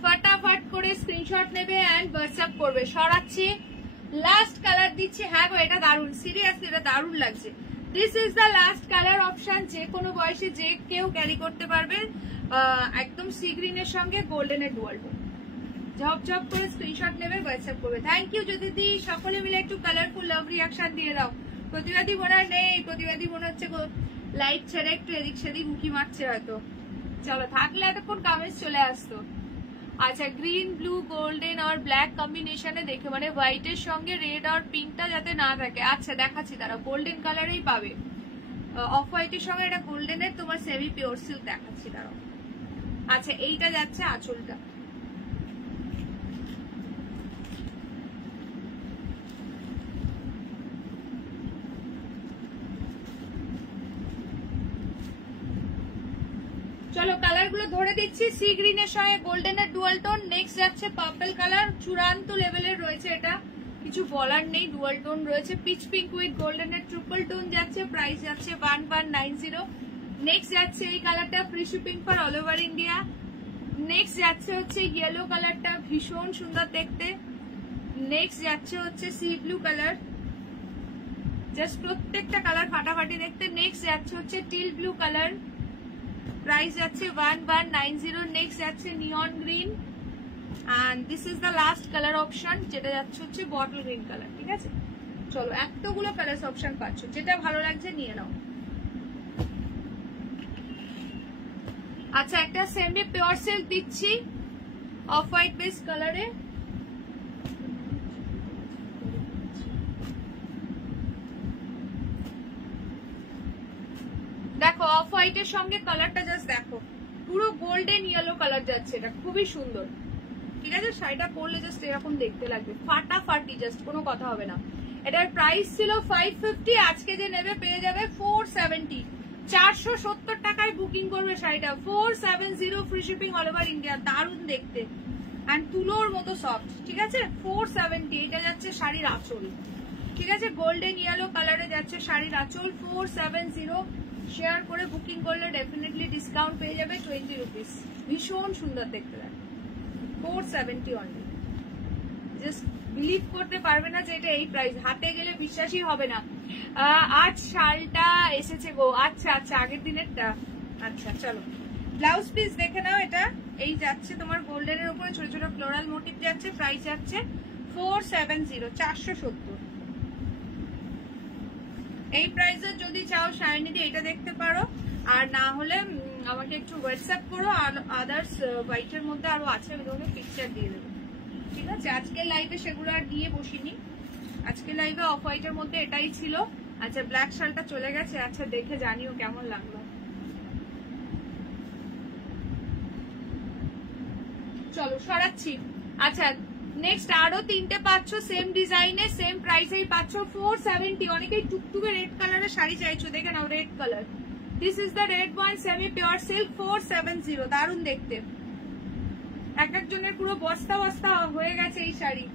ফটাফট করে স্ক্রিনশট নেবে এন্ড হোয়াটসঅ্যাপ করবে। সরাচ্ছি, লাস্ট কালার দিচ্ছি। হ্যাঁ গো এটা দারুণ, সিরিয়াসলি এটা দারুণ লাগছে। This is the last colour option, যে কোনো বয়সে যে কেউ ক্যারি করতে পারবে। একদম সি গ্রিনের সঙ্গে গোল্ডেনের ডুয়াল টোন। ঝপঝপ করে স্ক্রিনশট নেবে, হোয়াটসঅ্যাপ করবে। থ্যাংক ইউ জ্যোতিদি, সকলে মিলে একটু কালারফুল লাভ রিয়াকশন দিয়ে দাও। প্রতিবাদী বোনার নেই, প্রতিবাদী মনে হচ্ছে লাইট ছেড়ে একটু এদিক সেদিক উঁকি মারছে হয়তো। চলো থাকলে এতক্ষণ কমেন্টস চলে আসতো। আচ্ছা গ্রিন ব্লু গোল্ডেন আর ব্ল্যাক কম্বিনেশনে দেখে, মানে হোয়াইটের সঙ্গে রেড আর পিঙ্কটা যাতে না থাকে। আচ্ছা দেখাচ্ছি, তারা গোল্ডেন কালারেই পাবে। অফ হোয়াইটের সঙ্গে এটা গোল্ডেনের তোমার সেমি পিওর সিল্ক দেখাচ্ছি তারা। আচ্ছা এইটা যাচ্ছে আঁচলটা, চলো কালার গুলো ধরে দিচ্ছি। সি গ্রিনের সঙ্গে গোল্ডেনের ডুয়াল টোন। নেক্সট যাচ্ছে পার্পল কালার, চূড়ান্ত লেভেলের রয়েছে এটা, কিছু বলার নেই, ডুয়াল টোন রয়েছে। পিচ পিঙ্ক উইথ গোল্ডেনের ট্রিপল টোন যাচ্ছে, প্রাইস যাচ্ছে 1190। নেক্সট যাচ্ছে এই কালারটা, free shipping for all over India. Next যাচ্ছে হচ্ছে ইয়েলো কালারটা, ভীষণ সুন্দর দেখতে। নেক্সট যাচ্ছে হচ্ছে সি ব্লু কালার, জাস্ট প্রত্যেকটা কালার ফাটাফাটি দেখতে। নেক্সট যাচ্ছে হচ্ছে টিল ব্লু কালার, প্রাইস যাচ্ছে 1190। নেক্সট যাচ্ছে neon green, and this is the last colour option, যেটা যাচ্ছে হচ্ছে বটল গ্রিন কালার, ঠিক আছে? চলো এতগুলো কালার অপশন পাচ্ছ, যেটা ভালো লাগছে নিয়ে নাও। আচ্ছা একটা সেমি পিওর সিল্ক দিচ্ছি অফ হোয়াইট বেস কালারে। দেখো অফ হোয়াইটের সঙ্গে কালারটা জাস্ট দেখো, পুরো গোল্ডেন ইয়েলো কালার যাচ্ছে, এটা খুবই সুন্দর, ঠিক আছে? শাড়িটা পরলে জাস্ট এরকম দেখতে লাগবে, ফাটাফাটি, জাস্ট কোনো কথা হবে না। এটার প্রাইস ছিল 550, আজকে যে নেবে পেয়ে যাবে 470। 470 টাকায় বুকিং করবে শাড়িটা, 470, free shipping all over India. দারুণ দেখতে এন্ড তুলোর মতো সফট, ঠিক আছে? 470। এটা যাচ্ছে শাড়ির আঁচল, ঠিক আছে? গোল্ডেন ইয়েলো কালারে যাচ্ছে শাড়ির আঁচল, 470। শেয়ার করে বুকিং করলে ডেফিনেটলি ডিসকাউন্ট পেয়ে যাবে 20 রুপিস। ভীষণ সুন্দর দেখতে লাগে, 470 অনলি। জাস্ট বিলিভ করতে পারবে না যে এটা এই প্রাইস, হাতে গেলে বিশ্বাসই হবে না। আজ শালটা এসেছে গো, আচ্ছা আচ্ছা আগের দিনেরটা। আচ্ছা চলো ব্লাউজ পিস দেখে নাও। এটা এই যাচ্ছে তোমার গোল্ডেনের উপরে ছোট ছোট ফ্লোরাল মোটিভ যাচ্ছে, প্রাইস যাচ্ছে 470, 470। এই প্রাইসে যদি চাও শাইনিদি এটা দেখতে পারো, আর না হলে আমাকে একটু হোয়াটসঅ্যাপ করো। আর আদার্স হোয়াইটের মধ্যে আরো আছে, আমি তোমাকে পিকচার দিয়ে দেবো। ঠিক আছে, আজকের লাইভে সেগুলো আর নিয়ে বসিনি, আজকের লাইভে অফ হোয়াইটের মধ্যে এটাই ছিল। আচ্ছা ব্ল্যাক শালটা চলে গেছে, আচ্ছা দেখে জানিও কেমন লাগলো। চলো সরাচ্ছি। আচ্ছা নেক্সট আরো তিনটে পাচ্ছ সেম ডিজাইনে সেম প্রাইসেই পাচ্ছ 470। অনেকেই টুকটুকে রেড কালারের শাড়ি চাইছো, দেখে নাও red colour, this is the red one, semi pure silk 470, দারুন দেখতে। এক একজনের পুরো বস্তা বস্তা হয়ে গেছে এই শাড়ি।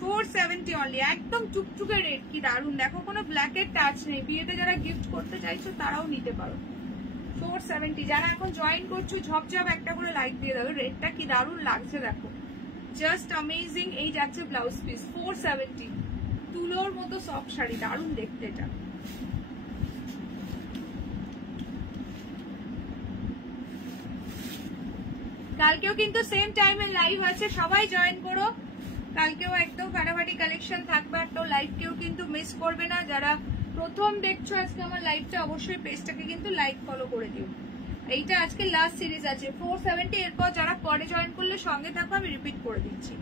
470 অনলি, একদম টুকটুকে রেড, কি দারুন দেখো, কোনো ব্ল্যাকের টাচ নেই। বিয়েতে যারা গিফট করতে চাইছো তারাও নিতে পারো। 470, যারা এখন জয়েন করছো ঝপঝপ একটা করে লাইক দিয়ে দাও, রেডটা কি দারুন লাগছে দেখো, জাস্ট অ্যামেজিং। এই যাচ্ছে ব্লাউজ পিস 470, তুলোর মতো সফট শাড়ি, দারুন দেখতে এটা। কালকেও কিন্তু সেম টাইমে লাইভ আছে, সবাই জয়েন করো। কালকেও একদম ফাটাফাটি কালেকশন থাকবে, একটা লাইভকেও কিন্তু মিস করবে না। যারা প্রথম দেখছো আজকে আমার লাইভটা, অবশ্যই পেজটাকে কিন্তু লাইক ফলো করে দিও। এইটা আজকে লাস্ট সিরিজ আছে 470, এরপর যারা পরে জয়েন করলে সঙ্গে থাকো, আমি রিপিট করে দিচ্ছি।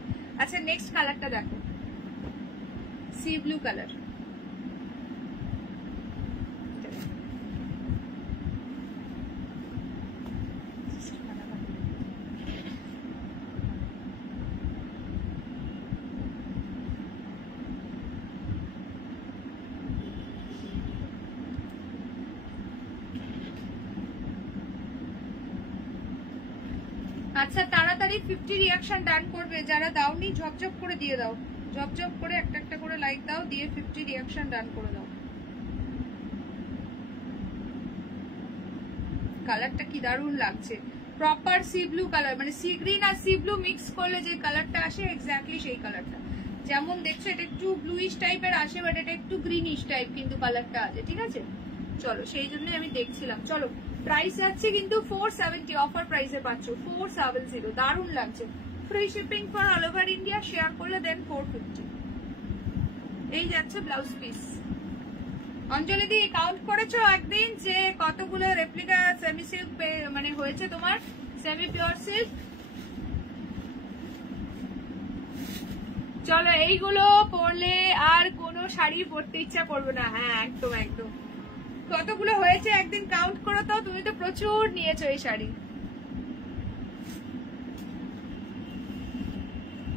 আচ্ছা নেক্সট কালারটা দেখো, সি ব্লু কালার। আচ্ছা তাড়াতাড়ি 50 রিঅ্যাকশন ডান করবে, যারা দাওনি ঝপঝপ করে দিয়ে দাও, ঝপঝপ করে একটা একটা করে লাইক দাও, দিয়ে 50 রিঅ্যাকশন ডান করে দাও। কালারটা কি দারুণ লাগছে, প্রপার সি ব্লু কালার, মানে সি গ্রিন আর সি ব্লু মিক্স করলে যে কালারটা আসে এক্স্যাক্টলি সেই কালারটা। যেমন দেখছো এটা একটু ব্লুইশ টাইপের আসে, বাট এটা একটু গ্রিনিশ টাইপ কিন্তু কালারটা আছে, ঠিক আছে। চলো সেই জন্যই আমি দেখছিলাম। চলো প্রাইস যাচ্ছে কিন্তু 470, অফার প্রাইসে পাচ্ছ 470, দারুণ লাগছে। Free shipping for all over India, share করলে দেন 450। এই যাচ্ছে ব্লাউজ পিস। অঞ্জলি দি কাউন্ট করেছো একদিন যে কতগুলো রেপ্লিকা সেমি সিল্ক মানে হয়েছে তোমার, সেমি পিওর সিল্ক? চলো এইগুলো পরলে আর কোনো শাড়ি পরতে ইচ্ছা করবে না। হ্যাঁ একদম একদম, কতগুলো হয়েছে একদিন কাউন্ট করো তো, তুমি তো প্রচুর নিয়েছো এই শাড়ি।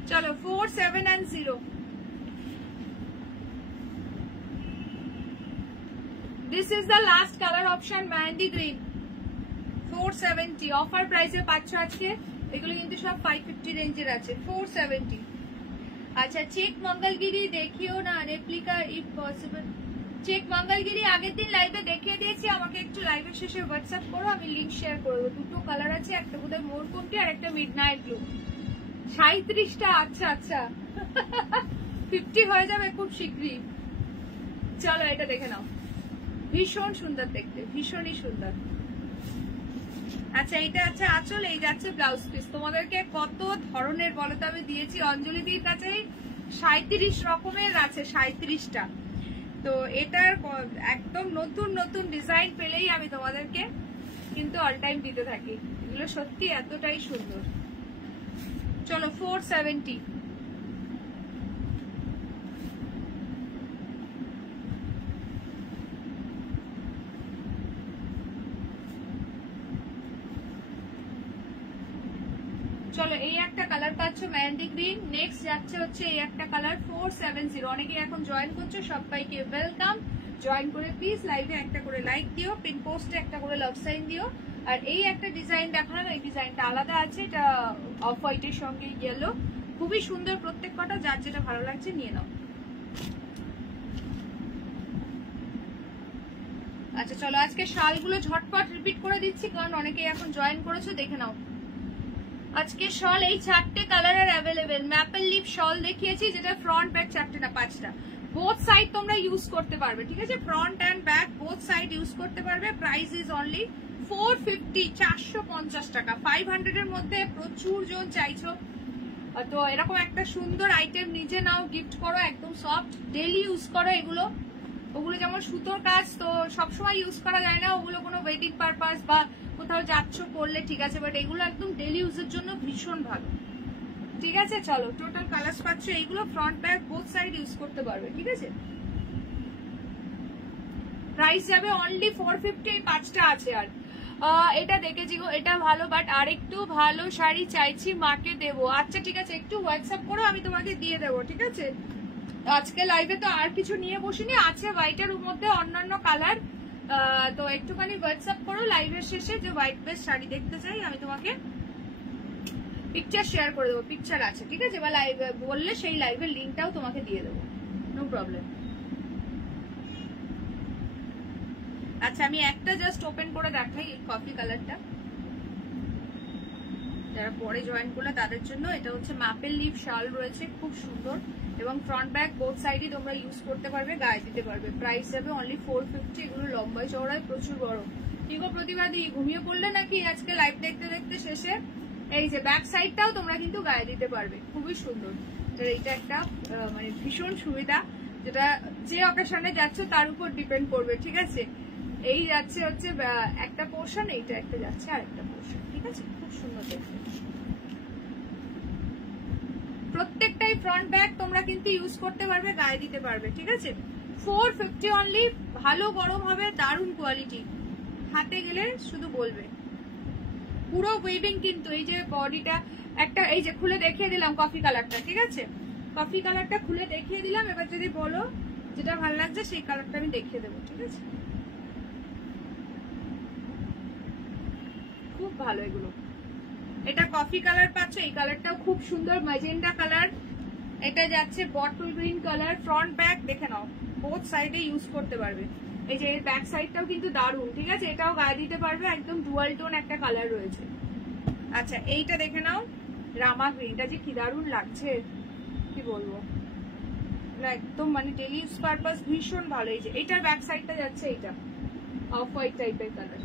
চলো 470, this is the last colour option, mehndi green 470, offer প্রাইসে পাচ্ছ আজকে। এগুলো কিন্তু সব 550 রেঞ্জের আছে, 470। আচ্ছা চেক মঙ্গলগিরি দেখিও না, replica if possible. Check Mangalagiri আগের দিন লাইভে দেখিয়ে দিয়েছি, আমাকে একটু লাইভের শেষে হোয়াটসঅ্যাপ করো, আমি লিঙ্ক শেয়ার করবো। দুটো কালার আছে, একটা বোধহয় মোরকুন্টি আর একটা মিডনাইট ব্লু। 37টা, আচ্ছা আচ্ছা 50 হয়ে যাবে খুব শীঘ্রই। চলো এটা দেখে নাও, ভীষণ সুন্দর দেখতে, ভীষণই সুন্দর। আচ্ছা এইটা আছে আঁচল, এই যাচ্ছে ব্লাউজ পিস। তোমাদেরকে কত ধরনের বলো তো আমি দিয়েছি, অঞ্জলি দির কাছেই 37 রকমের আছে, 37টা। তো এটার একদম নতুন নতুন ডিজাইন পেলেই আমি তোমাদেরকে কিন্তু অল টাইম দিতে থাকি, এগুলো সত্যি এতটাই সুন্দর। চলো 470, চলো এই একটা কালার পাচ্ছ মেহেন্দি গ্রিন। নেক্সট যাচ্ছে হচ্ছে এই একটা কালার 470। অনেকে এখন জয়েন করছো, সবাইকে ওয়েলকাম। জয়েন করে প্লিজ লাইভে একটা করে লাইক দিও, পিন পোস্টে একটা করে লাভ সাইন দিও। আর এই একটা ডিজাইন দেখালাম, এই ডিজাইনটা আলাদা আছে, এটা অফ হোয়াইটের সঙ্গে ইয়েলো, খুবই সুন্দর প্রত্যেক কটা, যার যেটা ভালো লাগছে নিয়ে নাও। আচ্ছা চলো আজকে শালগুলো ঝটপট রিপিট করে দিচ্ছি, কারণ অনেকে এখন জয়েন করেছো, দেখে নাও। আজকে শল এই 4টে কালারের অ্যাভেলেবেল। ম্যাপল লিপ শল দেখিয়েছি, যেটা ফ্রন্ট ব্যাক 4টে না 5টা, বোথ সাইড তোমরা ইউজ করতে পারবে, ঠিক আছে। Front and back both side use করতে পারবে। প্রাইস ইজ অনলি 450, 450 টাকা। 500 এর মধ্যে প্রচুর জন চাইছো, তো এরকম একটা সুন্দর আইটেম নিজে নাও, গিফট করো, একদম সফট, ডেলি ইউজ করো এগুলো। ওগুলো যেমন সুতোর কাজ, তো সবসময় ইউজ করা যায় না, ওগুলো কোনো ওয়েডিং পারপাস বা কোথাও যাচ্ছ করলে ঠিক আছে, বাট এগুলো একদম ডেলি ইউজের জন্য ভীষণ ভালো। ঠিক আছে, চলো টোটাল কালার্স পাচ্ছ এইগুলো, front back both side use করতে পারবে। ঠিক আছে, প্রাইস যাবে অনলি 450, এই 5টা আছে। আর এটা দেখেছি গো, এটা ভালো, বাট আরেকটু ভালো শাড়ি চাইছি, মাকে দেবো। আচ্ছা ঠিক আছে, একটু হোয়াটসঅ্যাপ করো, আমি তোমাকে দিয়ে দেবো। ঠিক আছে, আজকে লাইভে তো আর কিছু নিয়ে বসিনি, আছে হোয়াইটের মধ্যে অন্যান্য কালার, তো একটুখানি হোয়াটসঅ্যাপ করো লাইভের শেষে যে হোয়াইট বেস শাড়ি দেখতে চাই, আমি তোমাকে পিকচার শেয়ার করে দেবো, পিকচার আছে। ঠিক আছে, বা লাইভ বললে সেই লাইভের লিঙ্কটাও তোমাকে দিয়ে দেবো, নো প্রবলেম। আচ্ছা আমি একটা জাস্ট ওপেন করে দেখাই, এই কফি কালারটা, যারা পরে জয়েন করলে তাদের জন্য। এটা হচ্ছে মাপেল লিভ শাল রয়েছে, খুব সুন্দর, এবং ফ্রন্ট ব্যাক বোথ সাইডই তোমরা ইউজ করতে পারবে, গায়ে দিতে পারবে। প্রাইস যাবে অনলি 450। এগুলো লম্বায় চওড়ায় প্রচুর বড়। কি গো প্রতিবাদী, ঘুমিয়ে পড়লে নাকি আজকে লাইভ দেখতে দেখতে শেষে? এই যে ব্যাক সাইডটাও তোমরা কিন্তু গায়ে দিতে পারবে, খুবই সুন্দর। এইটা একটা মানে ভীষণ সুবিধা, যেটা যে অকেশনে যাচ্ছ তার উপর ডিপেন্ড করবে। ঠিক আছে, এই যাচ্ছে হচ্ছে একটা পোর্শন, এইটা একটা যাচ্ছে আর একটা পোর্শন। ঠিক আছে, খুব সুন্দর দেখতে। প্রত্যেকটাই ফ্রন্ট ব্যাক তোমরা কিন্তু ইউজ করতে পারবে, গায়ে দিতে পারবে। ঠিক আছে, 450 অনলি। ভালো গরম হবে, দারুণ কোয়ালিটি, হাতে গেলে শুধু বলবে। পুরো উইভিং কিন্তু, এই যে বডিটা একটা, এই যে খুলে দেখিয়ে দিলাম কফি কালারটা। ঠিক আছে, কফি কালারটা খুলে দেখিয়ে দিলাম, এবার যদি বলো যেটা ভালো লাগছে সেই কালারটা আমি দেখিয়ে দেবো। ঠিক আছে, খুব ভালো এগুলো। এটা কফি কালার পাচ্ছ, এই কালারটাও খুব সুন্দর, ম্যাজেন্ডা কালার। এটা যাচ্ছে bottle green colour. Front back দেখে নাও, বোথ সাইডে ইউজ করতে পারবে। এই যে এর ব্যাক সাইডটাও কিন্তু দারুণ। ঠিক আছে, এটাও গায়ে দিতে পারবে, একদম ডুয়াল টোন একটা কালার রয়েছে। আচ্ছা এইটা দেখে নাও, রামা গ্রিনটা যে কি দারুণ লাগছে, কি বলবো, একদম মানে ডেইলি ইউজ পারপাস ভীষণ ভালো। এই যে এটার ব্যাক সাইডটা যাচ্ছে, এইটা অফ হোয়াইট টাইপের কালার।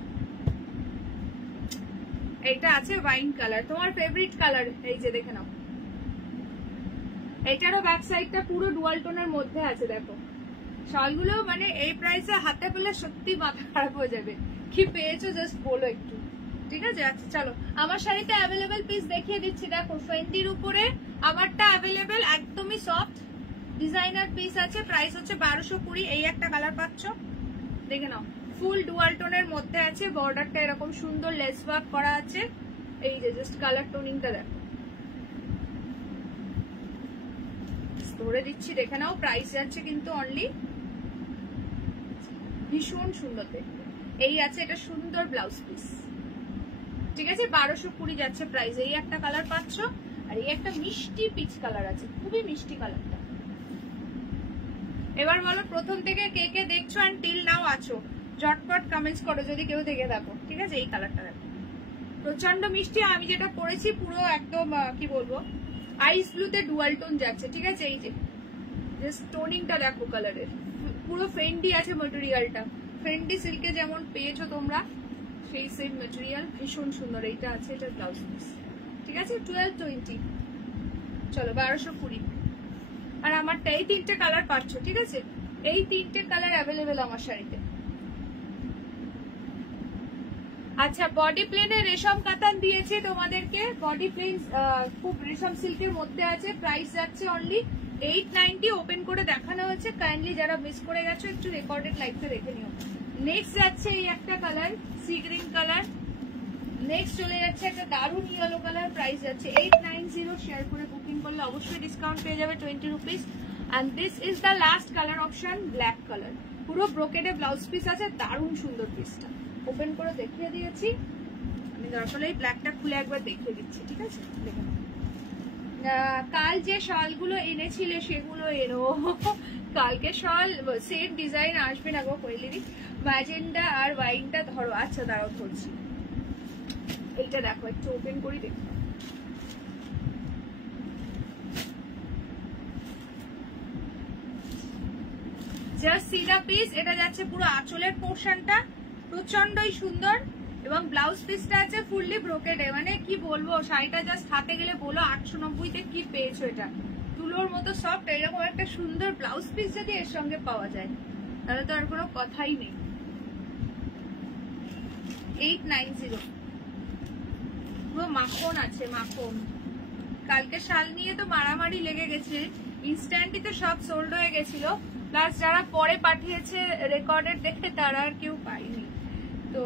এইটা আছে ওয়াইন কালার, তোমার ফেভারিট কালার। এই যে দেখে নাও, এইটারও ব্যাক সাইডটা পুরো ডুয়াল টোনের মধ্যে আছে। দেখো শালগুলো মানে এই প্রাইসে হাতে পেলে সত্যি মাথা খারাপ হয়ে যাবে। কি পেয়েছো জাস্ট বলো একটু। ঠিক আছে, আচ্ছা চলো আমার শাড়িতে অ্যাভেলেবেল পিস দেখিয়ে দিচ্ছি। দেখো ফেন্ডির উপরে আমারটা অ্যাভেলেবেল, একদমই সফট ডিজাইনার পিস আছে। প্রাইস হচ্ছে 1220। এই একটা কালার পাচ্ছ, দেখে নাও, ফুল ডুয়াল টোনের মধ্যে আছে, বর্ডারটা এরকম সুন্দর লেস ওয়ার্ক করা আছে। এই যে জাস্ট কালার টোনিংটা দেখো, ধরে দিচ্ছি দেখে নাও। প্রাইস যাচ্ছে কিন্তু অনলি, ভীষণ সুন্দর দেখতে। এই আছে এটা সুন্দর ব্লাউজ পিস। ঠিক আছে, 1220 যাচ্ছে প্রাইস। এই একটা কালার পাচ্ছ, আর এই একটা মিষ্টি পিচ কালার আছে, খুবই মিষ্টি কালারটা। এবার বলো প্রথম থেকে কে কে দেখছো আর টিল নাও আছো, ঝটপট কমেন্টস করো যদি কেউ দেখে থাকো। ঠিক আছে, এই কালারটা দেখো, প্রচন্ড মিষ্টি। আমি যেটা পরেছি পুরো একদম কি বলবো, আইস ব্লুতে ডুয়াল টোন যাচ্ছে। ঠিক আছে, এই যে জাস্ট টোনিংটা দেখো কালারের, পুরো ফেন্ডি আছে মেটেরিয়ালটা। ফেন্ডি সিল্কে যেমন পেয়েছো তোমরা, সেই সেম মেটেরিয়াল, ভীষণ সুন্দর। এইটা আছে, এটা ব্লাউজ পিস। ঠিক আছে, 1220। চলো 1220। আর আমারটা এই 3টে কালার পাচ্ছ। ঠিক আছে, এই 3টে কালার অ্যাভেলেবেল আমার শাড়িতে। আচ্ছা বডি প্লেনে রেশম কাতান দিয়েছি তোমাদেরকে, বডি প্লেন খুব রেশম সিল্কের মধ্যে আছে। প্রাইস যাচ্ছে অনলি 890। ওপেন করে দেখানো হচ্ছে, কাইন্ডলি যারা মিস করে গেছো একটু রেকর্ডেড লাইভটা দেখে নিও। নেক্সট যাচ্ছে এই একটা colour, sea green colour. Next চলে যাচ্ছে একটা দারুন ইয়েলো কালার। প্রাইস যাচ্ছে 890। শেয়ার করে বুকিং করলে অবশ্যই ডিসকাউন্ট পেয়ে যাবে 20 rupees. And this is the last colour option, black colour. পুরো ব্রোকেডে ব্লাউজ পিস আছে, দারুণ সুন্দর পিসটা। ওপেন করে দেখিয়ে দিয়েছি আমি, দরকার এই ব্ল্যাকটা খুলে একবার দেখিয়ে দিচ্ছি। ঠিক আছে, দেখে নাও। কাল যে শালগুলো এনেছিলে সেগুলো এনো, কালকে শাল সেম ডিজাইন আসবে না গো কৈলিদি। ম্যাজেন্ডা আর ওয়াইনটা ধরো। আচ্ছা দাঁড়াও ধরছি, এইটা দেখো, একটু ওপেন করি দেখো। Just see the piece. এটা যাচ্ছে পুরো আঁচলের পোর্শনটা, প্রচন্ডই সুন্দর, এবং ব্লাউজ পিসটা আছে ফুললি ব্রোকেডে। মানে কি বলবো, শাড়িটা জাস্ট হাতে গেলে বলো 890-তে কি পেয়েছো। এটা তুলোর মতো সফট, এরকম একটা সুন্দর ব্লাউজ পিস যদি এর সঙ্গে পাওয়া যায় তাহলে তো আর কোনো কথাই নেই। 890 পুরো মাখন আছে, মাখন। কালকে শাল নিয়ে তো মারামারি লেগে গেছে, ইনস্ট্যান্টই তো সব সোল্ড হয়ে গেছিল, প্লাস যারা পরে পাঠিয়েছে রেকর্ডেড দেখে তারা আর কেউ পায়নি। তো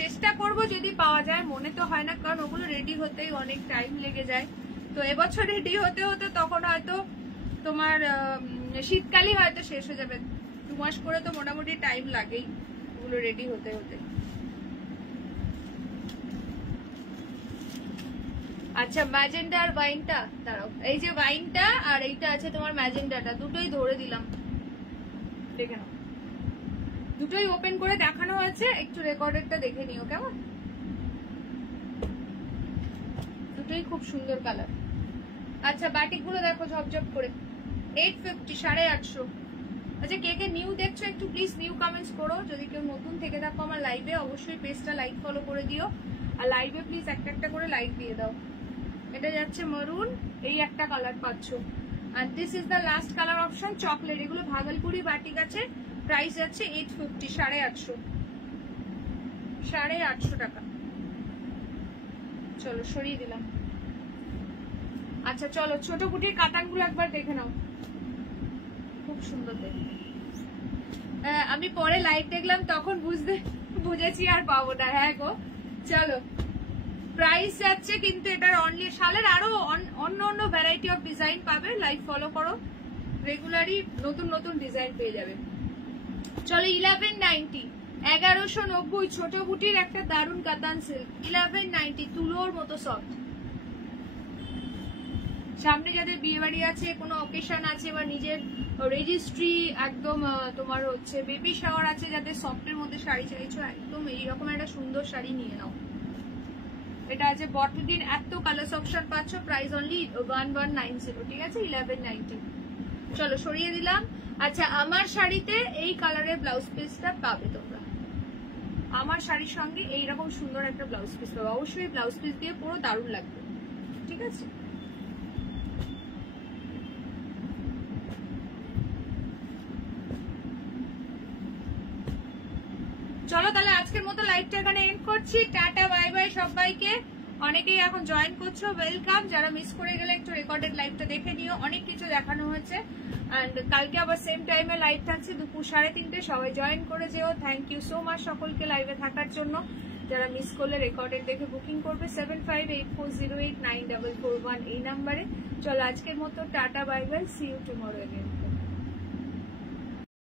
চেষ্টা করব যদি পাওয়া যায়, মনে তো হয় না, কারণ ওগুলো রেডি হতেই অনেক টাইম লেগে যায়। তো এবছর রেডি হতে হতে তখন হয়তো তোমার শীতকালই হয়তো শেষ হয়ে যাবে, 2 মাস করে তো মোটামুটি টাইম লাগেই ওগুলো রেডি হতে হতে। আচ্ছা ম্যাজেন্ডা আর ওয়াইনটা দাঁড়াও, এই যে ওয়াইনটা আর এইটা আছে তোমার ম্যাজেন্ডাটা, দুটোই ধরে দিলাম, দেখে নাও, দুটোই ওপেন করে দেখানো হয়েছে, একটু রেকর্ডেডটা দেখে নিও কেমন। দুটোই খুব সুন্দর কালার। আচ্ছা বাটিকগুলো দেখো ঝপঝপ করে, 850, 850। আচ্ছা কে কে নিউ দেখছো একটু প্লিজ নিউ কমেন্টস করো, যদি কেউ নতুন থেকে থাকো আমার লাইভে অবশ্যই পেজটা লাইক ফলো করে দিও, আর লাইভে প্লিজ একটা একটা করে লাইক দিয়ে দাও। এটা যাচ্ছে মারুন, এই একটা কালার পাচ্ছ, আর this is the last colour option chocolate. এগুলো ভাগলপুরি বাটিক আছে, প্রাইস যাচ্ছে 850, 850, 850 টাকা। চলো সরিয়ে দিলাম। আচ্ছা চলো ছোট কুটির কাতানগুলো একবার দেখে নাও, খুব সুন্দর দেখতে। আমি পরে লাইভ দেখলাম তখন বুঝেছি আর পাবো না। হ্যাঁ গো চলো, প্রাইস যাচ্ছে কিন্তু এটার অনলি শালের আরো অন্য অন্য ভ্যারাইটি অফ ডিজাইন পাবে, লাইভ ফলো করো, রেগুলারই নতুন নতুন ডিজাইন পেয়ে যাবে। চলো 1190, 1190 ছোট বুটির একটা দারুন কাতান সিল্ক, 1190, তুলোর মতো সফট। সামনে যাদের বিয়ে বাড়ি আছে, কোনো অকেশন আছে, বা নিজের রেজিস্ট্রি, একদম তোমার হচ্ছে বেবি শাওয়ার আছে, যাদের সফটের মধ্যে শাড়ি চাইছো, একদম এইরকম একটা সুন্দর শাড়ি নিয়ে নাও। এটা আছে বটল গ্রিন, এত কালার অপশন পাচ্ছ, প্রাইস অনলি 1190, ঠিক আছে 1190। চলো সরিয়ে দিলাম। আচ্ছা আমার শাড়িতে এই কালারের ব্লাউজ পিসটা পাবে তোমরা, আমার শাড়ির সঙ্গে এইরকম সুন্দর একটা ব্লাউজ পিস পাবে, অবশ্যই ব্লাউজ পিস দিয়ে পুরো দারুণ লাগবে, ঠিক আছে। চলো তাহলে আজকের মতো লাইভটা এখানে এন্ড করছি, টাটা বাই বাই সবাইকে। অনেকেই এখন জয়েন করছো, ওয়েলকাম। যারা মিস করে গেলে একটু রেকর্ডেড লাইভটা দেখে নিও, অনেক কিছু দেখানো হয়েছে। এন্ড কালকে আবার সেম টাইমে লাইভ থাকছে দুপুর 3:30, সবাই জয়েন করে যেও। থ্যাংক ইউ সো মাচ সকলকে লাইভে থাকার জন্য। যারা মিস করলে রেকর্ডেড দেখে বুকিং করবে 7584089441 এই নাম্বারে। চলো আজকের মতো tata bye bye, see you tomorrow again.